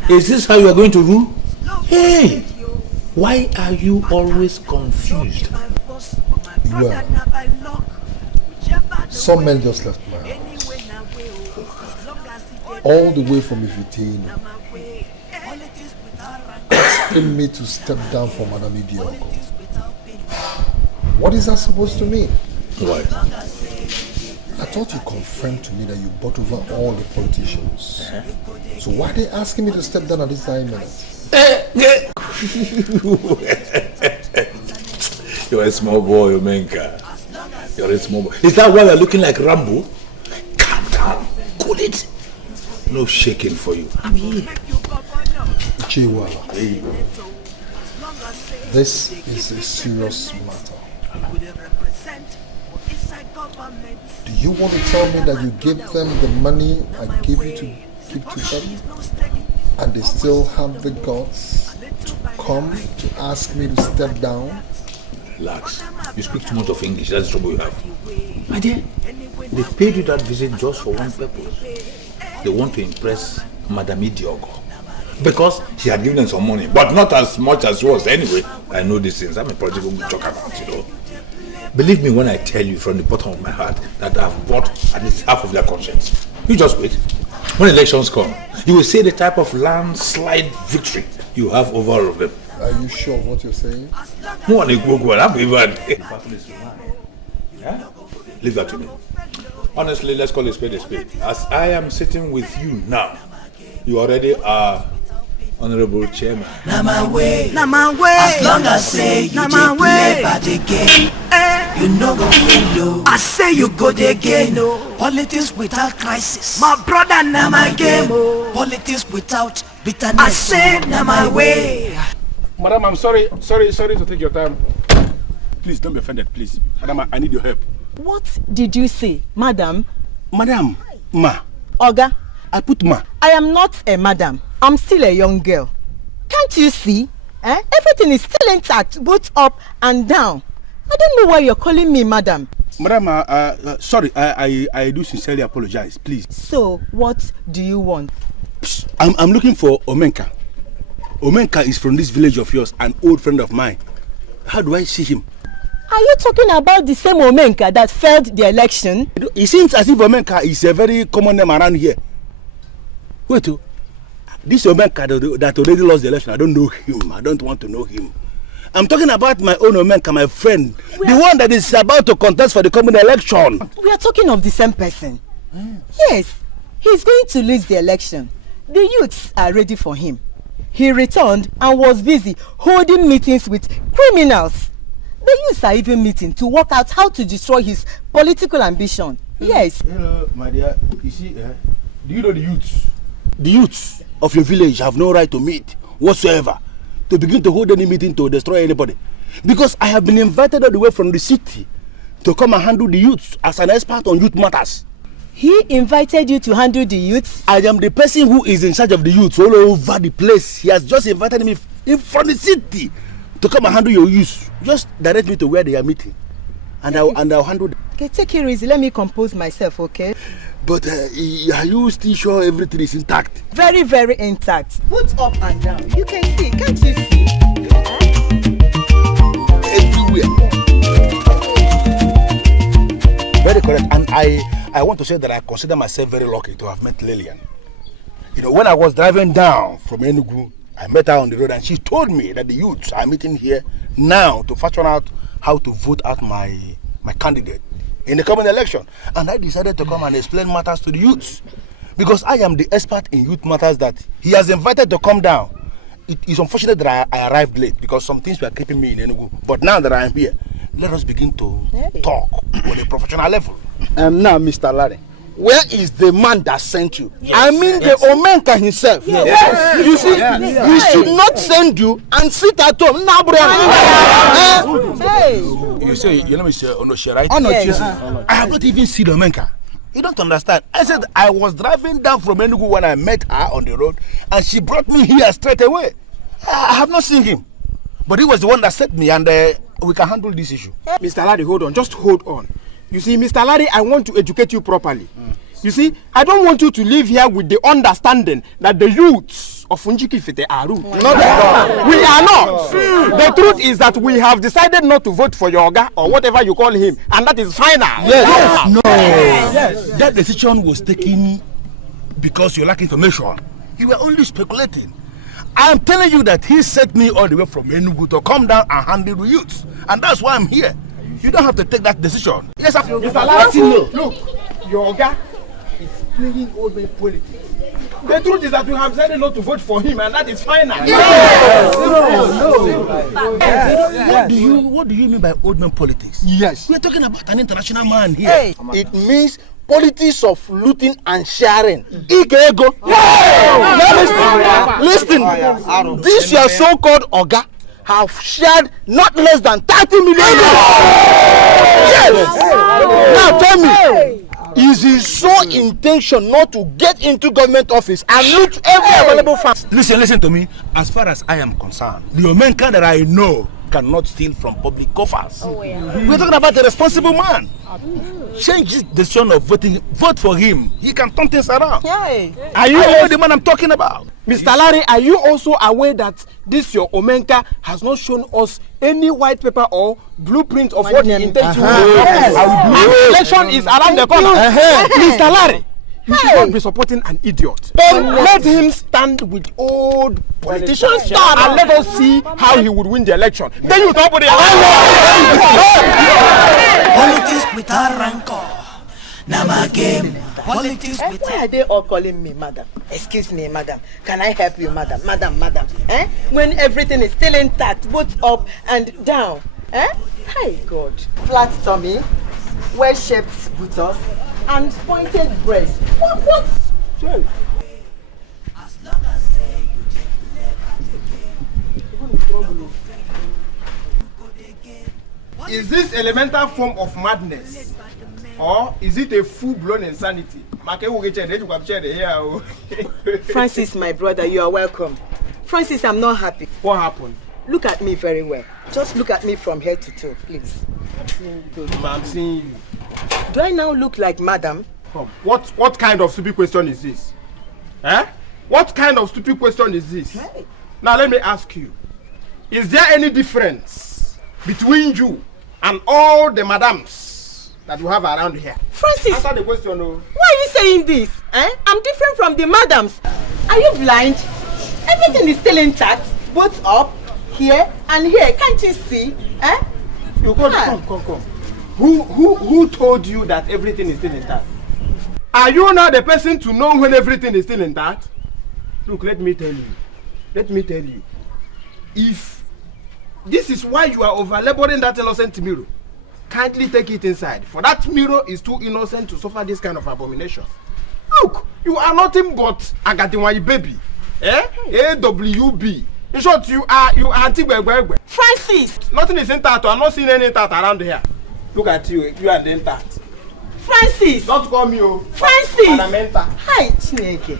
Is this how you are going to rule? Hey, why are you always confused? Well, some men just left my house. All the way from Ifitino. Asking me to step down for Madam Idiogo. What is that supposed to mean? Why? I thought you confirmed to me that you bought over all the politicians. So why are they asking me to step down at this time minute? You're a small boy, Omenka. You're a small boy. Is that why you're looking like Rambo? Calm down. Cool it. No shaking for you. I'm here. Chihuahua. This is a serious matter. Do you want to tell me that you gave them the money I gave you to give to them? And they still have the guts to come to ask me to step down? Relax. You speak too much of English. That's the trouble you have. My dear, they paid you that visit just for one purpose. They want to impress Madam Idiogo. Because she had given them some money. But not as much as yours. Anyway, I know these things. I'm a political talk about, Believe me when I tell you from the bottom of my heart that I've bought at least half of their conscience. You just wait. When elections come, you will see the type of landslide victory you have over all of them. Are you sure of what you're saying? Leave that to me. Honestly, let's call a spade a spade. As I am sitting with you now, you already are Honorable Chairman. As long as say you dey play by the game, you no go follow. I say you go the game. Politics without crisis, my brother, na my game. Politics without bitterness, I say na my way. Madam, I'm sorry to take your time. Please don't be offended, please. Madam, I need your help. What did you say, madam? Madam, ma. Oga. I put ma. I am not a madam. I'm still a young girl. Can't you see? Everything is still intact, both up and down. I don't know why you're calling me madam. Madam, sorry, I do sincerely apologize, please. So, what do you want? I'm looking for Omenka. Omenka is from this village of yours, an old friend of mine. How do I see him? Are you talking about the same Omenka that failed the election? It seems as if Omenka is a very common name around here. Wait, this Omenka that already lost the election, I don't know him. I don't want to know him. I'm talking about my own Omenka, my friend. The one that is about to contest for the coming election. We are talking of the same person. Yes, he's going to lose the election. The youths are ready for him. He returned and was busy holding meetings with criminals. The youths are even meeting to work out how to destroy his political ambition. Yes. Hello, my dear. You see, do you know the youths? The youths of your village have no right to meet whatsoever, to begin to hold any meeting to destroy anybody. Because I have been invited all the way from the city to come and handle the youths as an expert on youth matters. He invited you to handle the youths? I am the person who is in charge of the youths all over the place. He has just invited me from the city to come and handle your youths. Just direct me to where they are meeting, and I'll handle them. Okay, take it easy. Let me compose myself, okay? But are you still sure everything is intact? Very, very intact. Put up and down. You can see, can't you see? Everywhere. Very correct. And I want to say that I consider myself very lucky to have met Lillian. You know, when I was driving down from Enugu, I met her on the road and she told me that the youths are meeting here now to fashion out how to vote out my candidate in the coming election. And I decided to come and explain matters to the youths, because I am the expert in youth matters that he has invited to come down. It is unfortunate that I arrived late because some things were keeping me in Enugu. But now that I am here, let us begin to talk on a professional level. Now, Mr. Larry, where is the man that sent you? Yes. I mean the Omenka himself. Yes. You see, he should not send you and sit at home. You say, you know, Mr. Onoche, right? Yes. I have not even seen Omenka. You don't understand. I said I was driving down from Enugu when I met her on the road, and she brought me here straight away. I have not seen him, but he was the one that sent me, and we can handle this issue. Mr. Larry, hold on. Just hold on. You see, Mr. Larry, I want to educate you properly. You see, I don't want you to live here with the understanding that the youths of Unjikifite are rude. Not at all. We are not. The truth is that we have decided not to vote for your Oga or whatever you call him, and that is final. Yes. No. Yes. That decision was taken because you lack information. You were only speculating. I am telling you that he sent me all the way from Enugu to come down and handle the youths, and that's why I'm here. You don't have to take that decision. Yes, Mr. Larry, look, your Oga is playing old man politics. The truth is that we have decided not to vote for him, and that is final. Yes. No. What do you mean by old man politics? Yes. We're talking about an international man here. Hey, it means politics of looting and sharing. Listen, this your so-called Oga have shared not less than 30 million. Yes. Now tell me, is his sole intention not to get into government office and loot every available fund? Listen to me. As far as I am concerned, the Omenka that I know cannot steal from public coffers. We're talking about a responsible man. Change his decision of voting. Vote for him. He can turn things around. Are you aware the man I'm talking about? Mr. Larry, are you also aware that this your Omenka has not shown us any white paper or blueprint of what he intends to do? And the election is around the corner. Mr. Larry, you should not be supporting an idiot. Let him stand with old politicians and let us see how he would win the election. Then you talk with the politics without rancor. Now my game. Politics without. Why are they all calling me madam? Excuse me, madam. Can I help you, madam? Madam. When everything is still intact, both up and down. Hi, God. Flat tummy, well-shaped buttocks, and pointed breast. What? Sure. Is this elemental form of madness, or is it a full-blown insanity? Francis, my brother, you are welcome. Francis, I'm not happy. What happened? Look at me very well. Just look at me from head to toe, please. I'm seeing you. Do I now look like madam? What kind of stupid question is this? What kind of stupid question is this? Now let me ask you, is there any difference between you and all the madams that you have around here? Francis, answer the question. Oh. Why are you saying this? I'm different from the madams. Are you blind? Everything is still intact, both up, here and here. Can't you see? You come. Who told you that everything is still intact? Are you not the person to know when everything is still intact? Look, let me tell you. If this is why you are over-laboring that innocent mirror, kindly take it inside. For that mirror is too innocent to suffer this kind of abomination. Look, you are nothing but Agatiwai baby. AWB. In short, you are Tigwegwegwe. Francis! Nothing is intact. I'm not seeing any intact around here. Look at you are the intact. Francis! Don't call me, oh. Francis! Hi, Chineke.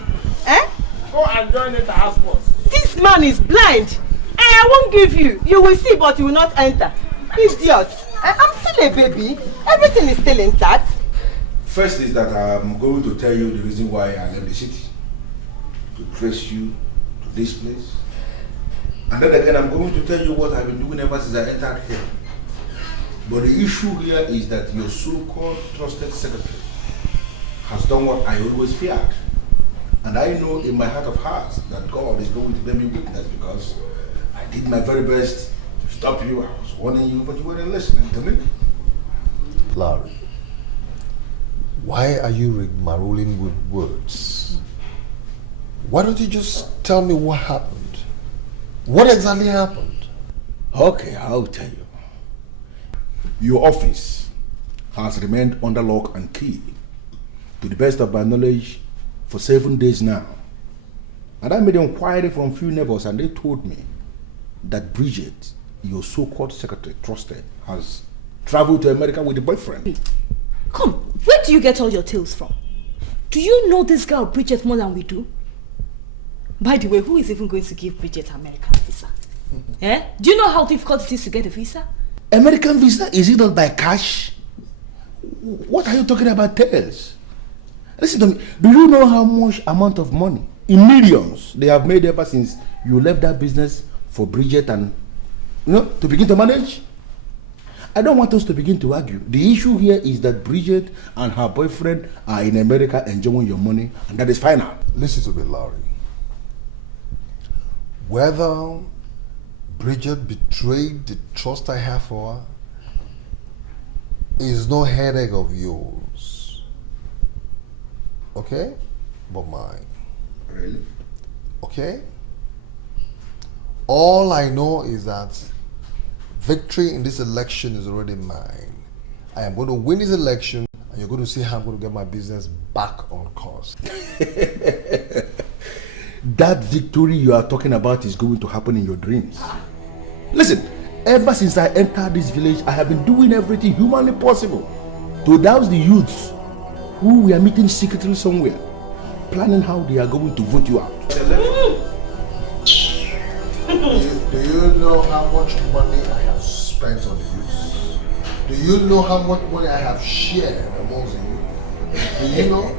Go and join the house force. This man is blind. I won't give you. You will see, but you will not enter. Idiot. I'm still a baby. Everything is still intact. First is that I'm going to tell you the reason why I left the city. To trace you to this place. And then again, I'm going to tell you what I've been doing ever since I entered here. But the issue here is that your so-called trusted secretary has done what I always feared. And I know in my heart of hearts that God is going to bear me witness because I did my very best to stop you. I was warning you, but you weren't listening to me. Larry, why are you rigmaroling with words? Why don't you just tell me what happened? What exactly happened? Okay, I'll tell you. Your office has remained under lock and key, to the best of my knowledge, for 7 days now. And I made inquiry from few neighbors and they told me that Bridget, your so-called secretary, trusted, has traveled to America with a boyfriend. Come, where do you get all your tales from? Do you know this girl Bridget more than we do? By the way, who is even going to give Bridget an American visa? Do you know how difficult it is to get a visa? American visa? Is it not by cash? What are you talking about tales? Listen to me. Do you know how much amount of money, in millions, they have made ever since you left that business for Bridget and, to begin to manage? I don't want us to begin to argue. The issue here is that Bridget and her boyfriend are in America enjoying your money, and that is final. Listen to me, Larry. Whether Bridget betrayed the trust I have for her is no headache of yours. Okay? But mine. Really? Okay? All I know is that victory in this election is already mine. I am going to win this election and you're going to see how I'm going to get my business back on course. That victory you are talking about is going to happen in your dreams. Listen, ever since I entered this village, I have been doing everything humanly possible to douse the youths who we are meeting secretly somewhere, planning how they are going to vote you out. Do you know how much money I have spent on the youths? Do you know how much money I have shared amongst the youth? Do you know?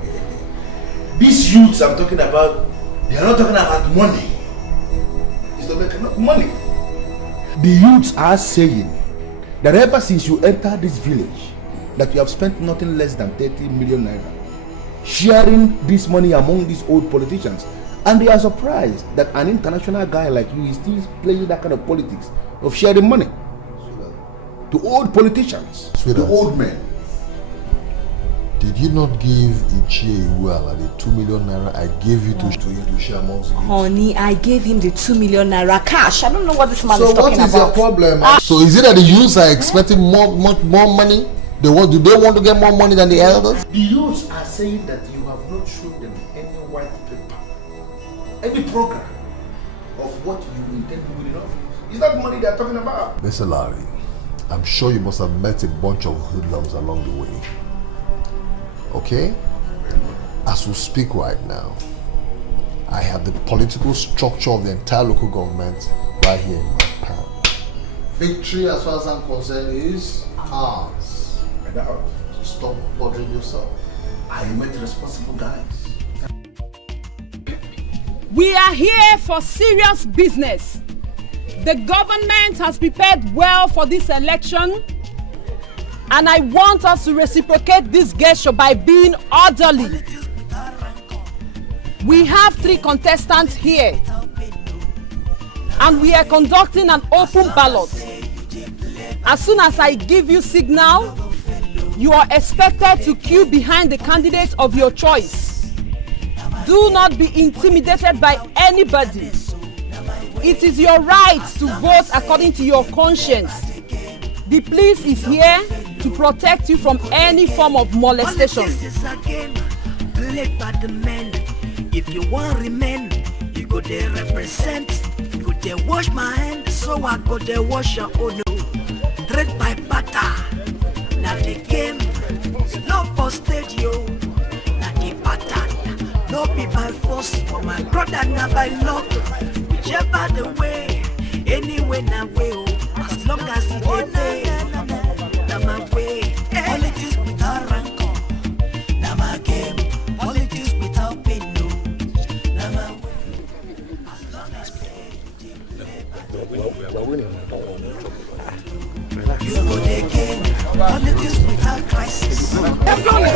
These youths I'm talking about, they are not talking about money. It's not making enough money. The youths are saying that ever since you entered this village, that you have spent nothing less than 30 million naira sharing this money among these old politicians. And they are surprised that an international guy like you is still playing that kind of politics of sharing money to old politicians, to old men. Did you not give Uche the 2 million naira I gave you to share amongst you? Honey, I gave him the 2 million naira cash. I don't know what this man is talking about. So what is your problem? So is it that the youths are expecting much more money? Do they want to get more money than the elders? The youths are saying that you have not shown them any white paper, any program of what you intend to do in office. Is that money they are talking about? Mr. Larry, I'm sure you must have met a bunch of hoodlums along the way. Okay? As we speak right now, I have the political structure of the entire local government right here in my palm. Victory, as far as I'm concerned, is ours. So stop bothering yourself. I met responsible guys. We are here for serious business. The government has prepared well for this election, and I want us to reciprocate this gesture by being orderly. We have 3 contestants here, and we are conducting an open ballot. As soon as I give you signal, you are expected to queue behind the candidate of your choice. Do not be intimidated by anybody. It is your right to vote according to your conscience. The police is here to protect you from any form of molestation. Politics is a game played by the men. If you want remain, you go there represent. You go there wash my hand, so I go there wash your own. Trade by butter. Now the game, no for stage yo. Now the pattern, no be by force, but my brother not by luck. Whichever the way, anyway na way oh. As long as it dey na my way. Politics without rancor, na my game. Politics without pain no, na my way. As long as we're winning. you go the game. Politics without crisis. No. As long as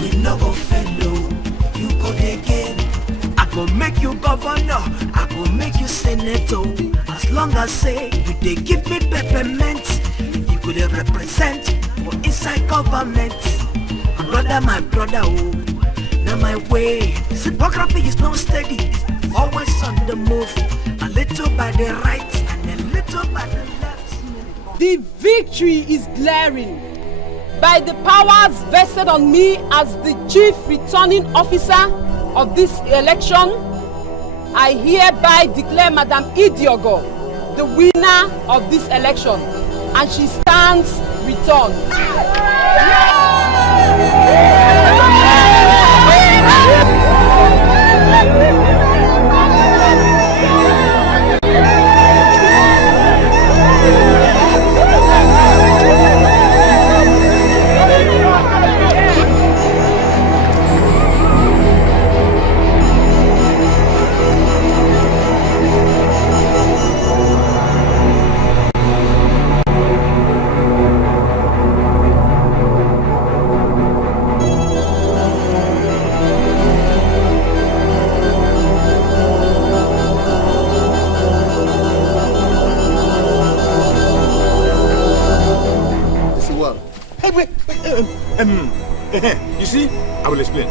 we no go fail no. You go the game. I go make you governor. I go make you senator. As long as say you dey give me peppermint, you go dey represent for inside government. My brother, oh, now my way. Sympathy is not steady, always on the move. A little by the right and a little by the left. The victory is glaring. By the powers vested on me as the chief returning officer of this election, I hereby declare Madam Idiogo the winner of this election, and she stands returned. You see, I will explain.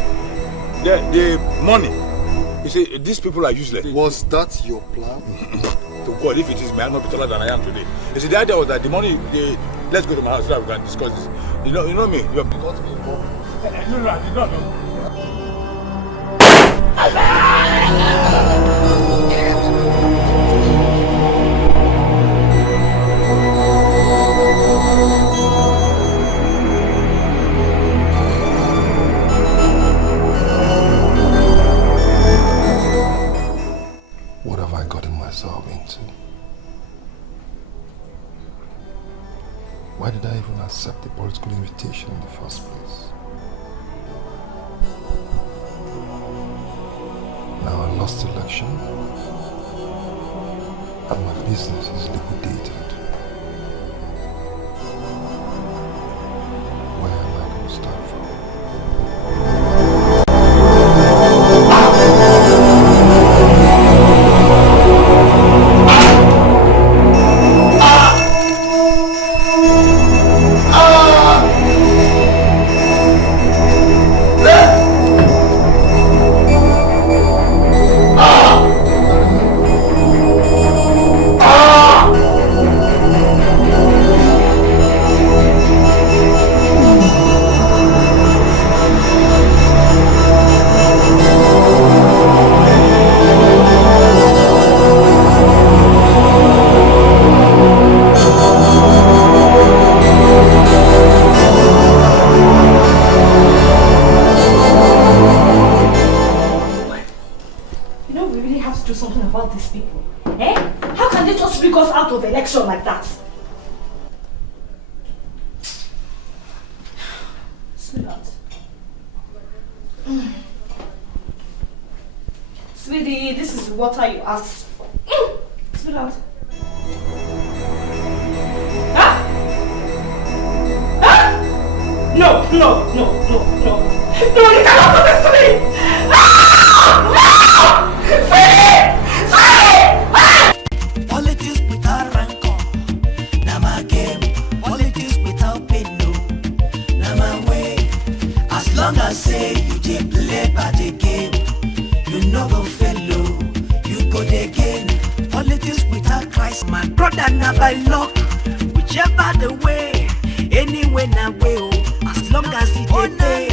The money, you see, these people are useless. Was that your plan? To God, if it is, may I not be taller than I am today. You see, the idea was that the money, let's go to my house so that we can discuss this. You know me, you have got me involved. No, I did not know. What have I gotten myself into? Why did I even accept the political invitation in the first place? Now I lost the election and my business is liquidated. Where am I going to start from? Sweetheart. Sweetie, this is water you asked for. Sweetheart. Ah! Ah! No, no, no, no, no. No, you cannot do this to me! Ah! No! Sweetie! Politics without rancor, na my game. Politics without pain, no, na my way. As long as say you dey play by the game, you no go fail, you go dey gain. Politics without Christ, my brother, na by luck. Whichever the way, anyway na way, as long as it dey pay.